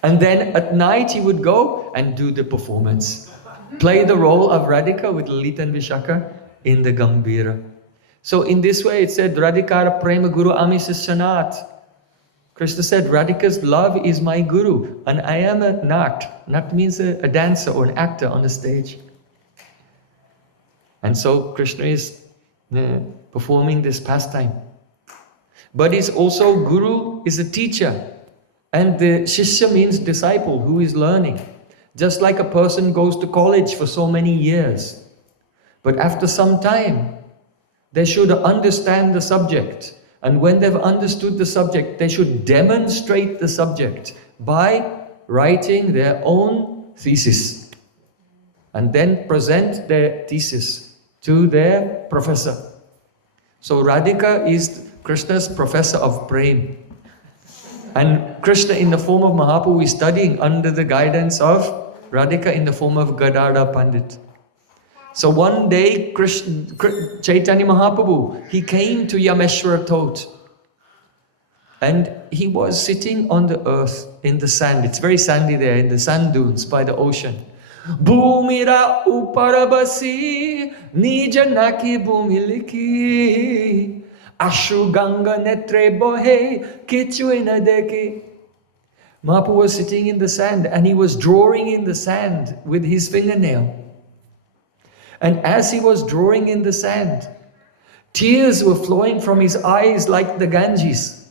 And then at night he would go and do the performance. Play the role of Radhika with Lalita and Vishaka in the Gambhira. So in this way it said, Radhikara Prema Guru Ami Sisyanat. Krishna said, Radhika's love is my guru, and I am a nat. Nat means a dancer or an actor on the stage. And so Krishna is performing this pastime. But he's also guru, is a teacher. And the shishya means disciple who is learning. Just like a person goes to college for so many years. But after some time, they should understand the subject. And when they've understood the subject, they should demonstrate the subject by writing their own thesis. And then present their thesis to their professor. So Radhika is Krishna's professor of Prem. And Krishna in the form of Mahaprabhu is studying under the guidance of Radhika in the form of Gadada Pandit. So one day, Chaitanya Mahaprabhu, he came to Yameshwar Tot. And he was sitting on the earth, in the sand. It's very sandy there, in the sand dunes by the ocean. Bhumira uparabasi, nija naki bhumiliki, ashu ganga netre bohe, kichu inadeki. Mahaprabhu was sitting in the sand and he was drawing in the sand with his fingernail. And as he was drawing in the sand, tears were flowing from his eyes like the Ganges,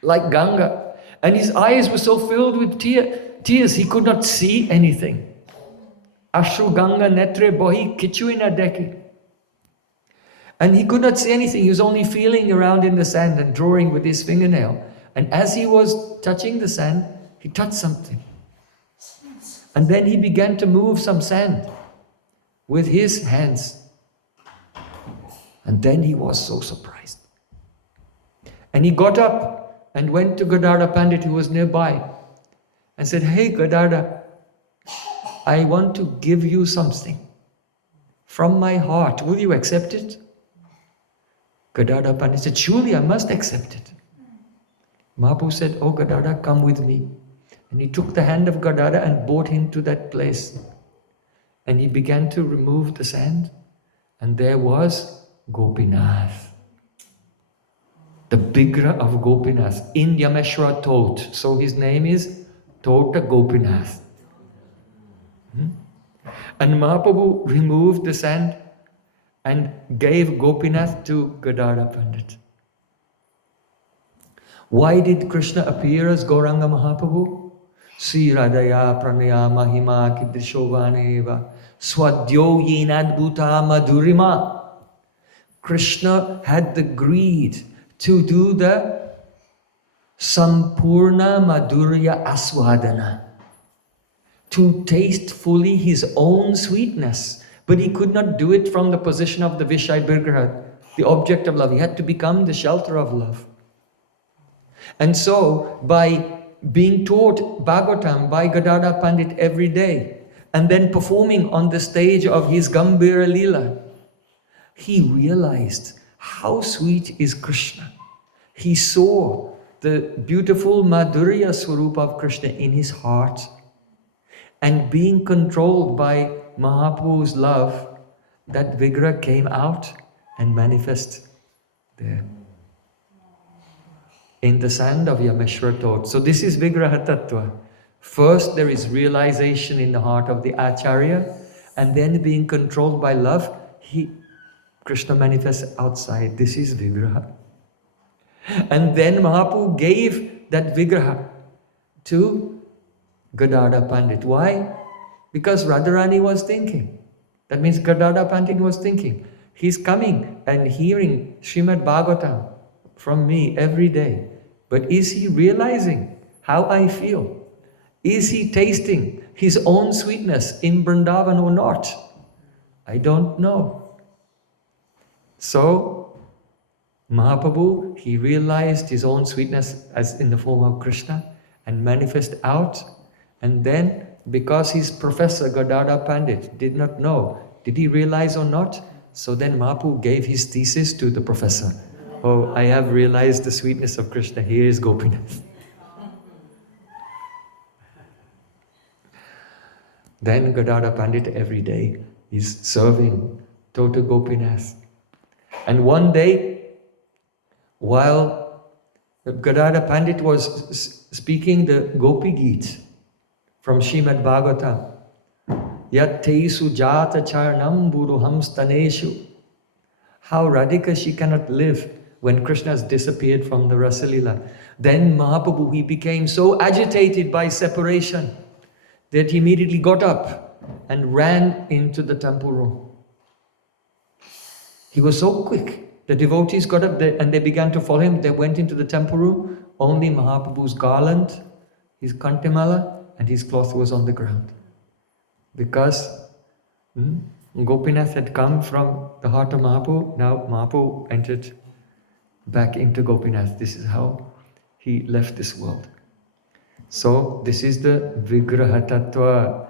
like Ganga. And his eyes were so filled with tears, he could not see anything. Ashru Ganga Netre Bohi Kichuina Deki. And he could not see anything. He was only feeling around in the sand and drawing with his fingernail. And as he was touching the sand, he touched something. And then he began to move some sand with his hands. And then he was so surprised. And he got up and went to Gadara Pandit, who was nearby, and said, "Hey Gadara, I want to give you something from my heart. Will you accept it?" Gadara Pandit said, "Surely I must accept it." Mahaprabhu said, "Oh Gadara, come with me." And he took the hand of Gadara and brought him to that place. And he began to remove the sand. And there was Gopinath. The Vigraha of Gopinath in Yameshwara Tot. So his name is Tota Gopinath. And Mahaprabhu removed the sand and gave Gopinath to Gadara Pandit. Why did Krishna appear as Gauranga Mahaprabhu? Sri Radhaya Pranaya Mahima Kidrishovaneva Swadyo Yenadbhuta Madhurima. Krishna had the greed to do the Sampurna Madhurya Aswadana, to taste fully his own sweetness. But he could not do it from the position of the Vishaya Vigraha, the object of love. He had to become the shelter of love. And so, by being taught Bhagavatam by Gadara Pandit every day, and then performing on the stage of his Gambhira Leela, he realized how sweet is Krishna. He saw the beautiful Madhurya Swarupa of Krishna in his heart. And being controlled by Mahaprabhu's love, that Vigraha came out and manifested there in the sand of Yameshwara Tot. So this is Vigraha Tattva. First there is realization in the heart of the Acharya, and then being controlled by love, Krishna manifests outside. This is Vigraha. And then Mahaprabhu gave that Vigraha to Gadara Pandit. Why? Because Radharani was thinking. That means Gadara Pandit was thinking. He's coming and hearing Srimad Bhagavatam from me every day. But is he realizing how I feel? Is he tasting his own sweetness in Vrindavan or not? I don't know. So, Mahaprabhu, he realized his own sweetness as in the form of Krishna and manifest out. And then, because his professor Gadara Pandit did not know, did he realize or not? So then Mahaprabhu gave his thesis to the professor. Oh, I have realized the sweetness of Krishna. Here is Gopinath. Then Gadara Pandit every day is serving Tota Gopinath. And one day, while Gadara Pandit was speaking the Gopi Geet from Srimad Bhagavatam, Yat Teisu Jata Charnam Buruham Staneshu. How Radhika she cannot live when Krishna has disappeared from the Rasalila. Then Mahaprabhu, he became so agitated by separation that he immediately got up and ran into the temple room. He was so quick. The devotees got up there and they began to follow him. They went into the temple room. Only Mahaprabhu's garland, his kantimala, and his cloth was on the ground. Because Gopinath had come from the heart of Mahaprabhu. Now Mahaprabhu entered back into Gopinath. This is how he left this world. So this is the Vigraha Tattva.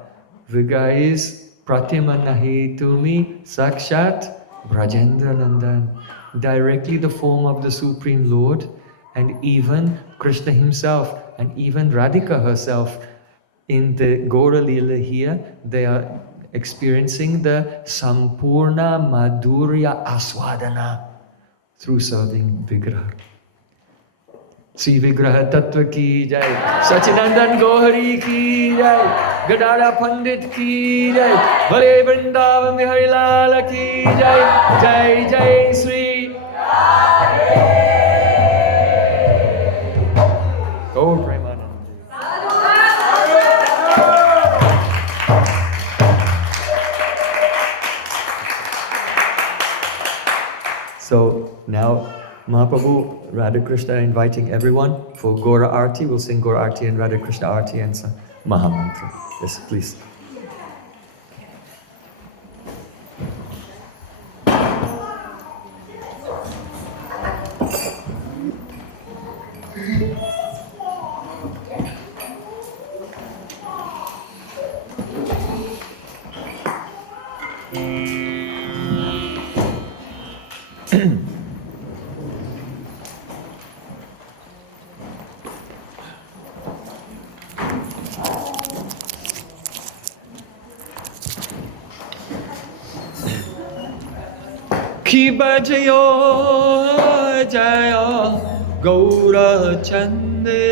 Vigraha is Pratima Nahi Tumi Sakshat Brajendra Nandan. Directly the form of the Supreme Lord, and even Krishna himself, and even Radhika herself. In the Gaura Leela here, they are experiencing the Sampurna Madhurya Aswadana through serving Vigraha. Sri Vigraha Tattva ki jai, Sachinandan Gohari ki jai, Gadara Pandit ki jai, Bale Vrindavan Bihari Lala ki jai, Jai Jai Sri Gaur Premanand. Now, Mahaprabhu, Radha Krishna are inviting everyone for Gora Arti. We'll sing Gora Arti and Radha Krishna Arti and some Mahamantra. Yes, please. Ki bajayo jaya Gaura Chande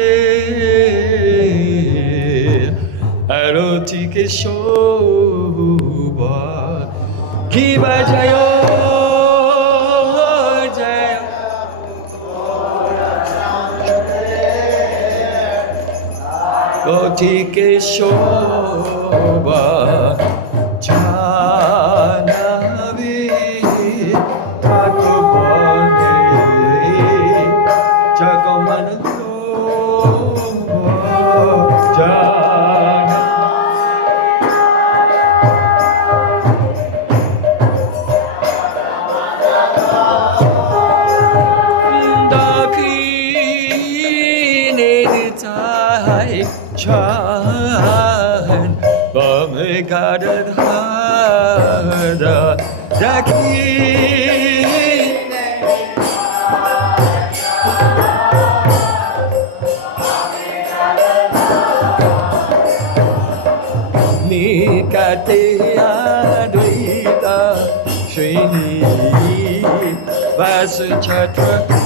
Aroti Shobha Ki bajayo jaya Aroti Shobha Janavi Tattva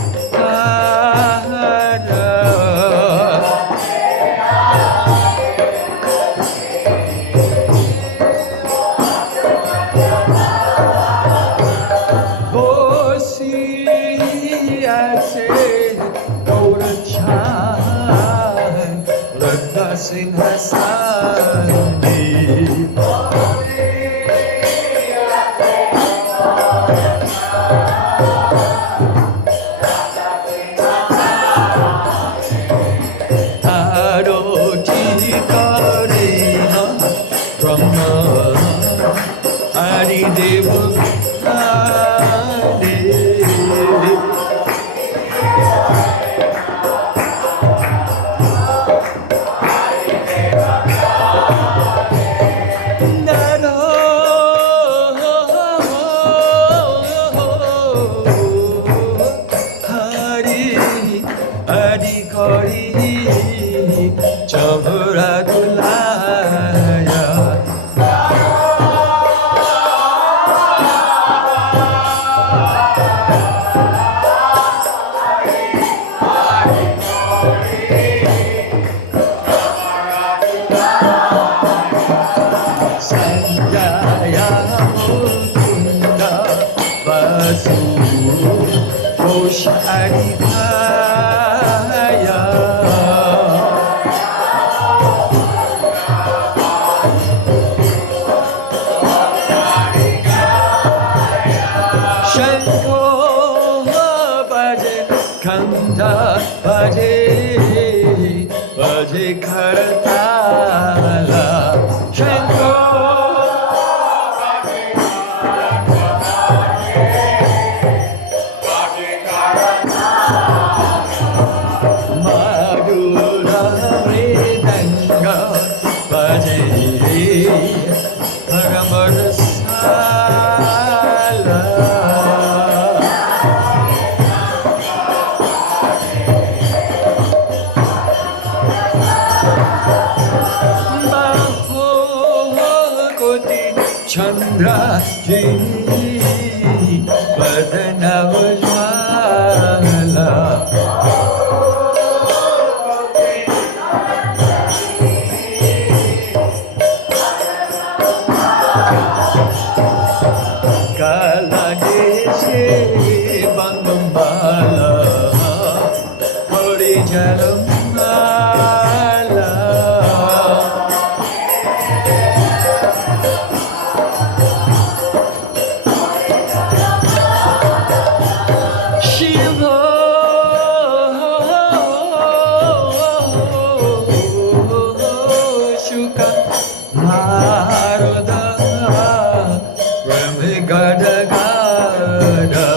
Narada Rami Gada Gada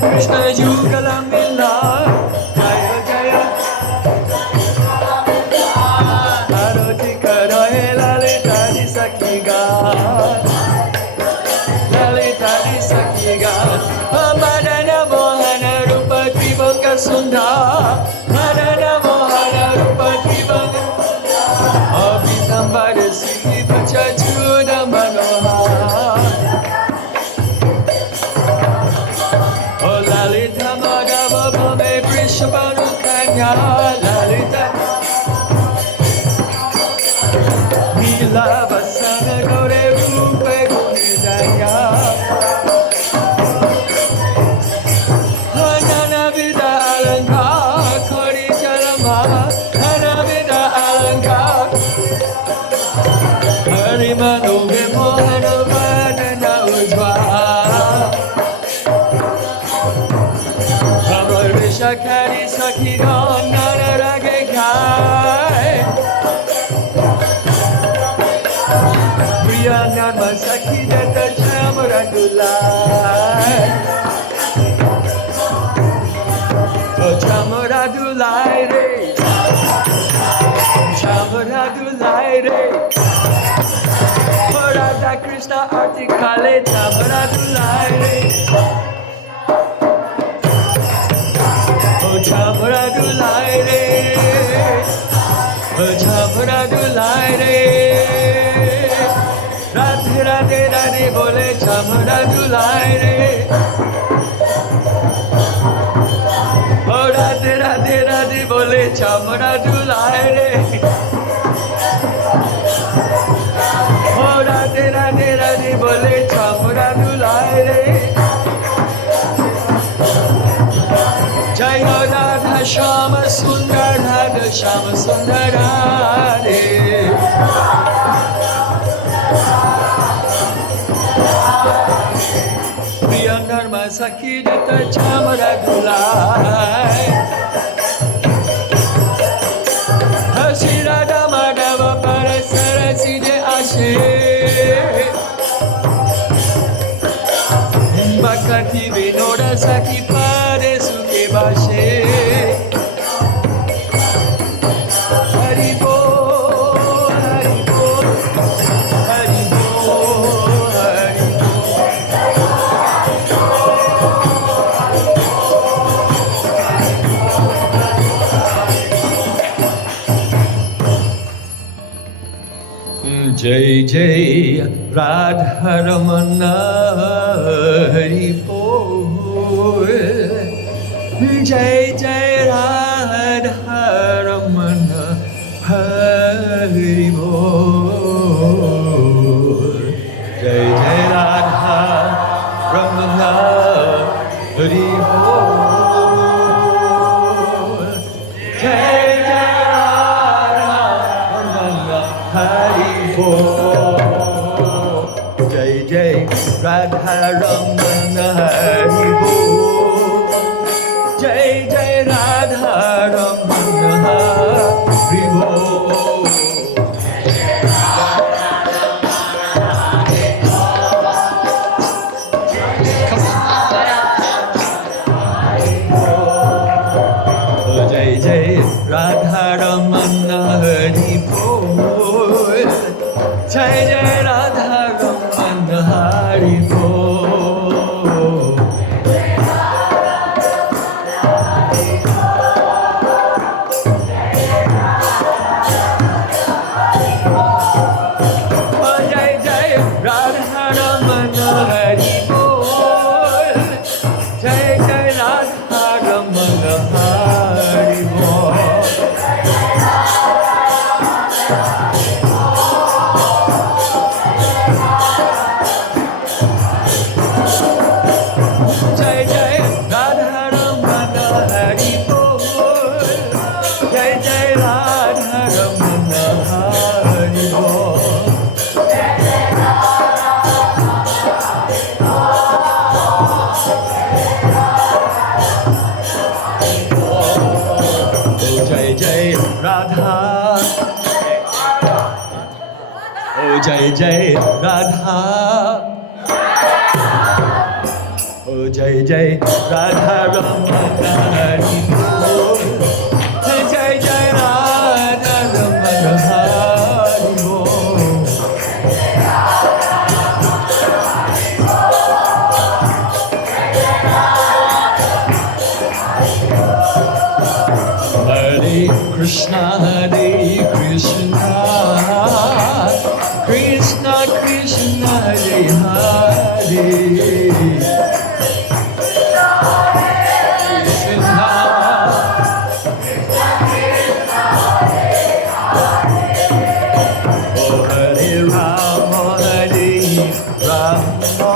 Krishna Yugala Mila Jaya Jaya Arati Karae Lalita Di Sakiga Lalita Di Sakiga Madana Mohana Rupa Tribanga Sundar Madana Mohana Rupa Tribanga Abhitambara Siddhi Pachachuda Manohar Lalita Madhava Bhave Prishabhanu Kanya Lalita Nila Vasana Gaure Rupe Gunidaya Hanana Vida Alanka Kori Chalama Hana Vida Alanka Harimanu Vimohana Vadana Ujva Shakari Sakigan Narage Kai Priya Nama Saki Data Chamaradulai Chamaradulai Re Chamaradulai Re Radha Krishna Artikale Chamaradulai Re Chamara Dulai Re Chamara Dulai Re Radhe Radhe Radhe Bole Chamara Dulai Re Radhe Radhe Radhe Bole Chamara Dulai Re Radhe Radhe Radhe Bole Chamara Dulai Re Jai Radha Shama Sundar Radha Shama Sundar Radhe Priya Narma Sakhi Jata Chamara Dulai Hasi Radha Madhava Parasara Side Ashe Bhakti Vinoda Sakhi Pade Sukhe Bashe Hari Bol Hari Bol Hari Bol Hari Bol Jai Jai Radha Ramana Hari Bol Jai Jai Radha Ramana Hari Bol Jai Jai Radha Ramana Hari Bol Jai Jai Radha Ramana Hari Bol Jai Jai Radha Ramana Hari Bol Jai Jai Radha Ramana Hari Bol Jai Jai Radha Ramana Hari Bol Jai Jai Radha Ramana Hari Bol Jai Jai Radha Ramana Hari Bol Jai Jai Radha Ramana Hari Bol Radha. Oh Jai Jai Radha. Oh Jai Jai Radha Ramana Hari Bol. Jai Jai Radha Ramana Hari Bol. Hare Krishna, Hare Krishna, Krishna Krishna, Hare Hare, Krishna. Oh Hare Rama, Hare Rama,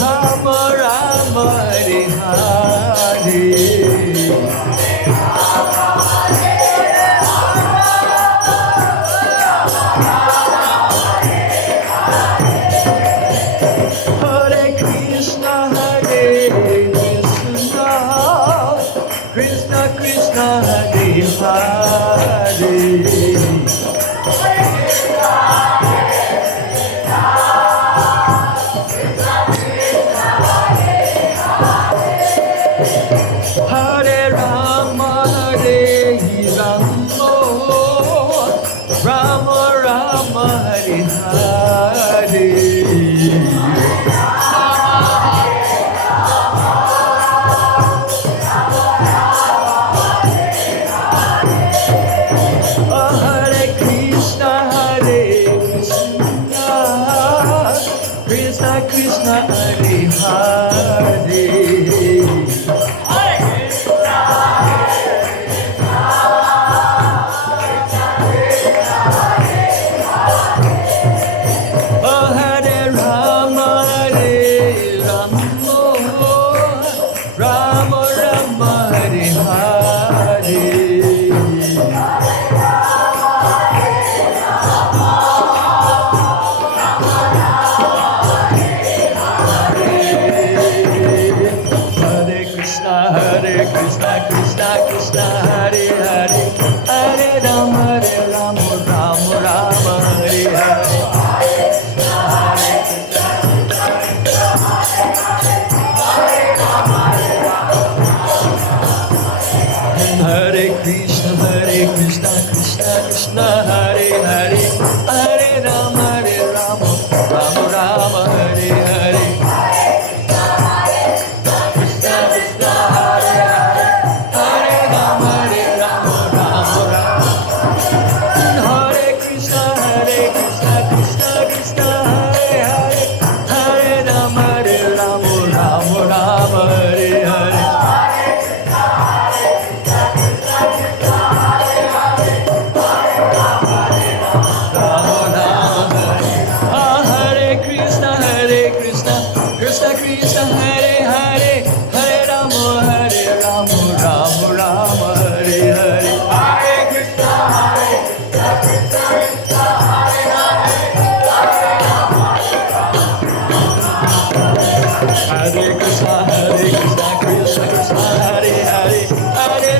Rama Rama, Hare Hare. Hare Krishna, Hare Krishna, Krishna Krishna, Hare Hare. Hare Rama, Hare Rama, Rama Rama, Hare Hare. Hare Krishna, Hare Krishna, Krishna Krishna, Hare Hare. Oh Hare Rama, Hare Rama, Rama Rama, Hare Hare. Hare Krishna, Krishna Krishna, Hare Hare, Hare Rama, Rama Rama, Hare Hare. Hare Krishna, Krishna Krishna, Hare Hare, Hare Rama, Rama Rama, Hare Hare. Krishna Krishna, Hare Hare, Hare Rama, Rama Rama. Hare Krishna, Krishna Krishna, Hare Hare, Hare Rama, Rama Rama, Hare Hare. Hare Krishna, Krishna Krishna, Hare Hare, Hare Rama, Rama Rama, Hare Hare. Hare Krishna, Krishna Krishna, Hare Hare, Hare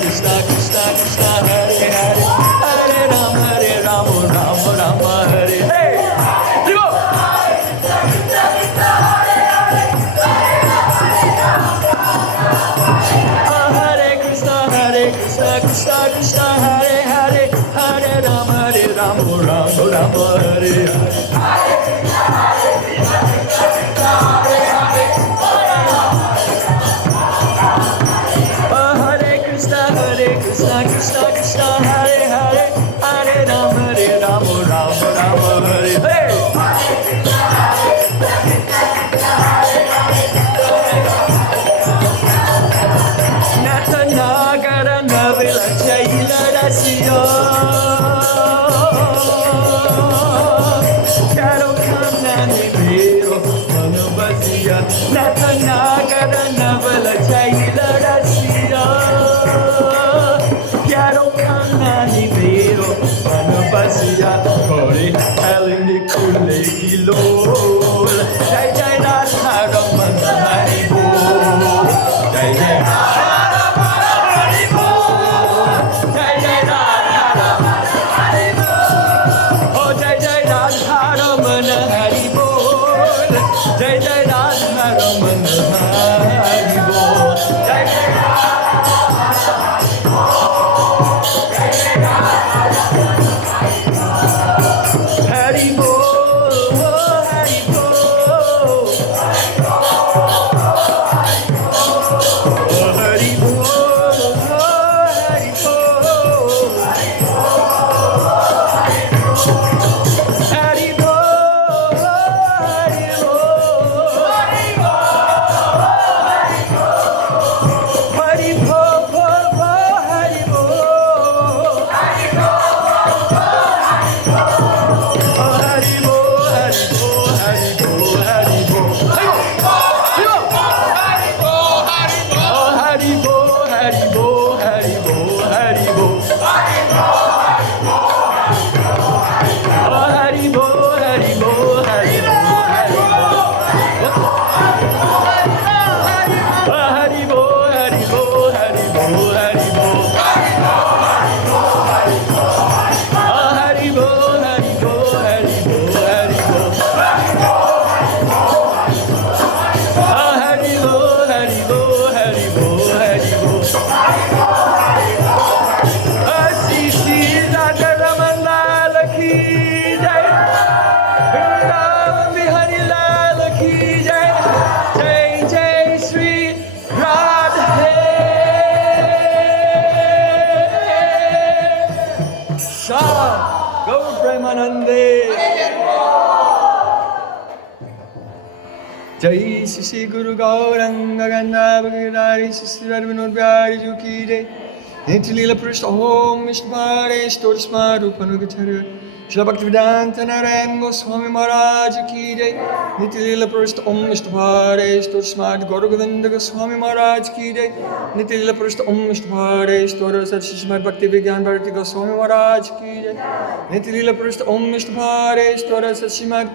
Krishna, Krishna Krishna, Hare Hare, Hare Rama, Rama Rama, Hare Hare. Hare Krishna, Krishna Krishna, Hare Hare, Hare Rama, Rama Rama, Hare Hare. Hare Krishna, Krishna Krishna, Hare Hare, Hare Rama, Rama Rama, Hare Hare. Hare Krishna, Krishna Krishna, Hare Hare, Hare Rama, Rama Rama, Hare Hare. Natanagar Navila Jaila Rasio. Lol. Jai Jai Radha Raman Hari Bol. Jai Jai Radha Raman Hari Bol. Jai Jai Radha Raman Hari Bol. Oh Jai Jai Radha Raman Hari Bol. Jai Jai Radha Raman Hari Bol. Jai Jai Hari Bol. Jai Shri Guru Gauranga Gandhava Giridhari Shri Radhavinoda Bihari Ji ki jai. Nitya Leela Prishta Om Vishnu Shtor Smarupanugacharya Shri Bhaktivedanta Narayan Goswami Maharaj ki jai. Nitya Leela Prishta Om Vishnu Shtor Smart Gaura Govinda Goswami Maharaj ki jai. Nitya Leela Prishta Om Vishnu Shtor Sat Shishmat Bhakti Vigyan Bharati Goswami Maharaj ki jai. Nitya Leela Prishta Om Vishnu Shtor Sat Shishmat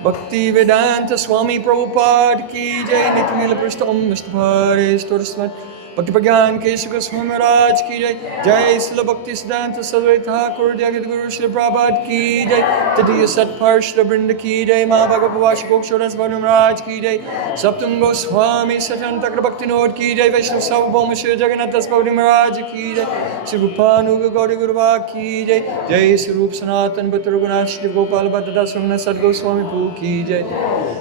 Bhakti Vedanta Swami Prabhupada ki jai. Nitya Leela Prishta Om Vishnu Shtor Smat Bhakti Pragyan Keshu Goswami Maharaj ki jai. Jai Srila Bhakti Siddhanta Saraswati Thakur Jagad Guru Srila Prabhupada ki jai. Tadiya Satpar Srila Brinda ki jai. Mahabhagavavashi Gokshodas Bhanu Maharaj ki jai. Saptam Goswami Satantakra Bhakti Nod ki jai. Vaishnav Savabhoma Shri Jagannath Das Bhavani Maharaj ki jai. Shri Rupanuga Gauri Guruvak ki jai. Jai Shri Rup Sanatan Bhatta Raghunath Shri Gopal Bhatta Das Raghunath Sad Goswami Prabhu ki jai.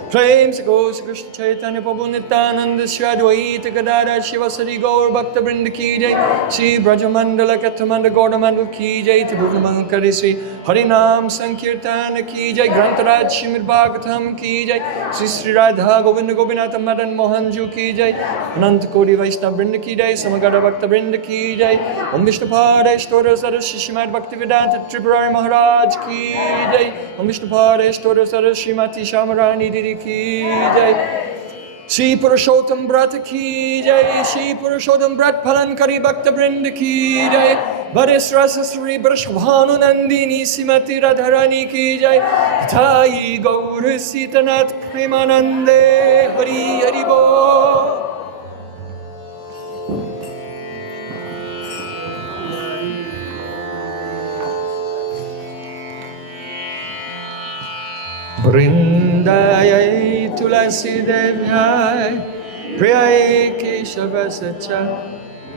Prem Se Goswami Krishna Chaitanya Prabhu Nityananda Shri Advaita Gadadhar Shivasari Gaur Bhakta Brinda ki jai. Shri Brajamandala Kathamanda Gaudamandal ki jai. Tribhuvana Mahankari Shri Harinam Sankirtana ki jai. Grantaraj Shrimad Bhagavatam ki jai. Shri Sri Radha Govinda Gopinatha Madan Mohanju ki jai. Ananta Kodi Vaishnava Brinda ki jai. Samagara Bhakta Brinda ki jai. Om Vishnu Pada Shtora Saraswati Shrimad Bhaktivedanta Tripurari Maharaj ki jai. Om Vishnu Pada Shtora Saraswati Shrimati Shamarani Didi ki jai. Shri Purushottam Brat ki jai. Shri Purushottam Brat Palankari Bhakta Brinda ki jai. Varisrasa Sri Brashbhanu Nandini Simati Radharani ki jai. Thai Gaur Sitanath Premanande Hari Hari Bo. Vrindayai Tulasi Devyai Priyai Keshava Sacha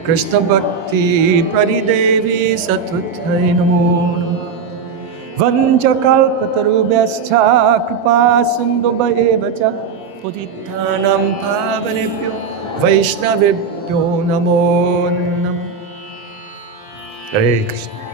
Krishna Bhakti Pradidevi Satvathai Namo Vanja Kalpatarubhyascha Kripa Sindhuba Evacha Putithanam Pavanebhyo Vaishnavebhyo Namo Namo Hare Krishna.